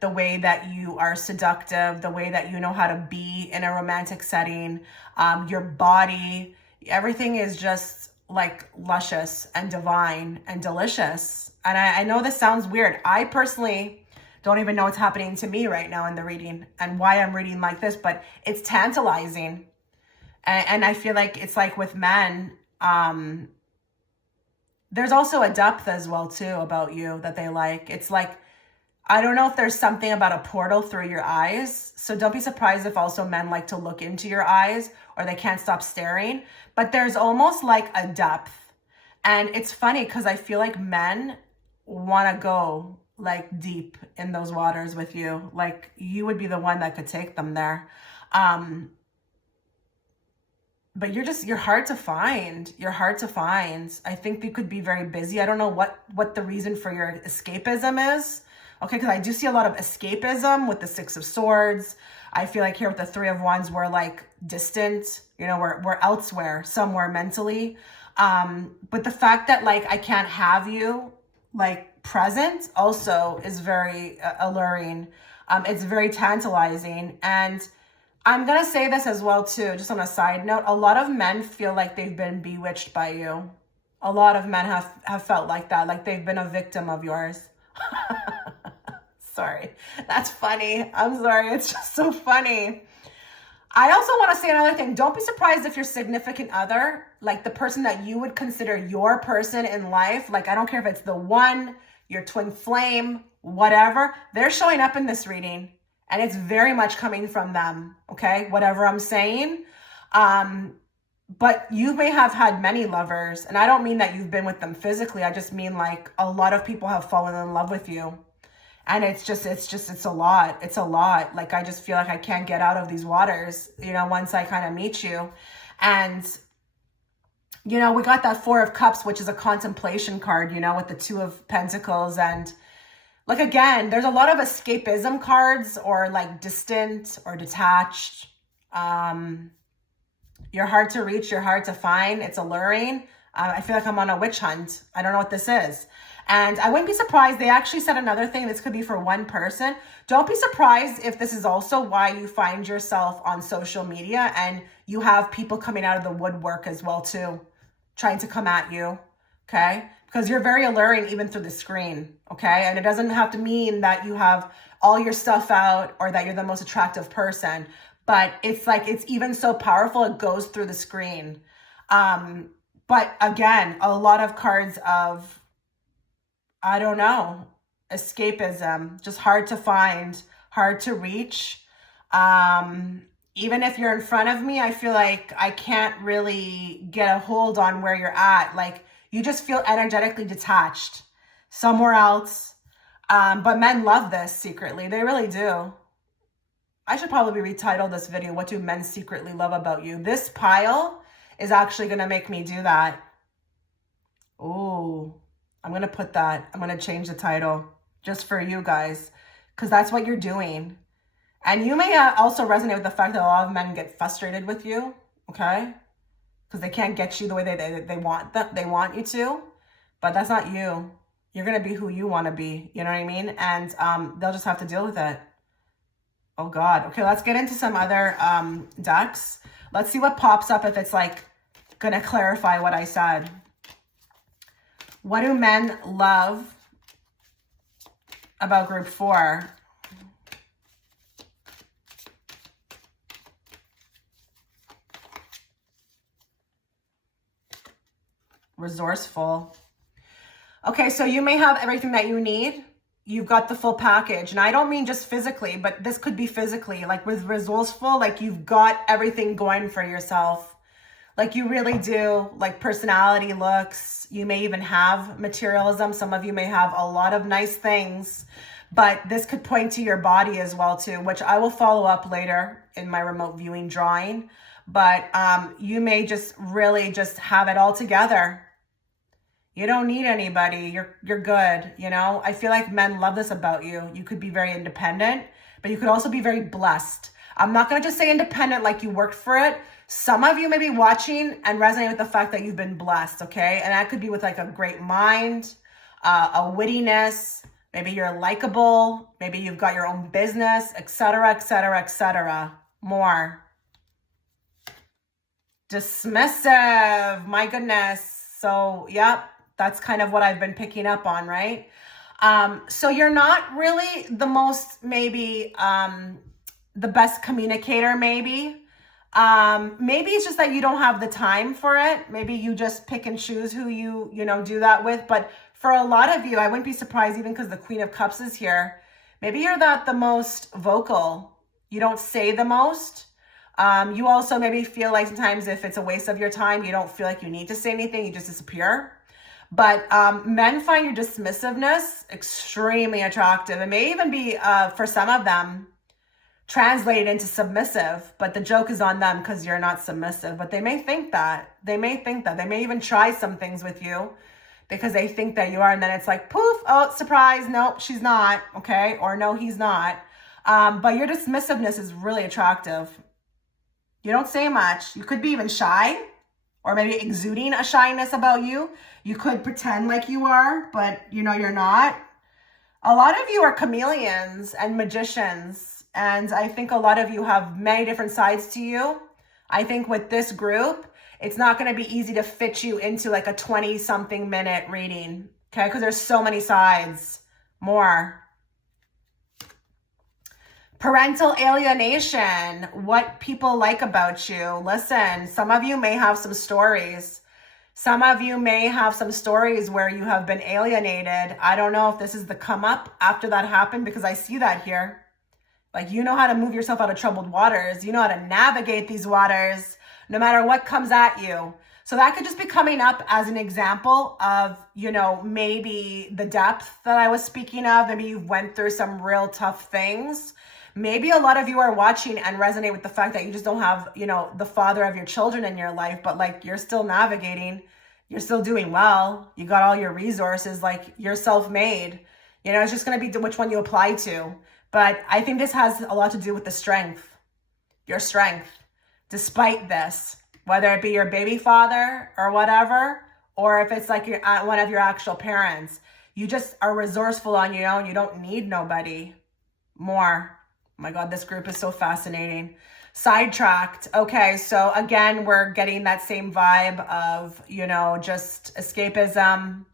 the way that you are seductive, the way that you know how to be in a romantic setting, your body, everything is just like luscious and divine and delicious. And I know this sounds weird. I personally don't even know what's happening to me right now in the reading and why I'm reading like this, but it's tantalizing. And I feel like it's like with men, there's also a depth as well too about you that they like. It's like, I don't know if there's something about a portal through your eyes. So don't be surprised if also men like to look into your eyes or they can't stop staring. But there's almost like a depth. And it's funny because I feel like men want to go like deep in those waters with you. Like you would be the one that could take them there. But you're hard to find. You're hard to find. I think you could be very busy. I don't know what the reason for your escapism is. Okay, because I do see a lot of escapism with the Six of Swords. I feel like here with the Three of Wands, we're like distant, you know, we're elsewhere, somewhere mentally. But the fact that like I can't have you, like present also is very alluring. It's very tantalizing. And I'm going to say this as well, too, just on a side note. A lot of men feel like they've been bewitched by you. A lot of men have felt like that, like they've been a victim of yours. Sorry, that's funny. I'm sorry. It's just so funny. I also want to say another thing. Don't be surprised if your significant other, like the person that you would consider your person in life, like I don't care if it's the one, your twin flame, whatever, they're showing up in this reading and it's very much coming from them, okay? Whatever I'm saying. But you may have had many lovers, and I don't mean that you've been with them physically. I just mean like a lot of people have fallen in love with you. And it's a lot. It's a lot. Like, I just feel like I can't get out of these waters, you know, once I kind of meet you. And, you know, we got that Four of Cups, which is a contemplation card, you know, with the Two of Pentacles. And like, again, there's a lot of escapism cards, or like distant or detached. You're hard to reach. You're hard to find. It's alluring. I feel like I'm on a witch hunt. I don't know what this is. And I wouldn't be surprised. They actually said another thing. This could be for one person. Don't be surprised if this is also why you find yourself on social media and you have people coming out of the woodwork as well too, trying to come at you, okay? Because you're very alluring even through the screen, okay? And it doesn't have to mean that you have all your stuff out or that you're the most attractive person. But it's like, it's even so powerful, it goes through the screen. But again, a lot of cards of, I don't know, escapism, just hard to find, hard to reach. Even if you're in front of me, I feel like I can't really get a hold on where you're at. Like, you just feel energetically detached somewhere else. But men love this secretly. They really do. I should probably retitle this video, What Do Men Secretly Love About You? This pile is actually going to make me do that. Ooh. I'm going to put that. I'm going to change the title just for you guys, because that's what you're doing. And you may also resonate with the fact that a lot of men get frustrated with you, okay? Because they can't get you the way they want you to, but that's not you. You're going to be who you want to be, you know what I mean? And they'll just have to deal with it. Oh, God. Okay, let's get into some other decks. Let's see what pops up if it's like going to clarify what I said. What do men love about group 4? Resourceful. Okay, so you may have everything that you need. You've got the full package. And I don't mean just physically, but this could be physically. Like with resourceful, like you've got everything going for yourself. Like you really do, like personality, looks. You may even have materialism. Some of you may have a lot of nice things, but this could point to your body as well too, which I will follow up later in my remote viewing drawing. But you may just really just have it all together. You don't need anybody. You're good. You know, I feel like men love this about you. You could be very independent, but you could also be very blessed. I'm not going to just say independent like you worked for it. Some of you may be watching and resonate with the fact that you've been blessed, okay? And that could be with like a great mind, a wittiness. Maybe you're likable. Maybe you've got your own business, etc., etc., etc. More. Dismissive. My goodness. So, yep, that's kind of what I've been picking up on, right? So you're not really the most, maybe, the best communicator, maybe. Maybe it's just that you don't have the time for it. Maybe you just pick and choose who you do that with. But for a lot of you, I wouldn't be surprised, even because the Queen of Cups is here. Maybe you're not the most vocal. You don't say the most. You also maybe feel like sometimes if it's a waste of your time, you don't feel like you need to say anything. You just disappear. But men find your dismissiveness extremely attractive. It may even be, for some of them, translated into submissive, but the joke is on them because you're not submissive. But they may think that. They may even try some things with you because they think that you are. And then it's like, poof, oh, surprise. Nope, she's not. Okay. Or no, he's not. But your dismissiveness is really attractive. You don't say much. You could be even shy. or maybe exuding a shyness about you. You could pretend like you are, but you know you're not. A lot of you are chameleons and magicians, and I think a lot of you have many different sides to you. I think with this group, it's not going to be easy to fit you into like a 20-something minute reading, okay? Because there's so many sides. More. Parental alienation, what people like about you. Listen, some of you may have some stories. Some of you may have some stories where you have been alienated. I don't know if this is the come up after that happened, because I see that here. Like, you know how to move yourself out of troubled waters. You know how to navigate these waters no matter what comes at you. So that could just be coming up as an example of, you know, maybe the depth that I was speaking of. Maybe you went through some real tough things. Maybe a lot of you are watching and resonate with the fact that you just don't have, you know, the father of your children in your life, but like you're still navigating, you're still doing well. You got all your resources, like you're self-made. You know, it's just going to be which one you apply to. But I think this has a lot to do with the strength, your strength, despite this, whether it be your baby father or whatever, or if it's like your one of your actual parents. You just are resourceful on your own. You don't need nobody. More. Oh my God, this group is so fascinating. Sidetracked. Okay, so again, we're getting that same vibe of, you know, just escapism.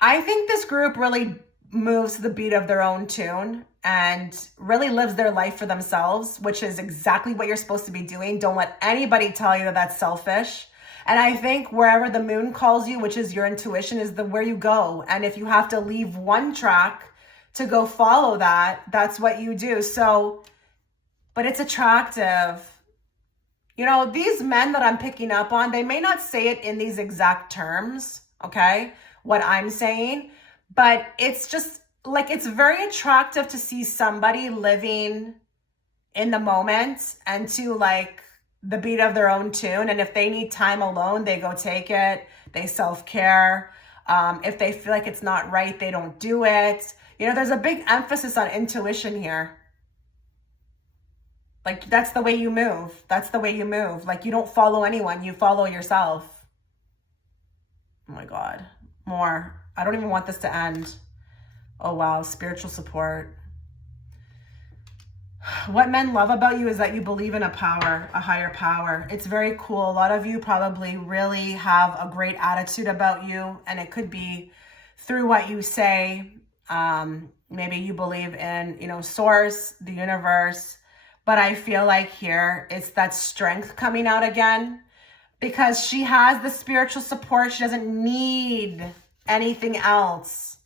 I think this group really moves to the beat of their own tune and really lives their life for themselves, which is exactly what you're supposed to be doing. Don't let anybody tell you that that's selfish. And I think wherever the moon calls you, which is your intuition, is where you go. And if you have to leave one track to go follow that, that's what you do. So, but it's attractive. You know, these men that I'm picking up on, they may not say it in these exact terms, okay, what I'm saying, but it's just like, it's very attractive to see somebody living in the moment and to like the beat of their own tune. And if they need time alone, they go take it. They self-care. If they feel like it's not right, they don't do it. You know, there's a big emphasis on intuition here. Like, that's the way you move. That's the way you move. Like, you don't follow anyone. You follow yourself. Oh my God. More. I don't even want this to end. Oh, wow. Spiritual support. What men love about you is that you believe in a power, a higher power. It's very cool. A lot of you probably really have a great attitude about you, and it could be through what you say. Maybe you believe in, you know, source, the universe, but I feel like here it's that strength coming out again, because she has the spiritual support. She doesn't need anything else.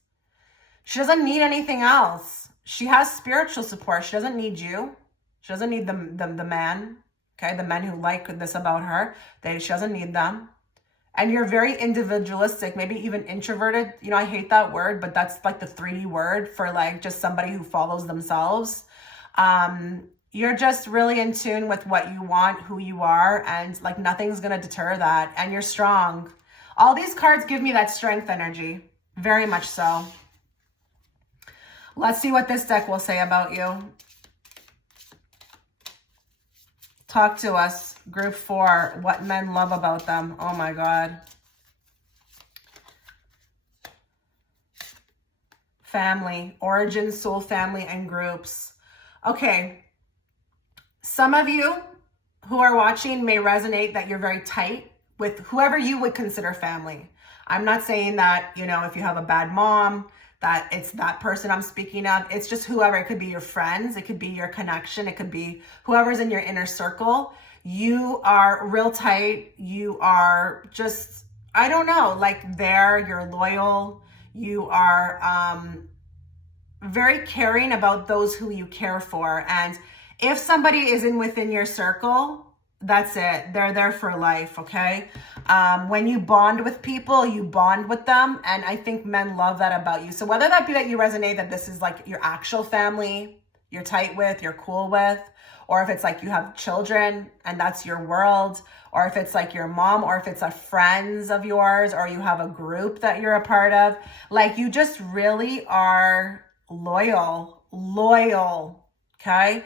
She doesn't need anything else. She has spiritual support. She doesn't need you. She doesn't need the man. Okay, the men who like this about her, she doesn't need them. And you're very individualistic, maybe even introverted. You know, I hate that word, but that's like the 3D word for like just somebody who follows themselves. You're just really in tune with what you want, who you are, and like nothing's going to deter that. And you're strong. All these cards give me that strength energy. Very much so. Let's see what this deck will say about you. Talk to us. Group 4. What men love about them. Oh my God. Family. Origin, soul, family, and groups. Okay. Some of you who are watching may resonate that you're very tight with whoever you would consider family. I'm not saying that, you know, if you have a bad mom, that it's that person I'm speaking of. It's just whoever. It could be your friends. It could be your connection. It could be whoever's in your inner circle. You are real tight. You are just, I don't know, like you're loyal. You are very caring about those who you care for. And if somebody is within your circle, that's it. They're there for life, okay? When you bond with people, you bond with them. And I think men love that about you. So whether that be that you resonate that this is like your actual family, you're tight with, you're cool with, or if it's like you have children and that's your world, or if it's like your mom, or if it's a friends of yours, or you have a group that you're a part of, like you just really are loyal, okay?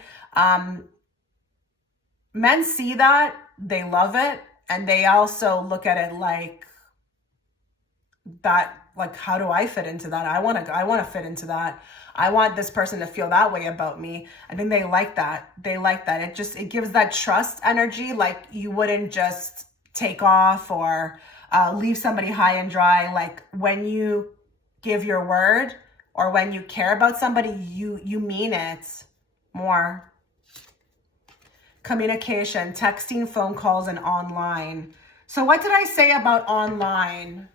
Men see that, they love it, And they also look at it like that, like, how do I fit into that? I want to fit into that. I want this person to feel that way about me. I think they like that. They like that. It gives that trust energy. Like, you wouldn't just take off or leave somebody high and dry. Like, when you give your word or when you care about somebody, you mean it more. Communication, texting, phone calls, and online. So what did I say about online?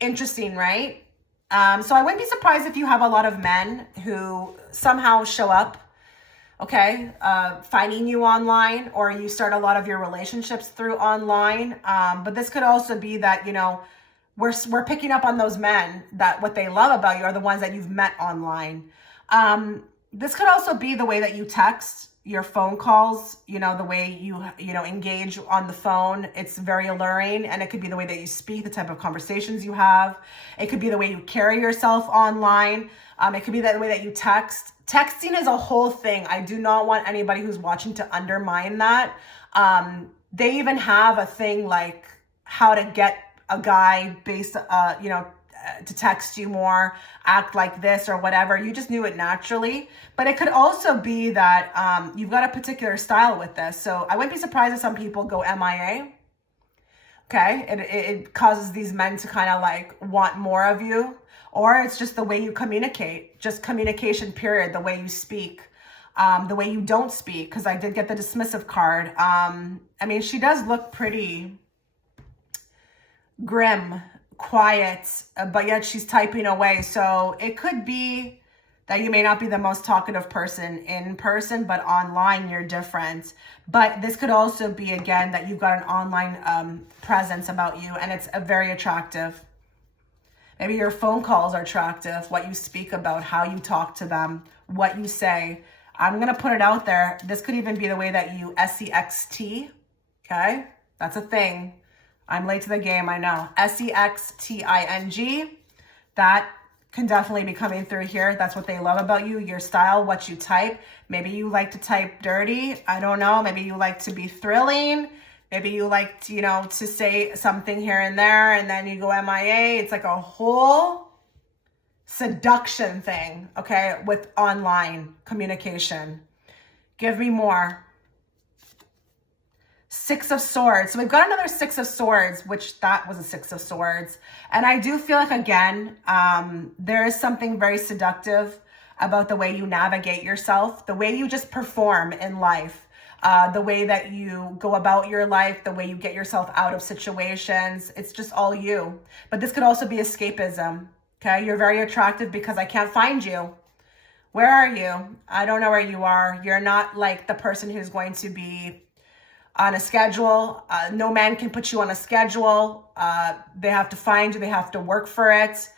Interesting, right? So I wouldn't be surprised if you have a lot of men who somehow show up, okay, finding you online, or you start a lot of your relationships through online. But this could also be that, we're picking up on those men that what they love about you are the ones that you've met online. This could also be the way that you text, your phone calls, the way you engage on the phone. It's very alluring. And it could be the way that you speak, the type of conversations you have. It could be the way you carry yourself online. It could be the way that you text. Texting is a whole thing. I do not want anybody who's watching to undermine that. They even have a thing like how to get a guy based, to text you more, act like this or whatever. You just knew it naturally. But it could also be that you've got a particular style with this. So I wouldn't be surprised if some people go MIA. Okay, it causes these men to kind of like want more of you. Or it's just the way you communicate, just communication period, the way you speak, the way you don't speak. Because I did get the dismissive card. She does look pretty grim, quiet, but yet she's typing away. So it could be that you may not be the most talkative person in person, but online you're different. But this could also be, again, that you've got an online presence about you, and it's very attractive. Maybe your phone calls are attractive, what you speak about, how you talk to them, what you say. I'm going to put it out there. This could even be the way that you sext, okay? That's a thing. I'm late to the game, I know. sexting. That can definitely be coming through here. That's what they love about you, your style, what you type. Maybe you like to type dirty. I don't know. Maybe you like to be thrilling. Maybe you like to, to say something here and there, and then you go MIA. It's like a whole seduction thing, okay, with online communication. Give me more. Six of Swords. So we've got another Six of Swords, which that was a Six of Swords. And I do feel like, again, there is something very seductive about the way you navigate yourself, the way you just perform in life, the way that you go about your life, the way you get yourself out of situations. It's just all you. But this could also be escapism. Okay, you're very attractive because I can't find you. Where are you? I don't know where you are. You're not like the person who's going to be on a schedule. No man can put you on a schedule. They have to find you. They have to work for it.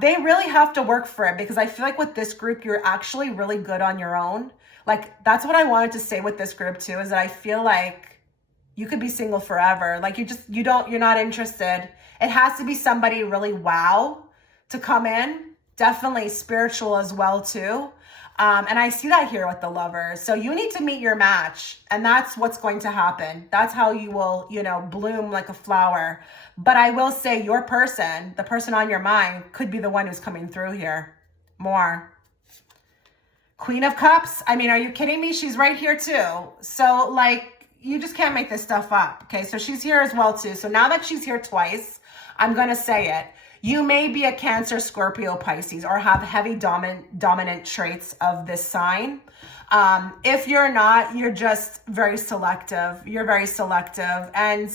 They really have to work for it, because I feel like with this group, you're actually really good on your own. Like, that's what I wanted to say with this group too, is that I feel like you could be single forever. Like, you're not interested. It has to be somebody really wow to come in. Definitely spiritual as well too. And I see that here with the Lovers. So you need to meet your match, and that's what's going to happen. That's how you will, bloom like a flower. But I will say your person, the person on your mind, could be the one who's coming through here more. Queen of Cups. Are you kidding me? She's right here too. So like, you just can't make this stuff up. Okay. So she's here as well too. So now that she's here twice, I'm going to say it. You may be a Cancer, Scorpio, Pisces, or have heavy dominant traits of this sign. If you're not, you're just very selective. You're very selective, and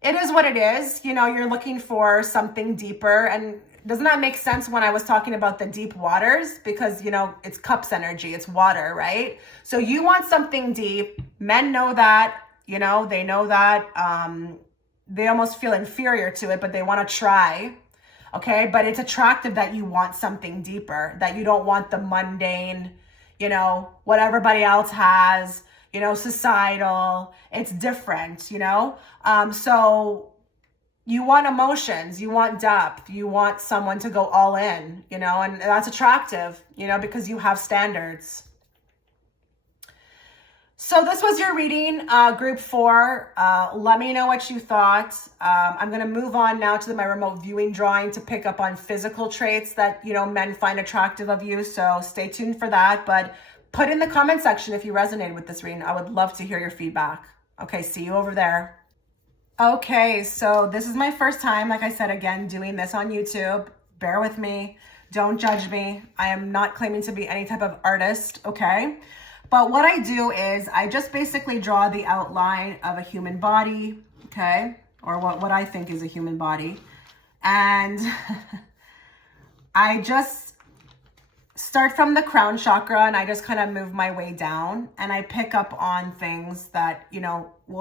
it is what it is. You're looking for something deeper. And doesn't that make sense when I was talking about the deep waters? Because, it's cups energy, it's water, right? So you want something deep. Men know that, they know that. They almost feel inferior to it, but they want to try. Okay. But it's attractive that you want something deeper, that you don't want the mundane, what everybody else has, societal. It's different, so you want emotions, you want depth, you want someone to go all in, and that's attractive, because you have standards. So this was your reading, group 4. Let me know what you thought. I'm going to move on now to my remote viewing drawing to pick up on physical traits that, men find attractive of you. So stay tuned for that. But put in the comment section if you resonated with this reading. I would love to hear your feedback. Okay, see you over there. Okay, so this is my first time, like I said, again, doing this on YouTube. Bear with me. Don't judge me. I am not claiming to be any type of artist, okay? But what I do is I just basically draw the outline of a human body, okay? Or what I think is a human body. And I just start from the crown chakra and I just kind of move my way down and I pick up on things that,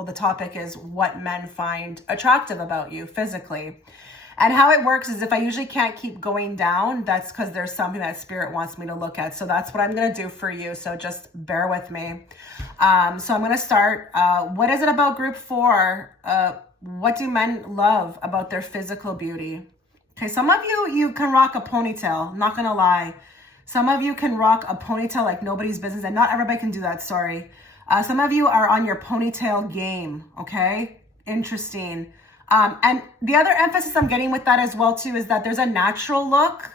the topic is what men find attractive about you physically. And how it works is if I usually can't keep going down, that's because there's something that spirit wants me to look at. So that's what I'm going to do for you. So just bear with me. So I'm going to start. What is it about group 4? What do men love about their physical beauty? Okay, some of you can rock a ponytail. I'm not going to lie. Some of you can rock a ponytail like nobody's business. And not everybody can do that, sorry. Some of you are on your ponytail game, okay? Interesting. And the other emphasis I'm getting with that as well too is that there's a natural look.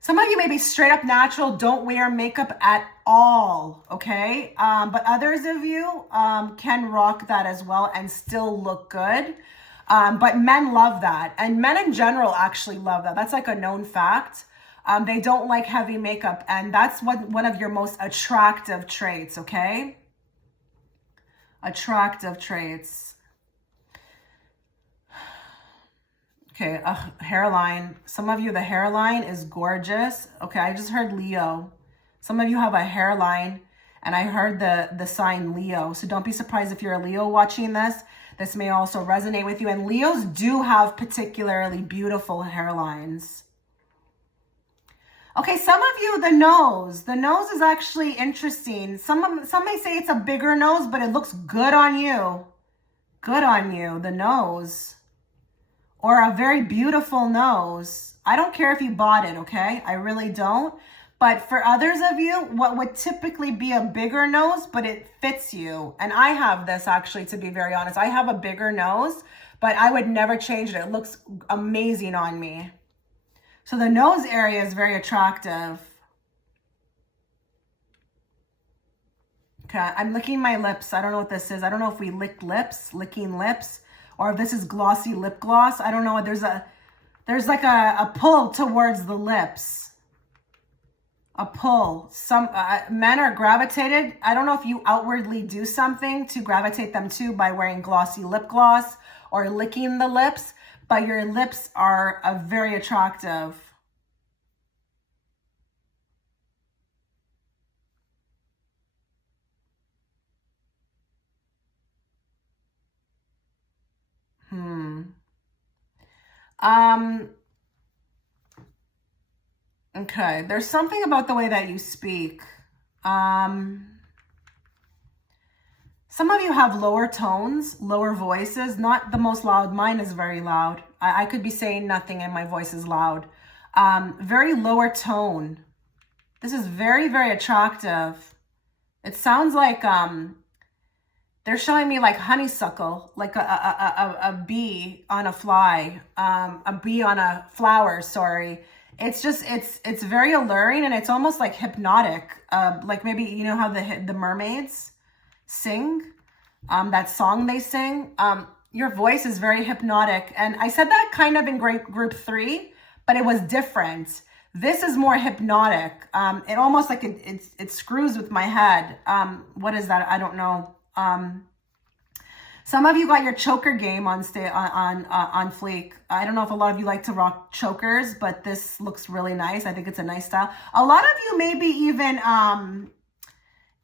Some of you may be straight up natural, don't wear makeup at all, okay? But others of you can rock that as well and still look good. But men love that. And men in general actually love that. That's like a known fact. They don't like heavy makeup. And that's one of your most attractive traits, okay? Attractive traits. Okay, hairline. Some of you, the hairline is gorgeous. Okay, I just heard Leo. Some of you have a hairline, and I heard the sign Leo. So don't be surprised if you're a Leo watching this. This may also resonate with you. And Leos do have particularly beautiful hairlines. Okay, some of you, the nose. The nose is actually interesting. Some may say it's a bigger nose, but it looks good on you. Good on you, the nose. Or a very beautiful nose. I don't care if you bought it, okay? I really don't. But for others of you, what would typically be a bigger nose, but it fits you. And I have this actually, to be very honest. I have a bigger nose, but I would never change it. It looks amazing on me. So the nose area is very attractive. Okay, I'm licking my lips. I don't know what this is. I don't know if we lick lips, licking lips. Or if this is glossy lip gloss. I don't know. There's like a pull towards the lips. A pull. Some men are gravitated. I don't know if you outwardly do something to gravitate them to by wearing glossy lip gloss or licking the lips, but your lips are very attractive. Okay, there's something about the way that you speak. Some of you have lower tones, lower voices, not the most loud. Mine is very loud. I could be saying nothing and my voice is loud. Very lower tone. This is very, very attractive. It sounds like they're showing me like honeysuckle, like a bee on a fly, a bee on a flower, sorry. It's just, it's very alluring and it's almost like hypnotic. Like maybe, you know how the mermaids sing, that song they sing. Your voice is very hypnotic. And I said that kind of in group 3, but it was different. This is more hypnotic. It almost like it screws with my head. What is that? I don't know. Some of you got your choker game on fleek. I don't know if a lot of you like to rock chokers, but this looks really nice. I think it's a nice style. A lot of you maybe even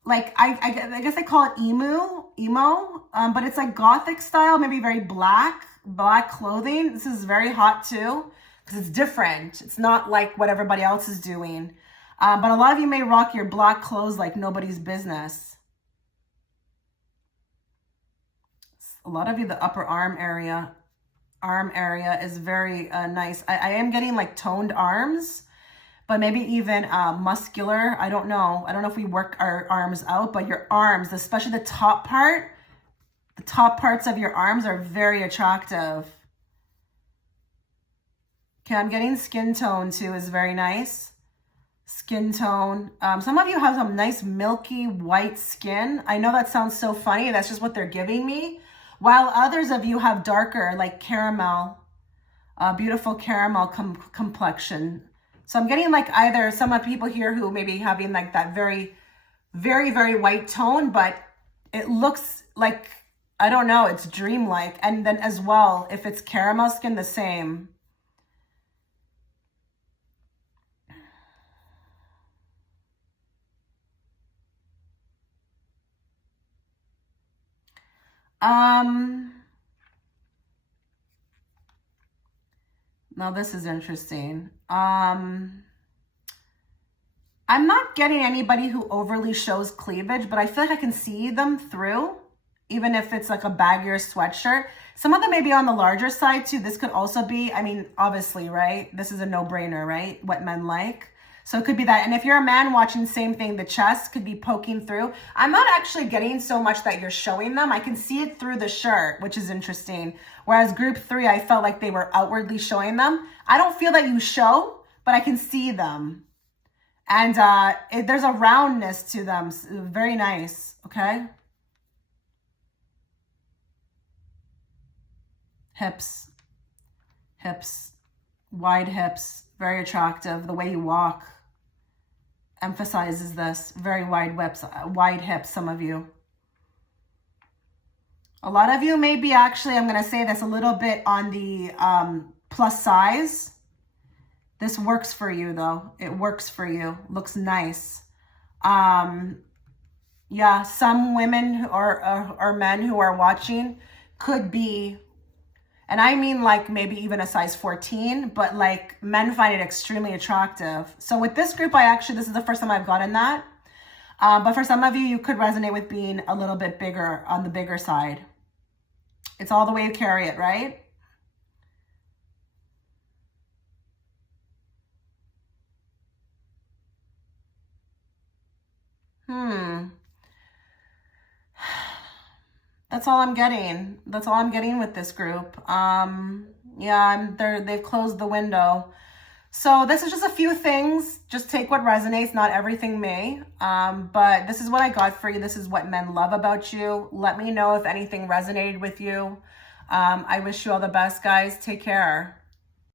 like I guess I call it emo, but it's like gothic style, maybe very black clothing. This is very hot too because it's different. It's not like what everybody else is doing. But a lot of you may rock your black clothes like nobody's business. A lot of you, the upper arm area is very nice. I am getting like toned arms, but maybe even muscular. I don't know. I don't know if we work our arms out, but your arms, especially the top parts of your arms are very attractive. Okay, I'm getting skin tone too is very nice. Skin tone. Some of you have some nice milky white skin. I know that sounds so funny. That's just what they're giving me. While others of you have darker, like caramel, beautiful caramel complexion. So I'm getting like either some of people here who may be having like that very, very, very white tone, but it looks like, I don't know, it's dreamlike. And then as well, if it's caramel skin, the same. Now this is interesting. I'm not getting anybody who overly shows cleavage, but I feel like I can see them through, even if it's like a baggier sweatshirt. Some of them may be on the larger side too. This could also be, I mean, obviously, right? This is a no-brainer, right? What men like. So it could be that. And if you're a man watching, same thing, the chest could be poking through. I'm not actually getting so much that you're showing them. I can see it through the shirt, which is interesting. Whereas group 3, I felt like they were outwardly showing them. I don't feel that you show, but I can see them. And there's a roundness to them. Very nice, okay? Hips, wide hips, very attractive. The way you walk emphasizes this. Very wide hips, some of you. A lot of you may be actually, I'm going to say this, a little bit on the plus size. This works for you though. It works for you. Looks nice. Yeah, some women or men who are watching could be, and I mean like maybe even a size 14, but like men find it extremely attractive. So with this group, this is the first time I've gotten that. But for some of you, you could resonate with being a little bit bigger, on the bigger side. It's all the way you carry it, right? That's all I'm getting. That's all I'm getting with this group. Yeah, they've closed the window. So this is just a few things. Just take what resonates. Not everything may. But this is what I got for you. This is what men love about you. Let me know if anything resonated with you. I wish you all the best, guys. Take care.